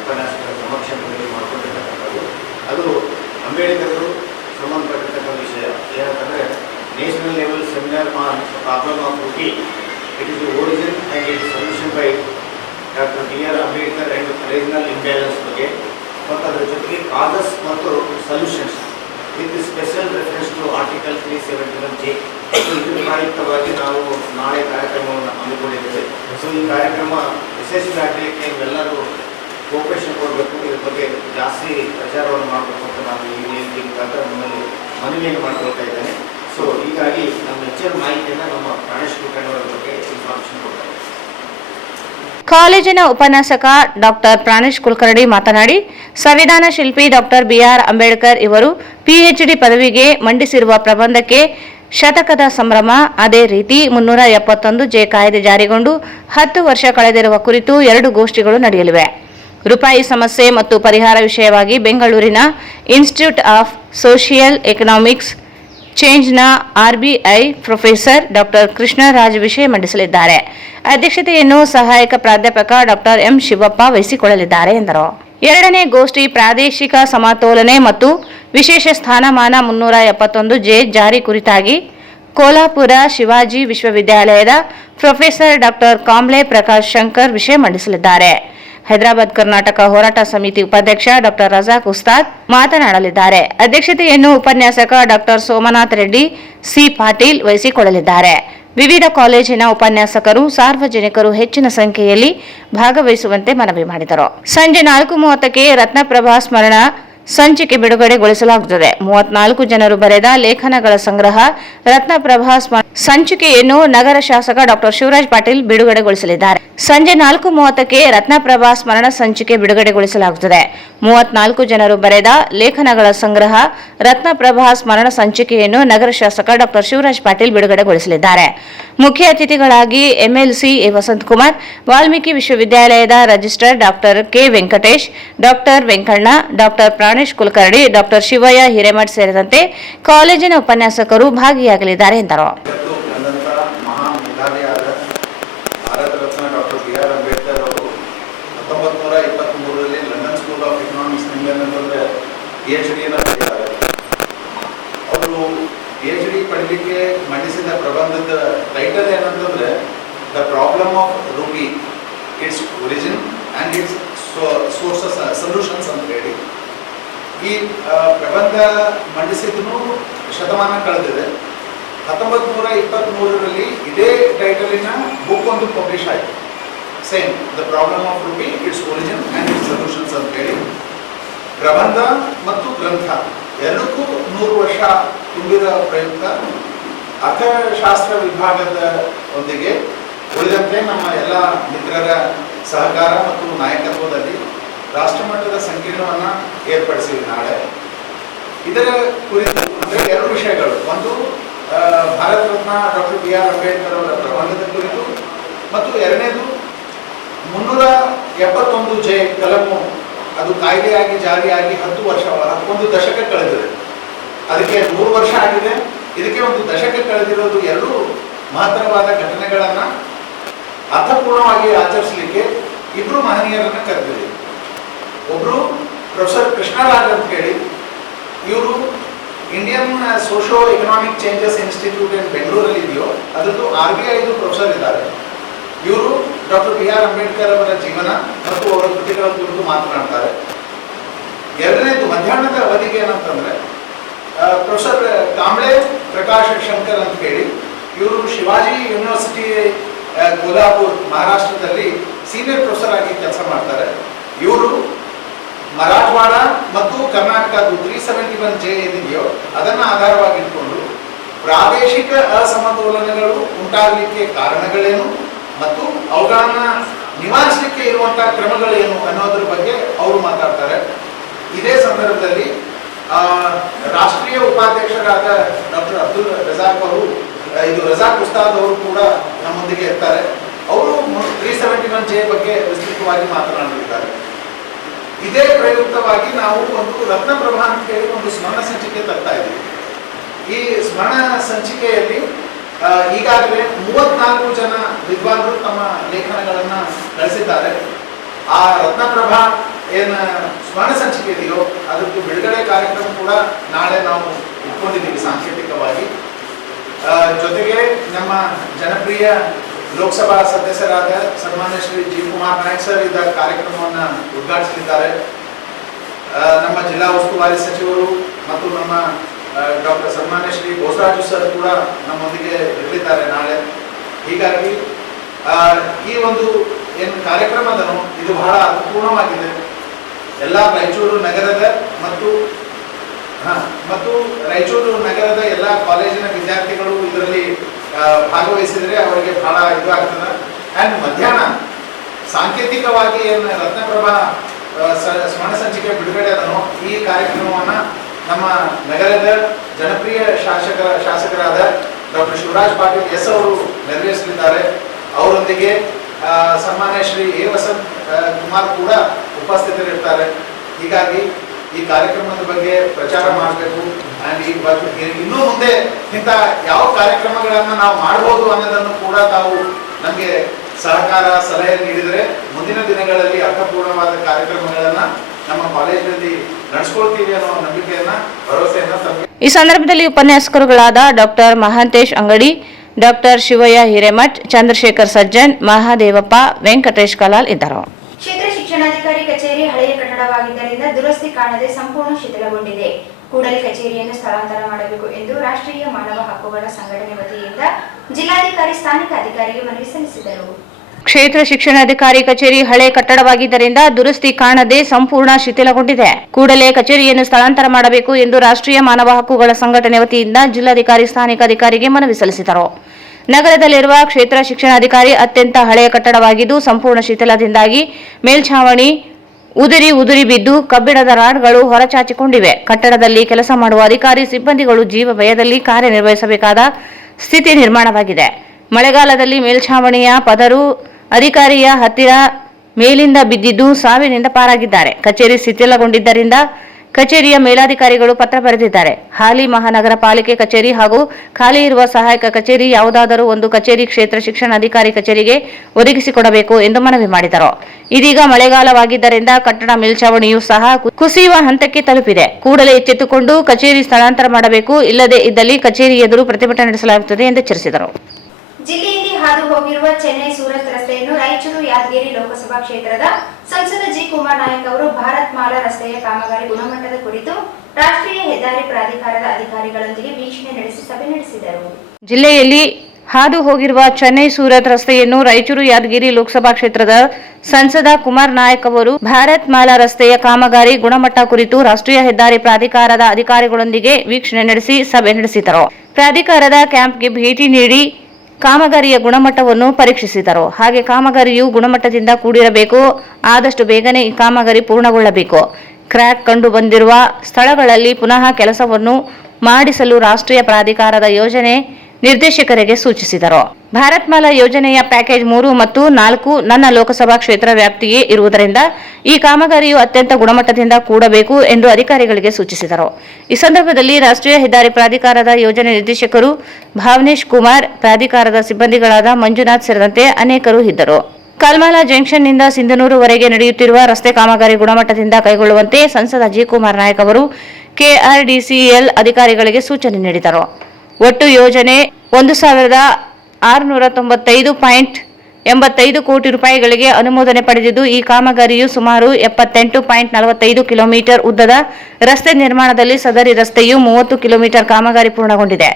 ಉಪನ್ಯಾಸಕರ ಸಮಕ್ಷಮದಲ್ಲಿ ಮಾಡಿಕೊಂಡಿರ್ತಕ್ಕಂಥದ್ದು. ಅದು ಅಂಬೇಡ್ಕರ್ರು ಸಂಬಂಧಪಟ್ಟಿರ್ತಕ್ಕಂಥ ವಿಷಯ ಏನಂತಂದರೆ national level seminar on problem of rupee, it is the origin and it is solution by doctor B.R. Ambedkar and regional imbalance ಬಗ್ಗೆ ಮತ್ತು ಅದರ ಜೊತೆಗೆ ಕಾಸಸ್ ಮತ್ತು solutions with special reference to article 371J. ಇದರ ಪ್ರಾಯುಕ್ತವಾಗಿ ನಾವು ನಾಳೆ ಕಾರ್ಯಕ್ರಮವನ್ನು ಹಮ್ಮಿಕೊಂಡಿದ್ದೇವೆ. ಸೊ ಈ ಕಾರ್ಯಕ್ರಮ ಯಶಸ್ವಿ ಆಗಲಿಕ್ಕೆ ನೀವೆಲ್ಲರೂ ಕೋಪರೇಷನ್ ಕೊಡಬೇಕು, ಇದ್ರ ಬಗ್ಗೆ ಜಾಸ್ತಿ ಪ್ರಚಾರವನ್ನು ಮಾಡಬೇಕು ಅಂತ ನಾನು ಈ ವೇದಿಕೆ ಮುಖಾಂತರ ನಮ್ಮಲ್ಲಿ ಮನವಿಯನ್ನು ಮಾಡಿಕೊಳ್ತಾ ಇದ್ದೇನೆ. ಸೊ ಹೀಗಾಗಿ ನಮ್ಮ ಹೆಚ್ಚಿನ ಮಾಹಿತಿಯನ್ನು ನಮ್ಮ ಪ್ರಾಣೇಶ್ ಕುಲಕರ್ಣಿ ಅವರ ಬಗ್ಗೆ ಇನ್ಫಾರ್ಮೇಷನ್ ಕೊಡ್ತಾರೆ. ಕಾಲೇಜಿನ ಉಪನ್ಯಾಸಕ ಡಾಕ್ಟರ್ ಪ್ರಾಣೇಶ್ ಕುಲಕರ್ಣಿ ಮಾತನಾಡಿ, ಸಂವಿಧಾನ ಶಿಲ್ಪಿ ಡಾಕ್ಟರ್ B.R. ಅಂಬೇಡ್ಕರ್ ಇವರು PhD ಪದವಿಗೆ ಮಂಡಿಸಿರುವ ಪ್ರಬಂಧಕ್ಕೆ ಶತಕದ ಸಂಭ್ರಮ. ಅದೇ ರೀತಿ 371 ಕಾಯ್ದೆ ಜಾರಿಗೊಂಡು 10 ವರ್ಷ ಕಳೆದಿರುವ ಕುರಿತು 2 ಗೋಷ್ಠಿಗಳು ನಡೆಯಲಿವೆ. ರೂಪಾಯಿ ಸಮಸ್ಯೆ ಮತ್ತು ಪರಿಹಾರ ವಿಷಯವಾಗಿ ಬೆಂಗಳೂರಿನ ಇನ್ಸ್ಟಿಟ್ಯೂಟ್ ಆಫ್ ಸೋಷಿಯಲ್ ಎಕನಾಮಿಕ್ಸ್ ಚೇಂಜ್ನ ಆರ್ಬಿಐ ಪ್ರೊಫೆಸರ್ ಡಾಕ್ಟರ್ ಕೃಷ್ಣರಾಜ್ ವಿಷಯ ಮಂಡಿಸಲಿದ್ದಾರೆ. ಅಧ್ಯಕ್ಷತೆಯನ್ನು ಸಹಾಯಕ ಪ್ರಾಧ್ಯಾಪಕ ಡಾಕ್ಟರ್ ಎಂ ಶಿವಪ್ಪ ವಹಿಸಿಕೊಳ್ಳಲಿದ್ದಾರೆ ಎಂದರು. ಎರಡನೇ ಗೋಷ್ಠಿ ಪ್ರಾದೇಶಿಕ ಸಮತೋಲನೆ ಮತ್ತು ವಿಶೇಷ ಸ್ಥಾನಮಾನ 371 ಜಾರಿ ಕುರಿತಾಗಿ ಕೋಲ್ಹಾಪುರ ಶಿವಾಜಿ ವಿಶ್ವವಿದ್ಯಾಲಯದ ಪ್ರೊಫೆಸರ್ ಡಾಕ್ಟರ್ ಕಾಂಬ್ಳೆ ಪ್ರಕಾಶ್ ಶಂಕರ್ ವಿಷಯ ಮಂಡಿಸಲಿದ್ದಾರೆ. ಹೈದರಾಬಾದ್ ಕರ್ನಾಟಕ ಹೋರಾಟ ಸಮಿತಿ ಉಪಾಧ್ಯಕ್ಷ ಡಾಕ್ಟರ್ ರಜಾಕ್ ಉಸ್ತಾದ್ ಮಾತನಾಡಲಿದ್ದಾರೆ. ಅಧ್ಯಕ್ಷತೆಯನ್ನು ಉಪನ್ಯಾಸಕ ಡಾಕ್ಟರ್ ಸೋಮನಾಥ್ ರೆಡ್ಡಿ ಸಿ ಪಾಟೀಲ್ ವಹಿಸಿಕೊಳ್ಳಲಿದ್ದಾರೆ. ವಿವಿಧ ಕಾಲೇಜಿನ ಉಪನ್ಯಾಸಕರು ಸಾರ್ವಜನಿಕರು ಹೆಚ್ಚಿನ ಸಂಖ್ಯೆಯಲ್ಲಿ ಭಾಗವಹಿಸುವಂತೆ ಮನವಿ ಮಾಡಿದರು. ಸಂಜೆ 4:30ಕ್ಕೆ ರತ್ನಪ್ರಭಾ ಸ್ಮರಣ ಸಂಚಿಕೆ ಬಿಡುಗಡೆಗೊಳಿಸಲಾಗುತ್ತದೆ. 34 ಜನರು ಬರೆದ ಲೇಖನಗಳ ಸಂಗ್ರಹ ರತ್ನಪ್ರಭಾ ಸಂಚಿಕೆಯನ್ನು ನಗರ ಶಾಸಕ ಡಾಕ್ಟರ್ ಶಿವರಾಜ್ ಪಾಟೀಲ್ ಬಿಡುಗಡೆಗೊಳಿಸಲಿದ್ದಾರೆ. ಸಂಜೆ 4:30ಕ್ಕೆ ರತ್ನಪ್ರಭಾ ಸ್ಮರಣ ಸಂಚಿಕೆ ಬಿಡುಗಡೆಗೊಳಿಸಲಾಗುತ್ತದೆ. 34 ಜನರು ಬರೆದ ಲೇಖನಗಳ ಸಂಗ್ರಹ ರತ್ನಪ್ರಭಾ ಸ್ಮರಣ ಸಂಚಿಕೆಯನ್ನು ನಗರ ಶಾಸಕ ಡಾಕ್ಟರ್ ಶಿವರಾಜ್ ಪಾಟೀಲ್ ಬಿಡುಗಡೆಗೊಳಿಸಲಿದ್ದಾರೆ. ಮುಖ್ಯ ಅತಿಥಿಗಳಾಗಿ ಎಂಎಲ್ಸಿ ಎ ವಸಂತಕುಮಾರ್, ವಾಲ್ಮೀಕಿ ವಿಶ್ವವಿದ್ಯಾಲಯದ registrar doctor K Venkatesh, doctor Venkanna, doctor Pranesh Kulkarni, doctor Shivaiah Hiremath ಸೇರಿದಂತೆ ಕಾಲೇಜಿನ ಉಪನ್ಯಾಸಕರು ಭಾಗಿಯಾಗಲಿದ್ದಾರೆ ಎಂದರು. ಮಹಾನ್ ಮೇಧಾವಿಯಾದ Bharat Ratna doctor B R Ambedkar ಅವರು 1923ರಲ್ಲಿ ಲಂಡನ್ ಸ್ಕೂಲ್ ಆಫ್ ಎಕನಾಮಿಕ್ಸ್ ನಿಂದ PhD ಪಡೆದಿದ್ದಾರೆ. ಅವರು PhD ಪಡೀಲಿಕ್ಕೆ ಮಂಡಿಸಿದ ಪ್ರಬಂಧದ ಟೈಟಲ್ ಏನಂತಂದ್ರೆ the problem of rupee, it's origin and it's sources solutions ಅಂತ ಹೇಳಿ ಈ ಪ್ರಬಂಧ ಮಂಡಿಸಿದ್ದು ಶತಮಾನ ಕಳೆದಿದೆ. 1923ರಲ್ಲಿ ಇದೇ ಟೈಟಲಿನ ಬುಕ್ ಒಂದು ಪಬ್ಲಿಷ್ ಆಯಿತು. Same the problem of rupee, it's origin and it's solutions ಅಂತ ಹೇಳಿ ಪ್ರಬಂಧ ಮತ್ತು ಗ್ರಂಥ ಎರಡಕ್ಕೂ 100 ವರ್ಷ ತುಂಬಿದ ಪ್ರಯುಕ್ತ ಅರ್ಥಶಾಸ್ತ್ರ ವಿಭಾಗದ ಒಂದಿಗೆ ಉಳಿದಂತೆ ನಮ್ಮ ಎಲ್ಲ ಮಿತ್ರರ ಸಹಕಾರ ಮತ್ತು ನಾಯಕತ್ವದಲ್ಲಿ ರಾಷ್ಟ್ರಮಟ್ಟದ ಸಂಕಿರಣವನ್ನು ಏರ್ಪಡಿಸಿವಿ ನಾಳೆ. ಇದರ ಕುರಿತು ಅಂದರೆ 2 ವಿಷಯಗಳು, ಒಂದು Bharat Ratna doctor B R Ambedkar ಅವರ ಪ್ರಬಂಧದ ಕುರಿತು ಮತ್ತು ಎರಡನೇದು 371 ಕಲಮು ಅದು ಕಾಯ್ದೆಯಾಗಿ ಜಾರಿಯಾಗಿ 10 ವರ್ಷ 11 ದಶಕ ಕಳೆದಿದೆ. ಅದಕ್ಕೆ 100 ವರ್ಷ ಆಗಿದೆ. ಇದಕ್ಕೆ ಒಂದು ದಶಕ ಕಳೆದಿರೋದು 2 ಮಹತ್ತರವಾದ ಘಟನೆಗಳನ್ನು ಅರ್ಥಪೂರ್ಣವಾಗಿ ಆಚರಿಸಲಿಕ್ಕೆ 2 ಮಹನೀಯರನ್ನು ಕರೆದಿದೆ. ಒಬ್ಬರು ಪ್ರೊಫೆಸರ್ ಕೃಷ್ಣರಾಜ್ ಅಂತ ಹೇಳಿ, ಇವರು Indian socio economic changes institute ಏನು ಬೆಂಗಳೂರಲ್ಲಿ ಇದೆಯೋ ಅದರದ್ದು RBIದು ಪ್ರೊಫೆಸರ್ ಇದ್ದಾರೆ. ಇವರು ಡಾಕ್ಟರ್ ಬಿ ಆರ್ ಅಂಬೇಡ್ಕರ್ ಅವರ ಜೀವನ ಮತ್ತು ಅವರ ಕೃತಿಗಳ ಕುರಿತು ಮಾತನಾಡ್ತಾರೆ. ಎರಡನೇದು ಮಧ್ಯಾಹ್ನದ ಅವಧಿಗೆ ಏನಂತಂದ್ರೆ ಪ್ರೊಫೆಸರ್ ಕಾಂಬ್ಳೆ ಪ್ರಕಾಶ್ ಶಂಕರ್ ಅಂತ ಹೇಳಿ, ಇವರು ಶಿವಾಜಿ ಯೂನಿವರ್ಸಿಟಿ ಕೋಲ್ಹಾಪುರ್ ಮಹಾರಾಷ್ಟ್ರದಲ್ಲಿ ಸೀನಿಯರ್ ಪ್ರೊಫೆಸರ್ ಆಗಿ ಕೆಲಸ ಮಾಡ್ತಾರೆ. ಇವರು ಮರಾಠವಾಡ ಮತ್ತು ಕರ್ನಾಟಕದ 371 ಏನಿದೆಯೋ ಅದನ್ನು ಆಧಾರವಾಗಿಟ್ಕೊಂಡು ಪ್ರಾದೇಶಿಕ ಅಸಮತೋಲನಗಳು ಉಂಟಾಗಲಿಕ್ಕೆ ಕಾರಣಗಳೇನು ಮತ್ತು ಅವುಗಳನ್ನು ನಿವಾರಿಸಲಿಕ್ಕೆ ಇರುವಂತಹ ಕ್ರಮಗಳೇನು ಅನ್ನೋದ್ರ ಬಗ್ಗೆ ಅವರು ಮಾತಾಡ್ತಾರೆ. ಇದೇ ಸಂದರ್ಭದಲ್ಲಿ ರಾಷ್ಟ್ರೀಯ ಉಪಾಧ್ಯಕ್ಷರಾದ ಡಾಕ್ಟರ್ ಅಬ್ದುಲ್ ರಜಾಕ್ ಅವರು, ಇದು ರಜಾಕ್ ಉಸ್ತಾದ್ ಅವರು ಕೂಡ ನಮ್ಮೊಂದಿಗೆ ಇರ್ತಾರೆ. ಅವರು 371 ಬಗ್ಗೆ ವಿಸ್ತೃತವಾಗಿ ಮಾತನಾಡಲಿದ್ದಾರೆ. ಇದೇ ಪ್ರಯುಕ್ತವಾಗಿ ನಾವು ಒಂದು ರತ್ನಪ್ರಭಾ ಅಂತ ಹೇಳಿ ಒಂದು ಸ್ಮರಣ ಸಂಚಿಕೆ ತರ್ತಾ ಇದ್ದೀವಿ. ಈ ಸ್ಮರಣ ಸಂಚಿಕೆಯಲ್ಲಿ ಈಗಾಗಲೇ 34 ಜನ ವಿದ್ವಾಂಸರು ತಮ್ಮ ಲೇಖನಗಳನ್ನು ಕಳಿಸಿದ್ದಾರೆ. ಆ ರತ್ನಪ್ರಭಾ ಏನು ಸ್ಮರಣ ಸಂಚಿಕೆ ಇದೆಯೋ ಅದಕ್ಕೆ ಬಿಡುಗಡೆ ಕಾರ್ಯಕ್ರಮ ಕೂಡ ನಾಳೆ ನಾವು ಇಟ್ಕೊಂಡಿದ್ದೀವಿ ಸಾಂಕೇತಿಕವಾಗಿ. ಜೊತೆಗೆ ನಮ್ಮ ಜನಪ್ರಿಯ ಲೋಕಸಭಾ ಸದಸ್ಯರಾದ ಸನ್ಮಾನ್ಯ ಶ್ರೀ ಜಿ ಕುಮಾರ್ ನಾಯ್ಕ್ ಸರ್ ಇದ್ದ ಕಾರ್ಯಕ್ರಮವನ್ನು ಉದ್ಘಾಟಿಸಲಿದ್ದಾರೆ. ನಮ್ಮ ಜಿಲ್ಲಾ ಉಸ್ತುವಾರಿ ಸಚಿವರು ಮತ್ತು ನಮ್ಮ ಡಾಕ್ಟರ್ ಸನ್ಮಾನ್ಯ ಶ್ರೀ ಬೋಸರಾಜು ಸರ್ ಕೂಡ ನಮ್ಮೊಂದಿಗೆ ಇರಲಿದ್ದಾರೆ ನಾಳೆ. ಹೀಗಾಗಿ ಈ ಒಂದು ಏನು ಕಾರ್ಯಕ್ರಮದನು ಇದು ಬಹಳ ಅರ್ಥಪೂರ್ಣವಾಗಿದೆ. ಎಲ್ಲ ರಾಯಚೂರು ನಗರದ ಮತ್ತು ರಾಯಚೂರು ನಗರದ ಎಲ್ಲ ಕಾಲೇಜಿನ ವಿದ್ಯಾರ್ಥಿಗಳು ಇದರಲ್ಲಿ ಭಾಗವಹಿಸಿದರೆ ಅವರಿಗೆ ಬಹಳ ಇದು ಆಗ್ತದೆ. ಆ್ಯಂಡ್ ಮಧ್ಯಾಹ್ನ ಸಾಂಕೇತಿಕವಾಗಿ ಏನು ರತ್ನಪ್ರಭಾ ಸ್ಮರಣ ಸಂಚಿಕೆ ಬಿಡುಗಡೆ ಅದನ್ನು ಈ ಕಾರ್ಯಕ್ರಮವನ್ನು ನಮ್ಮ ನಗರದ ಜನಪ್ರಿಯ ಶಾಸಕರಾದ ಡಾಕ್ಟರ್ ಶಿವರಾಜ್ ಪಾಟೀಲ್ ಎಸ್ ಅವರು ನೆರವೇರಿಸಲಿದ್ದಾರೆ. ಅವರೊಂದಿಗೆ ಸನ್ಮಾನ್ಯ ಶ್ರೀ ಎ ವಸಂತ್ ಕುಮಾರ್ ಕೂಡ ಉಪಸ್ಥಿತರಿರ್ತಾರೆ. ಹೀಗಾಗಿ ಈ ಕಾರ್ಯಕ್ರಮದ ಬಗ್ಗೆ ಪ್ರಚಾರ ಮಾಡಬೇಕು ಅಂಡ್ ಇನ್ನೂ ಮುಂದೆ ಇಂಥ ಯಾವ ಕಾರ್ಯಕ್ರಮಗಳನ್ನು ನಾವು ಮಾಡಬಹುದು ಅನ್ನೋದನ್ನು ಕೂಡ ತಾವು ನಮಗೆ ಸಹಕಾರ ಸಲಹೆ ನೀಡಿದರೆ ಮುಂದಿನ ದಿನಗಳಲ್ಲಿ ಅರ್ಥಪೂರ್ಣವಾದ ಕಾರ್ಯಕ್ರಮಗಳನ್ನ ನಮ್ಮ ಕಾಲೇಜಿನಲ್ಲಿ ನಡೆಸ್ಕೊಳ್ತೀವಿ ಅನ್ನೋ ನಂಬಿಕೆಯನ್ನ ಭರವಸೆಯನ್ನ ಈ ಸಂದರ್ಭದಲ್ಲಿ ಉಪನ್ಯಾಸಕರುಗಳಾದ ಡಾಕ್ಟರ್ ಮಹಾಂತೇಶ್ ಅಂಗಡಿ, ಡಾಕ್ಟರ್ ಶಿವಯ್ಯ ಹಿರೇಮಠ್, ಚಂದ್ರಶೇಖರ್ ಸಜ್ಜನ್, ಮಹಾದೇವಪ್ಪ, ವೆಂಕಟೇಶ್ ಕಲಾಲ್ ಇದ್ದರು. ಕ್ಷೇತ್ರ ಶಿಕ್ಷಣಾಧಿಕಾರಿ ಕಚೇರಿ ಹಳೆಯ ಕಟ್ಟಡವಾಗಿದ್ದರಿಂದ ದುರಸ್ತಿ ಕಾಣದೆ ಸಂಪೂರ್ಣ ಶಿಥಿಲಗೊಂಡಿದೆ. ಕೂಡಲೇ ಕಚೇರಿಯನ್ನು ಸ್ಥಳಾಂತರ ಮಾಡಬೇಕು ಎಂದು ರಾಷ್ಟ್ರೀಯ ಮಾನವ ಹಕ್ಕುಗಳ ಸಂಘಟನೆ ವತಿಯಿಂದ ಜಿಲ್ಲಾಧಿಕಾರಿ ಸ್ಥಾನಿಕ ಅಧಿಕಾರಿಗೆ ಮನವಿ ಸಲ್ಲಿಸಿದರು. ಕ್ಷೇತ್ರ ಶಿಕ್ಷಣಾಧಿಕಾರಿ ಕಚೇರಿ ಹಳೆ ಕಟ್ಟಡವಾಗಿದ್ದರಿಂದ ದುರಸ್ತಿ ಕಾಣದೆ ಸಂಪೂರ್ಣ ಶಿಥಿಲಗೊಂಡಿದೆ. ಕೂಡಲೇ ಕಚೇರಿಯನ್ನು ಸ್ಥಳಾಂತರ ಮಾಡಬೇಕು ಎಂದು ರಾಷ್ಟ್ರೀಯ ಮಾನವ ಹಕ್ಕುಗಳ ಸಂಘಟನೆ ವತಿಯಿಂದ ಜಿಲ್ಲಾಧಿಕಾರಿ ಸ್ಥಾನಿಕ ಅಧಿಕಾರಿಗೆ ಮನವಿ ಸಲ್ಲಿಸಿದರು. ನಗರದಲ್ಲಿರುವ ಕ್ಷೇತ್ರ ಶಿಕ್ಷಣಾಧಿಕಾರಿ ಅತ್ಯಂತ ಹಳೆಯ ಕಟ್ಟಡವಾಗಿದ್ದು ಸಂಪೂರ್ಣ ಶಿಥಿಲದಿಂದಾಗಿ ಮೇಲ್ಛಾವಣಿ ಉದುರಿ ಬಿದ್ದು ಕಬ್ಬಿಣದ ರಾಡ್ಗಳು ಹೊರಚಾಚಿಕೊಂಡಿವೆ. ಕಟ್ಟಡದಲ್ಲಿ ಕೆಲಸ ಮಾಡುವ ಅಧಿಕಾರಿ ಸಿಬ್ಬಂದಿಗಳು ಜೀವ ಭಯದಲ್ಲಿ ಕಾರ್ಯನಿರ್ವಹಿಸಬೇಕಾದ ಸ್ಥಿತಿ ನಿರ್ಮಾಣವಾಗಿದೆ. ಮಳೆಗಾಲದಲ್ಲಿ ಮೇಲ್ಛಾವಣಿಯ ಪದರು ಅಧಿಕಾರಿಯ ಹತ್ತಿರ ಮೇಲಿಂದ ಬಿದ್ದಿದ್ದು ಸಾವಿನಿಂದ ಪಾರಾಗಿದ್ದಾರೆ. ಕಚೇರಿ ಶಿಥಿಲಗೊಂಡಿದ್ದರಿಂದ ಕಚೇರಿಯ ಮೇಲಾಧಿಕಾರಿಗಳು ಪತ್ರ ಬರೆದಿದ್ದಾರೆ. ಹಾಲಿ ಮಹಾನಗರ ಪಾಲಿಕೆ ಕಚೇರಿ ಹಾಗೂ ಖಾಲಿ ಇರುವ ಸಹಾಯಕ ಕಚೇರಿ ಯಾವುದಾದರೂ ಒಂದು ಕಚೇರಿ ಕ್ಷೇತ್ರ ಶಿಕ್ಷಣಾಧಿಕಾರಿ ಕಚೇರಿಗೆ ಒದಗಿಸಿಕೊಡಬೇಕು ಎಂದು ಮನವಿ ಮಾಡಿದರು. ಇದೀಗ ಮಳೆಗಾಲವಾಗಿದ್ದರಿಂದ ಕಟ್ಟಡ ಮೇಲ್ಛಾವಣಿಯೂ ಸಹ ಕುಸಿಯುವ ಹಂತಕ್ಕೆ ತಲುಪಿದೆ. ಕೂಡಲೇ ಎಚ್ಚೆತ್ತುಕೊಂಡು ಕಚೇರಿ ಸ್ಥಳಾಂತರ ಮಾಡಬೇಕು, ಇಲ್ಲದೇ ಇದ್ದಲ್ಲಿ ಕಚೇರಿ ಎದುರು ಪ್ರತಿಭಟನೆ ನಡೆಸಲಾಗುತ್ತದೆ ಎಂದು ಎಚ್ಚರಿಸಿದರು. ಜಿಲ್ಲೆಯಲ್ಲಿ ಹಾದು ಹೋಗಿರುವ ಚೆನ್ನೈ ಸೂರತ್ ರಸ್ತೆಯನ್ನು ರಾಯಚೂರು ಯಾದಗಿರಿ ಲೋಕಸಭಾ ಕ್ಷೇತ್ರದ ಸಂಸದ ಜಿ ಕುಮಾರ್ ನಾಯಕ್ ಅವರು ಭಾರತ್ ಮಾಲಾ ರಸ್ತೆಯ ಕಾಮಗಾರಿ ಗುಣಮಟ್ಟದ ಕುರಿತು ರಾಷ್ಟ್ರೀಯ ಹೆದ್ದಾರಿ ಪ್ರಾಧಿಕಾರದ ಅಧಿಕಾರಿಗಳೊಂದಿಗೆ ವೀಕ್ಷಣೆ ನಡೆಸಿ ಸಭೆ ನಡೆಸಿದರು. ಜಿಲ್ಲೆಯಲ್ಲಿ ಹಾದು ಹೋಗಿರುವ ಚೆನ್ನೈ ಸೂರತ್ ರಸ್ತೆಯನ್ನು ರಾಯಚೂರು ಯಾದಗಿರಿ ಲೋಕಸಭಾ ಕ್ಷೇತ್ರದ ಸಂಸದ ಕುಮಾರ್ ನಾಯಕ್ ಅವರು ಭಾರತ್ ಮಾಲಾ ರಸ್ತೆಯ ಕಾಮಗಾರಿ ಗುಣಮಟ್ಟ ಕುರಿತು ರಾಷ್ಟ್ರೀಯ ಹೆದ್ದಾರಿ ಪ್ರಾಧಿಕಾರದ ಅಧಿಕಾರಿಗಳೊಂದಿಗೆ ವೀಕ್ಷಣೆ ನಡೆಸಿ ಸಭೆ ನಡೆಸಿದರು. ಪ್ರಾಧಿಕಾರದ ಕ್ಯಾಂಪ್ಗೆ ಭೇಟಿ ನೀಡಿ ಕಾಮಗಾರಿಯ ಗುಣಮಟ್ಟವನ್ನು ಪರೀಕ್ಷಿಸಿದರು. ಹಾಗೆ ಕಾಮಗಾರಿಯು ಗುಣಮಟ್ಟದಿಂದ ಕೂಡಿರಬೇಕು, ಆದಷ್ಟು ಬೇಗನೆ ಈ ಕಾಮಗಾರಿ ಪೂರ್ಣಗೊಳ್ಳಬೇಕು. ಕ್ರ್ಯಾಕ್ ಕಂಡು ಬಂದಿರುವ ಸ್ಥಳಗಳಲ್ಲಿ ಪುನಃ ಕೆಲಸವನ್ನು ಮಾಡಿಸಲು ರಾಷ್ಟ್ರೀಯ ಪ್ರಾಧಿಕಾರದ ಯೋಜನೆ ನಿರ್ದೇಶಕರಿಗೆ ಸೂಚಿಸಿದರು. ಭಾರತ್ ಮಾಲಾ ಯೋಜನೆಯ ಪ್ಯಾಕೇಜ್ 3 ಮತ್ತು 4 ನನ್ನ ಲೋಕಸಭಾ ಕ್ಷೇತ್ರ ವ್ಯಾಪ್ತಿಯೇ ಇರುವುದರಿಂದ ಈ ಕಾಮಗಾರಿಯು ಅತ್ಯಂತ ಗುಣಮಟ್ಟದಿಂದ ಕೂಡಬೇಕು ಎಂದು ಅಧಿಕಾರಿಗಳಿಗೆ ಸೂಚಿಸಿದರು. ಈ ಸಂದರ್ಭದಲ್ಲಿ ರಾಷ್ಟ್ರೀಯ ಹೆದ್ದಾರಿ ಪ್ರಾಧಿಕಾರದ ಯೋಜನೆ ನಿರ್ದೇಶಕರು ಭಾವನೇಶ್ ಕುಮಾರ್, ಪ್ರಾಧಿಕಾರದ ಸಿಬ್ಬಂದಿಗಳಾದ ಮಂಜುನಾಥ್ ಸೇರಿದಂತೆ ಅನೇಕರು ಇದ್ದರು. ಕಲ್ಮಾಲಾ ಜಂಕ್ಷನ್ನಿಂದ ಸಿಂಧನೂರುವರೆಗೆ ನಡೆಯುತ್ತಿರುವ ರಸ್ತೆ ಕಾಮಗಾರಿ ಗುಣಮಟ್ಟದಿಂದ ಕೈಗೊಳ್ಳುವಂತೆ ಸಂಸದ ಜಿ ಕುಮಾರ್ ನಾಯಕ್ ಅವರು ಕೆಆರ್ಡಿಸಿಎಲ್ ಅಧಿಕಾರಿಗಳಿಗೆ ಸೂಚನೆ ನೀಡಿದರು. ಒಟ್ಟು ಯೋಜನೆ 1,695.85 ಕೋಟಿ ರೂಪಾಯಿಗಳಿಗೆ ಅನುಮೋದನೆ ಪಡೆದಿದ್ದು, ಈ ಕಾಮಗಾರಿಯು ಸುಮಾರು 78.45 ಕಿಲೋಮೀಟರ್ ಉದ್ದದ ರಸ್ತೆ ನಿರ್ಮಾಣದಲ್ಲಿ ಸದರಿ ರಸ್ತೆಯು 30 ಕಿಲೋಮೀಟರ್ ಕಾಮಗಾರಿ ಪೂರ್ಣಗೊಂಡಿದೆ.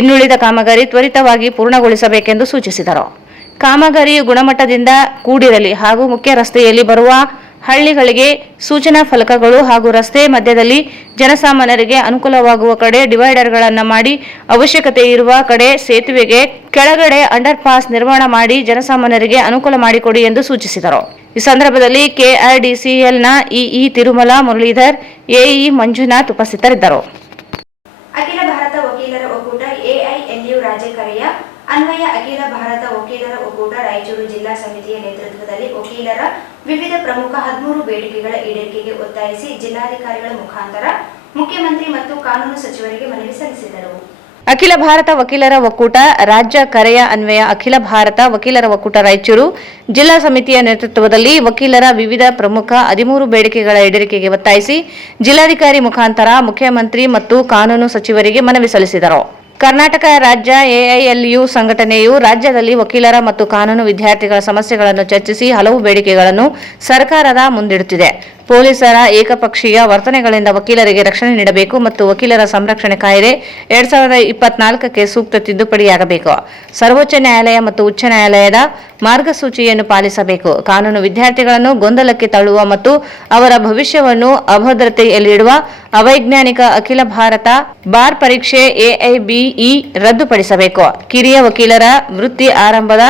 ಇನ್ನುಳಿದ ಕಾಮಗಾರಿ ತ್ವರಿತವಾಗಿ ಪೂರ್ಣಗೊಳಿಸಬೇಕೆಂದು ಸೂಚಿಸಿದರು. ಕಾಮಗಾರಿಯು ಗುಣಮಟ್ಟದಿಂದ ಕೂಡಿರಲಿ ಹಾಗೂ ಮುಖ್ಯ ರಸ್ತೆಯಲ್ಲಿ ಬರುವ ಹಳ್ಳಿಗಳಿಗೆ ಸೂಚನಾ ಫಲಕಗಳು ಹಾಗೂ ರಸ್ತೆ ಮಧ್ಯದಲ್ಲಿ ಜನಸಾಮಾನ್ಯರಿಗೆ ಅನುಕೂಲವಾಗುವ ಕಡೆ ಡಿವೈಡರ್ಗಳನ್ನು ಮಾಡಿ, ಅವಶ್ಯಕತೆ ಇರುವ ಕಡೆ ಸೇತುವೆಗೆ ಕೆಳಗಡೆ ಅಂಡರ್ ಪಾಸ್ ನಿರ್ಮಾಣ ಮಾಡಿ ಜನಸಾಮಾನ್ಯರಿಗೆ ಅನುಕೂಲ ಮಾಡಿಕೊಡಿ ಎಂದು ಸೂಚಿಸಿದರು. ಈ ಸಂದರ್ಭದಲ್ಲಿ ಕೆಆರ್ಡಿಸಿಎಲ್ನ ಇಇ ತಿರುಮಲ ಮುರಳೀಧರ್, ಎಇ ಮಂಜುನಾಥ್ ಉಪಸ್ಥಿತರಿದ್ದರು. ಅಖಿಲ ಭಾರತ ವಕೀಲರ ಒಕ್ಕೂಟ ಎಐಎಲ್ಯು ರಾಜ್ಯ ಕರೆಯ ಅನ್ವಯ ಅಖಿಲ ಭಾರತ ವಕೀಲರ ಒಕ್ಕೂಟ ರಾಯಚೂರು ಜಿಲ್ಲಾ ಸಮಿತಿಯ ನೇತೃತ್ವದಲ್ಲಿ ವಕೀಲರ ವಿವಿಧ ಪ್ರಮುಖ 13 ಬೇಡಿಕೆಗಳ ಈಡೇರಿಕೆಗೆ ಒತ್ತಾಯಿಸಿ ಜಿಲ್ಲಾಧಿಕಾರಿಗಳ ಮುಖಾಂತರ ಮುಖ್ಯಮಂತ್ರಿ ಮತ್ತು ಕಾನೂನು ಸಚಿವರಿಗೆ ಮನವಿ ಸಲ್ಲಿಸಿದರು. ಅಖಿಲ ಭಾರತ ವಕೀಲರ ಒಕ್ಕೂಟ ರಾಜ್ಯ ಕರೆಯ ಅನ್ವಯ ಅಖಿಲ ಭಾರತ ವಕೀಲರ ಒಕ್ಕೂಟ ರಾಯಚೂರು ಜಿಲ್ಲಾ ಸಮಿತಿಯ ನೇತೃತ್ವದಲ್ಲಿ ವಕೀಲರ ವಿವಿಧ ಪ್ರಮುಖ 13 ಬೇಡಿಕೆಗಳ ಈಡೇರಿಕೆಗೆ ಒತ್ತಾಯಿಸಿ ಜಿಲ್ಲಾಧಿಕಾರಿ ಮುಖಾಂತರ ಮುಖ್ಯಮಂತ್ರಿ ಮತ್ತು ಕಾನೂನು ಸಚಿವರಿಗೆ ಮನವಿ ಸಲ್ಲಿಸಿದರು. ಕರ್ನಾಟಕ ರಾಜ್ಯ ಎಐಎಲ್ಯು ಸಂಘಟನೆಯು ರಾಜ್ಯದಲ್ಲಿ ವಕೀಲರ ಮತ್ತು ಕಾನೂನು ವಿದ್ಯಾರ್ಥಿಗಳ ಸಮಸ್ಯೆಗಳನ್ನು ಚರ್ಚಿಸಿ ಹಲವು ಬೇಡಿಕೆಗಳನ್ನು ಸರ್ಕಾರದ ಮುಂದಿಡುತ್ತಿದೆ. ಪೊಲೀಸರ ಏಕಪಕ್ಷೀಯ ವರ್ತನೆಗಳಿಂದ ವಕೀಲರಿಗೆ ರಕ್ಷಣೆ ನೀಡಬೇಕು ಮತ್ತು ವಕೀಲರ ಸಂರಕ್ಷಣೆ ಕಾಯ್ದೆ 2024ಕ್ಕೆ ಸೂಕ್ತ ತಿದ್ದುಪಡಿಯಾಗಬೇಕು. ಸರ್ವೋಚ್ಚ ನ್ಯಾಯಾಲಯ ಮತ್ತು ಉಚ್ಚ ನ್ಯಾಯಾಲಯದ ಮಾರ್ಗಸೂಚಿಯನ್ನು ಪಾಲಿಸಬೇಕು. ಕಾನೂನು ವಿದ್ಯಾರ್ಥಿಗಳನ್ನು ಗೊಂದಲಕ್ಕೆ ತಳ್ಳುವ ಮತ್ತು ಅವರ ಭವಿಷ್ಯವನ್ನು ಅಭದ್ರತೆಯಲ್ಲಿಡುವ ಅವೈಜ್ಞಾನಿಕ ಅಖಿಲ ಭಾರತ ಬಾರ್ ಪರೀಕ್ಷೆ ಎಐಬಿಇ ರದ್ದುಪಡಿಸಬೇಕು. ಕಿರಿಯ ವಕೀಲರ ವೃತ್ತಿ ಆರಂಭದ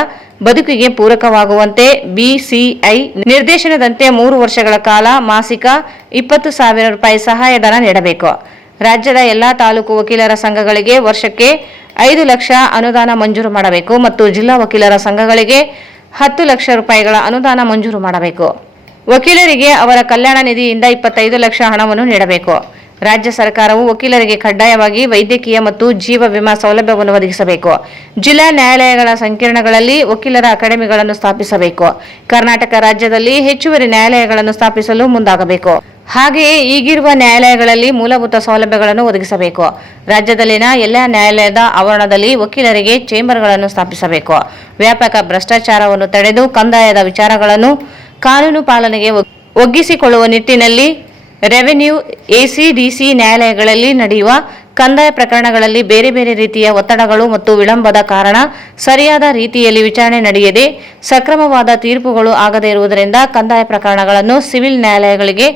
ಬದುಕಿಗೆ ಪೂರಕವಾಗುವಂತೆ ಬಿಸಿಐ ನಿರ್ದೇಶನದಂತೆ 3 ವರ್ಷಗಳ ಕಾಲ ಮಾಸಿಕ 20,000 ರೂಪಾಯಿ ಸಹಾಯಧನ ನೀಡಬೇಕು. ರಾಜ್ಯದ ಎಲ್ಲಾ ತಾಲೂಕು ವಕೀಲರ ಸಂಘಗಳಿಗೆ ವರ್ಷಕ್ಕೆ 5 ಲಕ್ಷ ಅನುದಾನ ಮಂಜೂರು ಮಾಡಬೇಕು ಮತ್ತು ಜಿಲ್ಲಾ ವಕೀಲರ ಸಂಘಗಳಿಗೆ 10 ಲಕ್ಷ ರೂಪಾಯಿಗಳ ಅನುದಾನ ಮಂಜೂರು ಮಾಡಬೇಕು. ವಕೀಲರಿಗೆ ಅವರ ಕಲ್ಯಾಣ ನಿಧಿಯಿಂದ 25 ಲಕ್ಷ ಹಣವನ್ನು ನೀಡಬೇಕು. ರಾಜ್ಯ ಸರ್ಕಾರವು ವಕೀಲರಿಗೆ ಕಡ್ಡಾಯವಾಗಿ ವೈದ್ಯಕೀಯ ಮತ್ತು ಜೀವ ವಿಮಾ ಸೌಲಭ್ಯವನ್ನು ಒದಗಿಸಬೇಕು. ಜಿಲ್ಲಾ ನ್ಯಾಯಾಲಯಗಳ ಸಂಕೀರ್ಣಗಳಲ್ಲಿ ವಕೀಲರ ಅಕಾಡೆಮಿಗಳನ್ನು ಸ್ಥಾಪಿಸಬೇಕು. ಕರ್ನಾಟಕ ರಾಜ್ಯದಲ್ಲಿ ಹೆಚ್ಚುವರಿ ನ್ಯಾಯಾಲಯಗಳನ್ನು ಸ್ಥಾಪಿಸಲು ಮುಂದಾಗಬೇಕು. ಹಾಗೆಯೇ ಈಗಿರುವ ನ್ಯಾಯಾಲಯಗಳಲ್ಲಿ ಮೂಲಭೂತ ಸೌಲಭ್ಯಗಳನ್ನು ಒದಗಿಸಬೇಕು. ರಾಜ್ಯದಲ್ಲಿನ ಎಲ್ಲ ನ್ಯಾಯಾಲಯದ ಆವರಣದಲ್ಲಿ ವಕೀಲರಿಗೆ ಚೇಂಬರ್ಗಳನ್ನು ಸ್ಥಾಪಿಸಬೇಕು. ವ್ಯಾಪಕ ಭ್ರಷ್ಟಾಚಾರವನ್ನು ತಡೆದು ಕಂದಾಯದ ವಿಚಾರಗಳನ್ನು ಕಾನೂನು ಪಾಲನೆಗೆ ಒಗ್ಗಿಸಿಕೊಳ್ಳುವ ನಿಟ್ಟಿನಲ್ಲಿ ರೆವೆನ್ಯೂ, ಎಸಿಡಿಸಿ ನ್ಯಾಯಾಲಯಗಳಲ್ಲಿ ನಡೆಯುವ ಕಂದಾಯ ಪ್ರಕರಣಗಳಲ್ಲಿ ಬೇರೆ ಬೇರೆ ರೀತಿಯ ಒತ್ತಡಗಳು ಮತ್ತು ವಿಳಂಬದ ಕಾರಣ ಸರಿಯಾದ ರೀತಿಯಲ್ಲಿ ವಿಚಾರಣೆ ನಡೆಯದೆ ಸಕ್ರಮವಾದ ತೀರ್ಪುಗಳು ಆಗದೇ ಇರುವುದರಿಂದ ಕಂದಾಯ ಪ್ರಕರಣಗಳನ್ನು ಸಿವಿಲ್ ನ್ಯಾಯಾಲಯಗಳಿಗೆ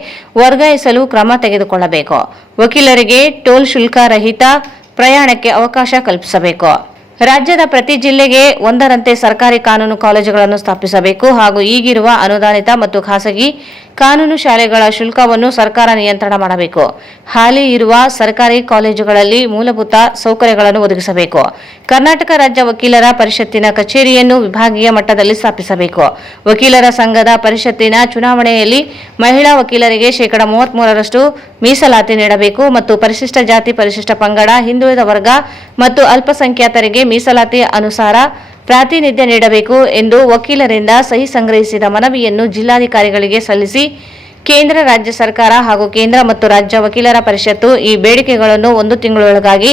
ವರ್ಗಾಯಿಸಲು ಕ್ರಮ ತೆಗೆದುಕೊಳ್ಳಬೇಕು. ವಕೀಲರಿಗೆ ಟೋಲ್ ಶುಲ್ಕ ರಹಿತ ಪ್ರಯಾಣಕ್ಕೆ ಅವಕಾಶ ಕಲ್ಪಿಸಬೇಕು. ರಾಜ್ಯದ ಪ್ರತಿ ಜಿಲ್ಲೆಗೆ ಒಂದರಂತೆ ಸರ್ಕಾರಿ ಕಾನೂನು ಕಾಲೇಜುಗಳನ್ನು ಸ್ಥಾಪಿಸಬೇಕು ಹಾಗೂ ಈಗಿರುವ ಅನುದಾನಿತ ಮತ್ತು ಖಾಸಗಿ ಕಾನೂನು ಶಾಲೆಗಳ ಶುಲ್ಕವನ್ನು ಸರ್ಕಾರ ನಿಯಂತ್ರಣ ಮಾಡಬೇಕು. ಹಾಲಿ ಇರುವ ಸರ್ಕಾರಿ ಕಾಲೇಜುಗಳಲ್ಲಿ ಮೂಲಭೂತ ಸೌಕರ್ಯಗಳನ್ನು ಒದಗಿಸಬೇಕು. ಕರ್ನಾಟಕ ರಾಜ್ಯ ವಕೀಲರ ಪರಿಷತ್ತಿನ ಕಚೇರಿಯನ್ನು ವಿಭಾಗೀಯ ಮಟ್ಟದಲ್ಲಿ ಸ್ಥಾಪಿಸಬೇಕು. ವಕೀಲರ ಸಂಘದ ಪರಿಷತ್ತಿನ ಚುನಾವಣೆಯಲ್ಲಿ ಮಹಿಳಾ ವಕೀಲರಿಗೆ ಶೇಕಡಾ 33ರಷ್ಟು ಮೀಸಲಾತಿ ನೀಡಬೇಕು ಮತ್ತು ಪರಿಶಿಷ್ಟ ಜಾತಿ, ಪರಿಶಿಷ್ಟ ಪಂಗಡ, ಹಿಂದುಳಿದ ವರ್ಗ ಮತ್ತು ಅಲ್ಪಸಂಖ್ಯಾತರಿಗೆ ಮೀಸಲಾತಿ ಅನುಸಾರ ಪ್ರಾತಿನಿಧ್ಯ ನೀಡಬೇಕು ಎಂದು ವಕೀಲರಿಂದ ಸಹಿ ಸಂಗ್ರಹಿಸಿದ ಮನವಿಯನ್ನು ಜಿಲ್ಲಾಧಿಕಾರಿಗಳಿಗೆ ಸಲ್ಲಿಸಿ ಕೇಂದ್ರ, ರಾಜ್ಯ ಸರ್ಕಾರ ಹಾಗೂ ಕೇಂದ್ರ ಮತ್ತು ರಾಜ್ಯ ವಕೀಲರ ಪರಿಷತ್ತು ಈ ಬೇಡಿಕೆಗಳನ್ನು 1 ತಿಂಗಳೊಳಗಾಗಿ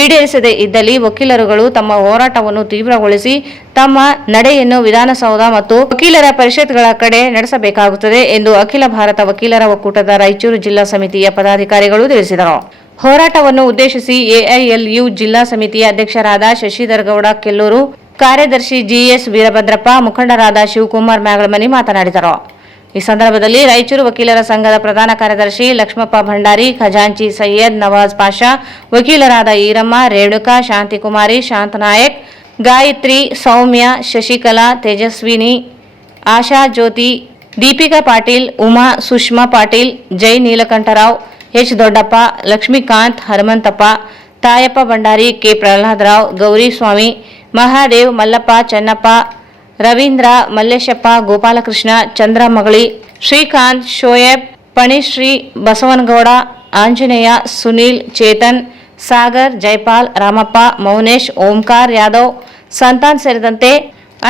ಈಡೇರಿಸದೇ ಇದ್ದಲ್ಲಿ ವಕೀಲರುಗಳು ತಮ್ಮ ಹೋರಾಟವನ್ನು ತೀವ್ರಗೊಳಿಸಿ ತಮ್ಮ ನಡೆಯನ್ನು ವಿಧಾನಸೌಧ ಮತ್ತು ವಕೀಲರ ಪರಿಷತ್ಗಳ ಕಡೆ ನಡೆಸಬೇಕಾಗುತ್ತದೆ ಎಂದು ಅಖಿಲ ಭಾರತ ವಕೀಲರ ಒಕ್ಕೂಟದ ರಾಯಚೂರು ಜಿಲ್ಲಾ ಸಮಿತಿಯ ಪದಾಧಿಕಾರಿಗಳು ತಿಳಿಸಿದರು. ಹೋರಾಟವನ್ನು ಉದ್ದೇಶಿಸಿ ಎಐಎಲ್ಯು ಜಿಲ್ಲಾ ಸಮಿತಿಯ ಅಧ್ಯಕ್ಷರಾದ ಶಶಿಧರಗೌಡ ಕೆಲ್ಲೂರು, ಕಾರ್ಯದರ್ಶಿ ಜಿಎಸ್ ವೀರಭದ್ರಪ್ಪ, ಮುಖಂಡರಾದ ಶಿವಕುಮಾರ್ ಮ್ಯಾಗಳಮನಿ ಮಾತನಾಡಿದರು. ಈ ಸಂದರ್ಭದಲ್ಲಿ ರಾಯಚೂರು ವಕೀಲರ ಸಂಘದ ಪ್ರಧಾನ ಕಾರ್ಯದರ್ಶಿ ಲಕ್ಷ್ಮಪ್ಪ ಭಂಡಾರಿ, ಖಜಾಂಚಿ ಸೈಯದ್ ನವಾಜ್ ಪಾಷಾ, ವಕೀಲರಾದ ಈರಮ್ಮ, ರೇಣುಕಾ, ಶಾಂತಿಕುಮಾರಿ, ಶಾಂತನಾಯಕ್, ಗಾಯತ್ರಿ, ಸೌಮ್ಯ, ಶಶಿಕಲಾ, ತೇಜಸ್ವಿನಿ, ಆಶಾ ಜ್ಯೋತಿ, ದೀಪಿಕಾ ಪಾಟೀಲ್, ಉಮಾ, ಸುಷ್ಮಾ ಪಾಟೀಲ್, ಜೈ ನೀಲಕಂಠರಾವ್, ಎಚ್ ದೊಡ್ಡಪ್ಪ, ಲಕ್ಷ್ಮೀಕಾಂತ್, ಹನುಮಂತಪ್ಪ, ತಾಯಪ್ಪ ಭಂಡಾರಿ, ಕೆ ಪ್ರಹ್ಲಾದರಾವ್, ಗೌರಿಸ್ವಾಮಿ, ಮಹಾದೇವ್, ಮಲ್ಲಪ್ಪ, ಚೆನ್ನಪ್ಪ, ರವೀಂದ್ರ, ಮಲ್ಲೇಶಪ್ಪ, ಗೋಪಾಲಕೃಷ್ಣ, ಚಂದ್ರಮಗಳಿ, ಶ್ರೀಕಾಂತ್, ಶೋಯಬ್, ಪಣಿಶ್ರೀ, ಬಸವನಗೌಡ, ಆಂಜನೇಯ, ಸುನೀಲ್, ಚೇತನ್, ಸಾಗರ್, ಜೈಪಾಲ್, ರಾಮಪ್ಪ, ಮೌನೇಶ್, ಓಂಕಾರ್ ಯಾದವ್, ಸಂತಾನ್ ಸೇರಿದಂತೆ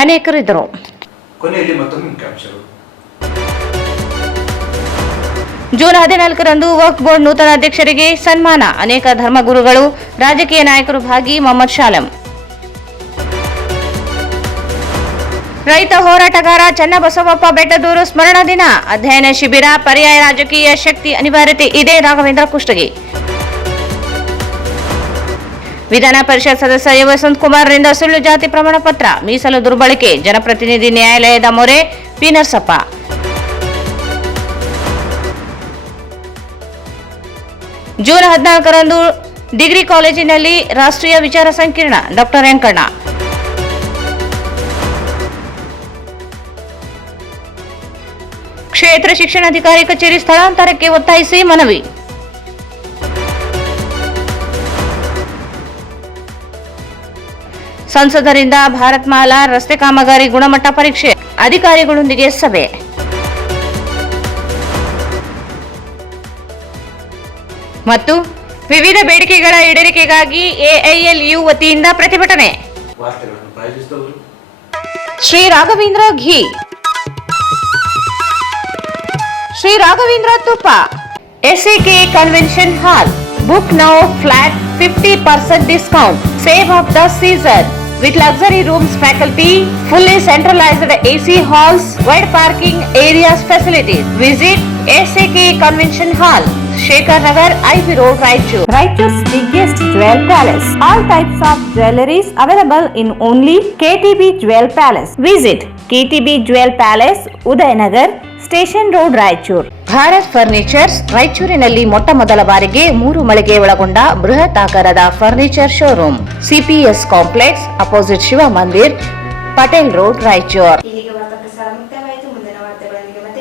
ಅನೇಕರಿದ್ದರು. ಕೊನೆಯಲ್ಲಿ ಮತ್ತೊಮ್ಮೆ ಮುಖ್ಯಾಂಶಗಳು. ಜೂನ್ 14ರಂದು ವಕ್ಫ್ ಬೋರ್ಡ್ ನೂತನ ಅಧ್ಯಕ್ಷರಿಗೆ ಸನ್ಮಾನ. ಅನೇಕ ಧರ್ಮಗುರುಗಳು, ರಾಜಕೀಯ ನಾಯಕರು ಭಾಗಿ. ಮೊಹಮ್ಮದ್ ಶಾಲಂ. ರೈತ ಹೋರಾಟಗಾರ ಚನ್ನಬಸವಪ್ಪ ಬೆಟ್ಟದೂರು ಸ್ಮರಣ ದಿನ. ಅಧ್ಯಯನ ಶಿಬಿರ. ಪರ್ಯಾಯ ರಾಜಕೀಯ ಶಕ್ತಿ ಅನಿವಾರ್ಯತೆ ಇದೆ. ರಾಘವೇಂದ್ರ ಕುಷ್ಟಗಿ. ವಿಧಾನ ಪರಿಷತ್ ಸದಸ್ಯ ಎ ವಸಂತ್ ಕುಮಾರ್ರಿಂದ ಸುಳ್ಳು ಜಾತಿ ಪ್ರಮಾಣ ಪತ್ರ, ಮೀಸಲು ದುರ್ಬಳಕೆ, ಜನಪ್ರತಿನಿಧಿ ನ್ಯಾಯಾಲಯದ ಮೊರೆ. ಪಿ ನರಸಪ್ಪ. ಜೂನ್ 14ರಂದು ಡಿಗ್ರಿ ಕಾಲೇಜಿನಲ್ಲಿ ರಾಷ್ಟ್ರೀಯ ವಿಚಾರ ಸಂಕಿರಣ. ಡಾಕ್ಟರ್ ವೆಂಕಣ್ಣ. ಕ್ಷೇತ್ರ ಶಿಕ್ಷಣಾಧಿಕಾರಿ ಕಚೇರಿ ಸ್ಥಳಾಂತರಕ್ಕೆ ಒತ್ತಾಯಿಸಿ ಮನವಿ. ಸಂಸದರಿಂದ ಭಾರತ್ ಮಾಲಾ ರಸ್ತೆ ಕಾಮಗಾರಿ ಗುಣಮಟ್ಟ ಪರೀಕ್ಷೆ. ಅಧಿಕಾರಿಗಳೊಂದಿಗೆ ಸಭೆ. ಮತ್ತು ವಿವಿಧ ಬೇಡಿಕೆಗಳ ಈಡೇರಿಕೆಗಾಗಿ ಎಐಎಲ್ಯು ವತಿಯಿಂದ ಪ್ರತಿಭಟನೆ. ಶ್ರೀ ರಾಘವೇಂದ್ರ ಘೀ, ಶ್ರೀ ರಾಘವೇಂದ್ರ ತುಪ್ಪ, SAK convention hall. Book now, flat 50% discount. Save of the season with luxury rooms, faculty, fully centralized AC halls, wide parking areas, facilities. Visit SAK Convention Hall, Shekhar Nagar, IV Road, Raichur. Raichur's biggest jewel palace. All types of jewelries available in only KTB Jewel Palace. Visit KTB Jewel Palace, Udayanagar, station road, Raichur. Bharat furnitures ರಾಯಚೂರಿನಲ್ಲಿ ಮೊಟ್ಟ ಮೊದಲ ಬಾರಿಗೆ 3 ಮಳಿಗೆ ಒಳಗೊಂಡ ಬೃಹತ್ ಆಕಾರದ furniture showroom. CPS complex, opposite Shiva Mandir, Patel road, Raichur. ಇಲ್ಲಿಗೆ ವಾರ್ತಾ ಪ್ರಸಾರ ಮುಕ್ತಾಯವಾಯಿತು. ಮುಂದಿನ ವಾರ್ತೆಗಳೊಂದಿಗೆ ಮತ್ತೆ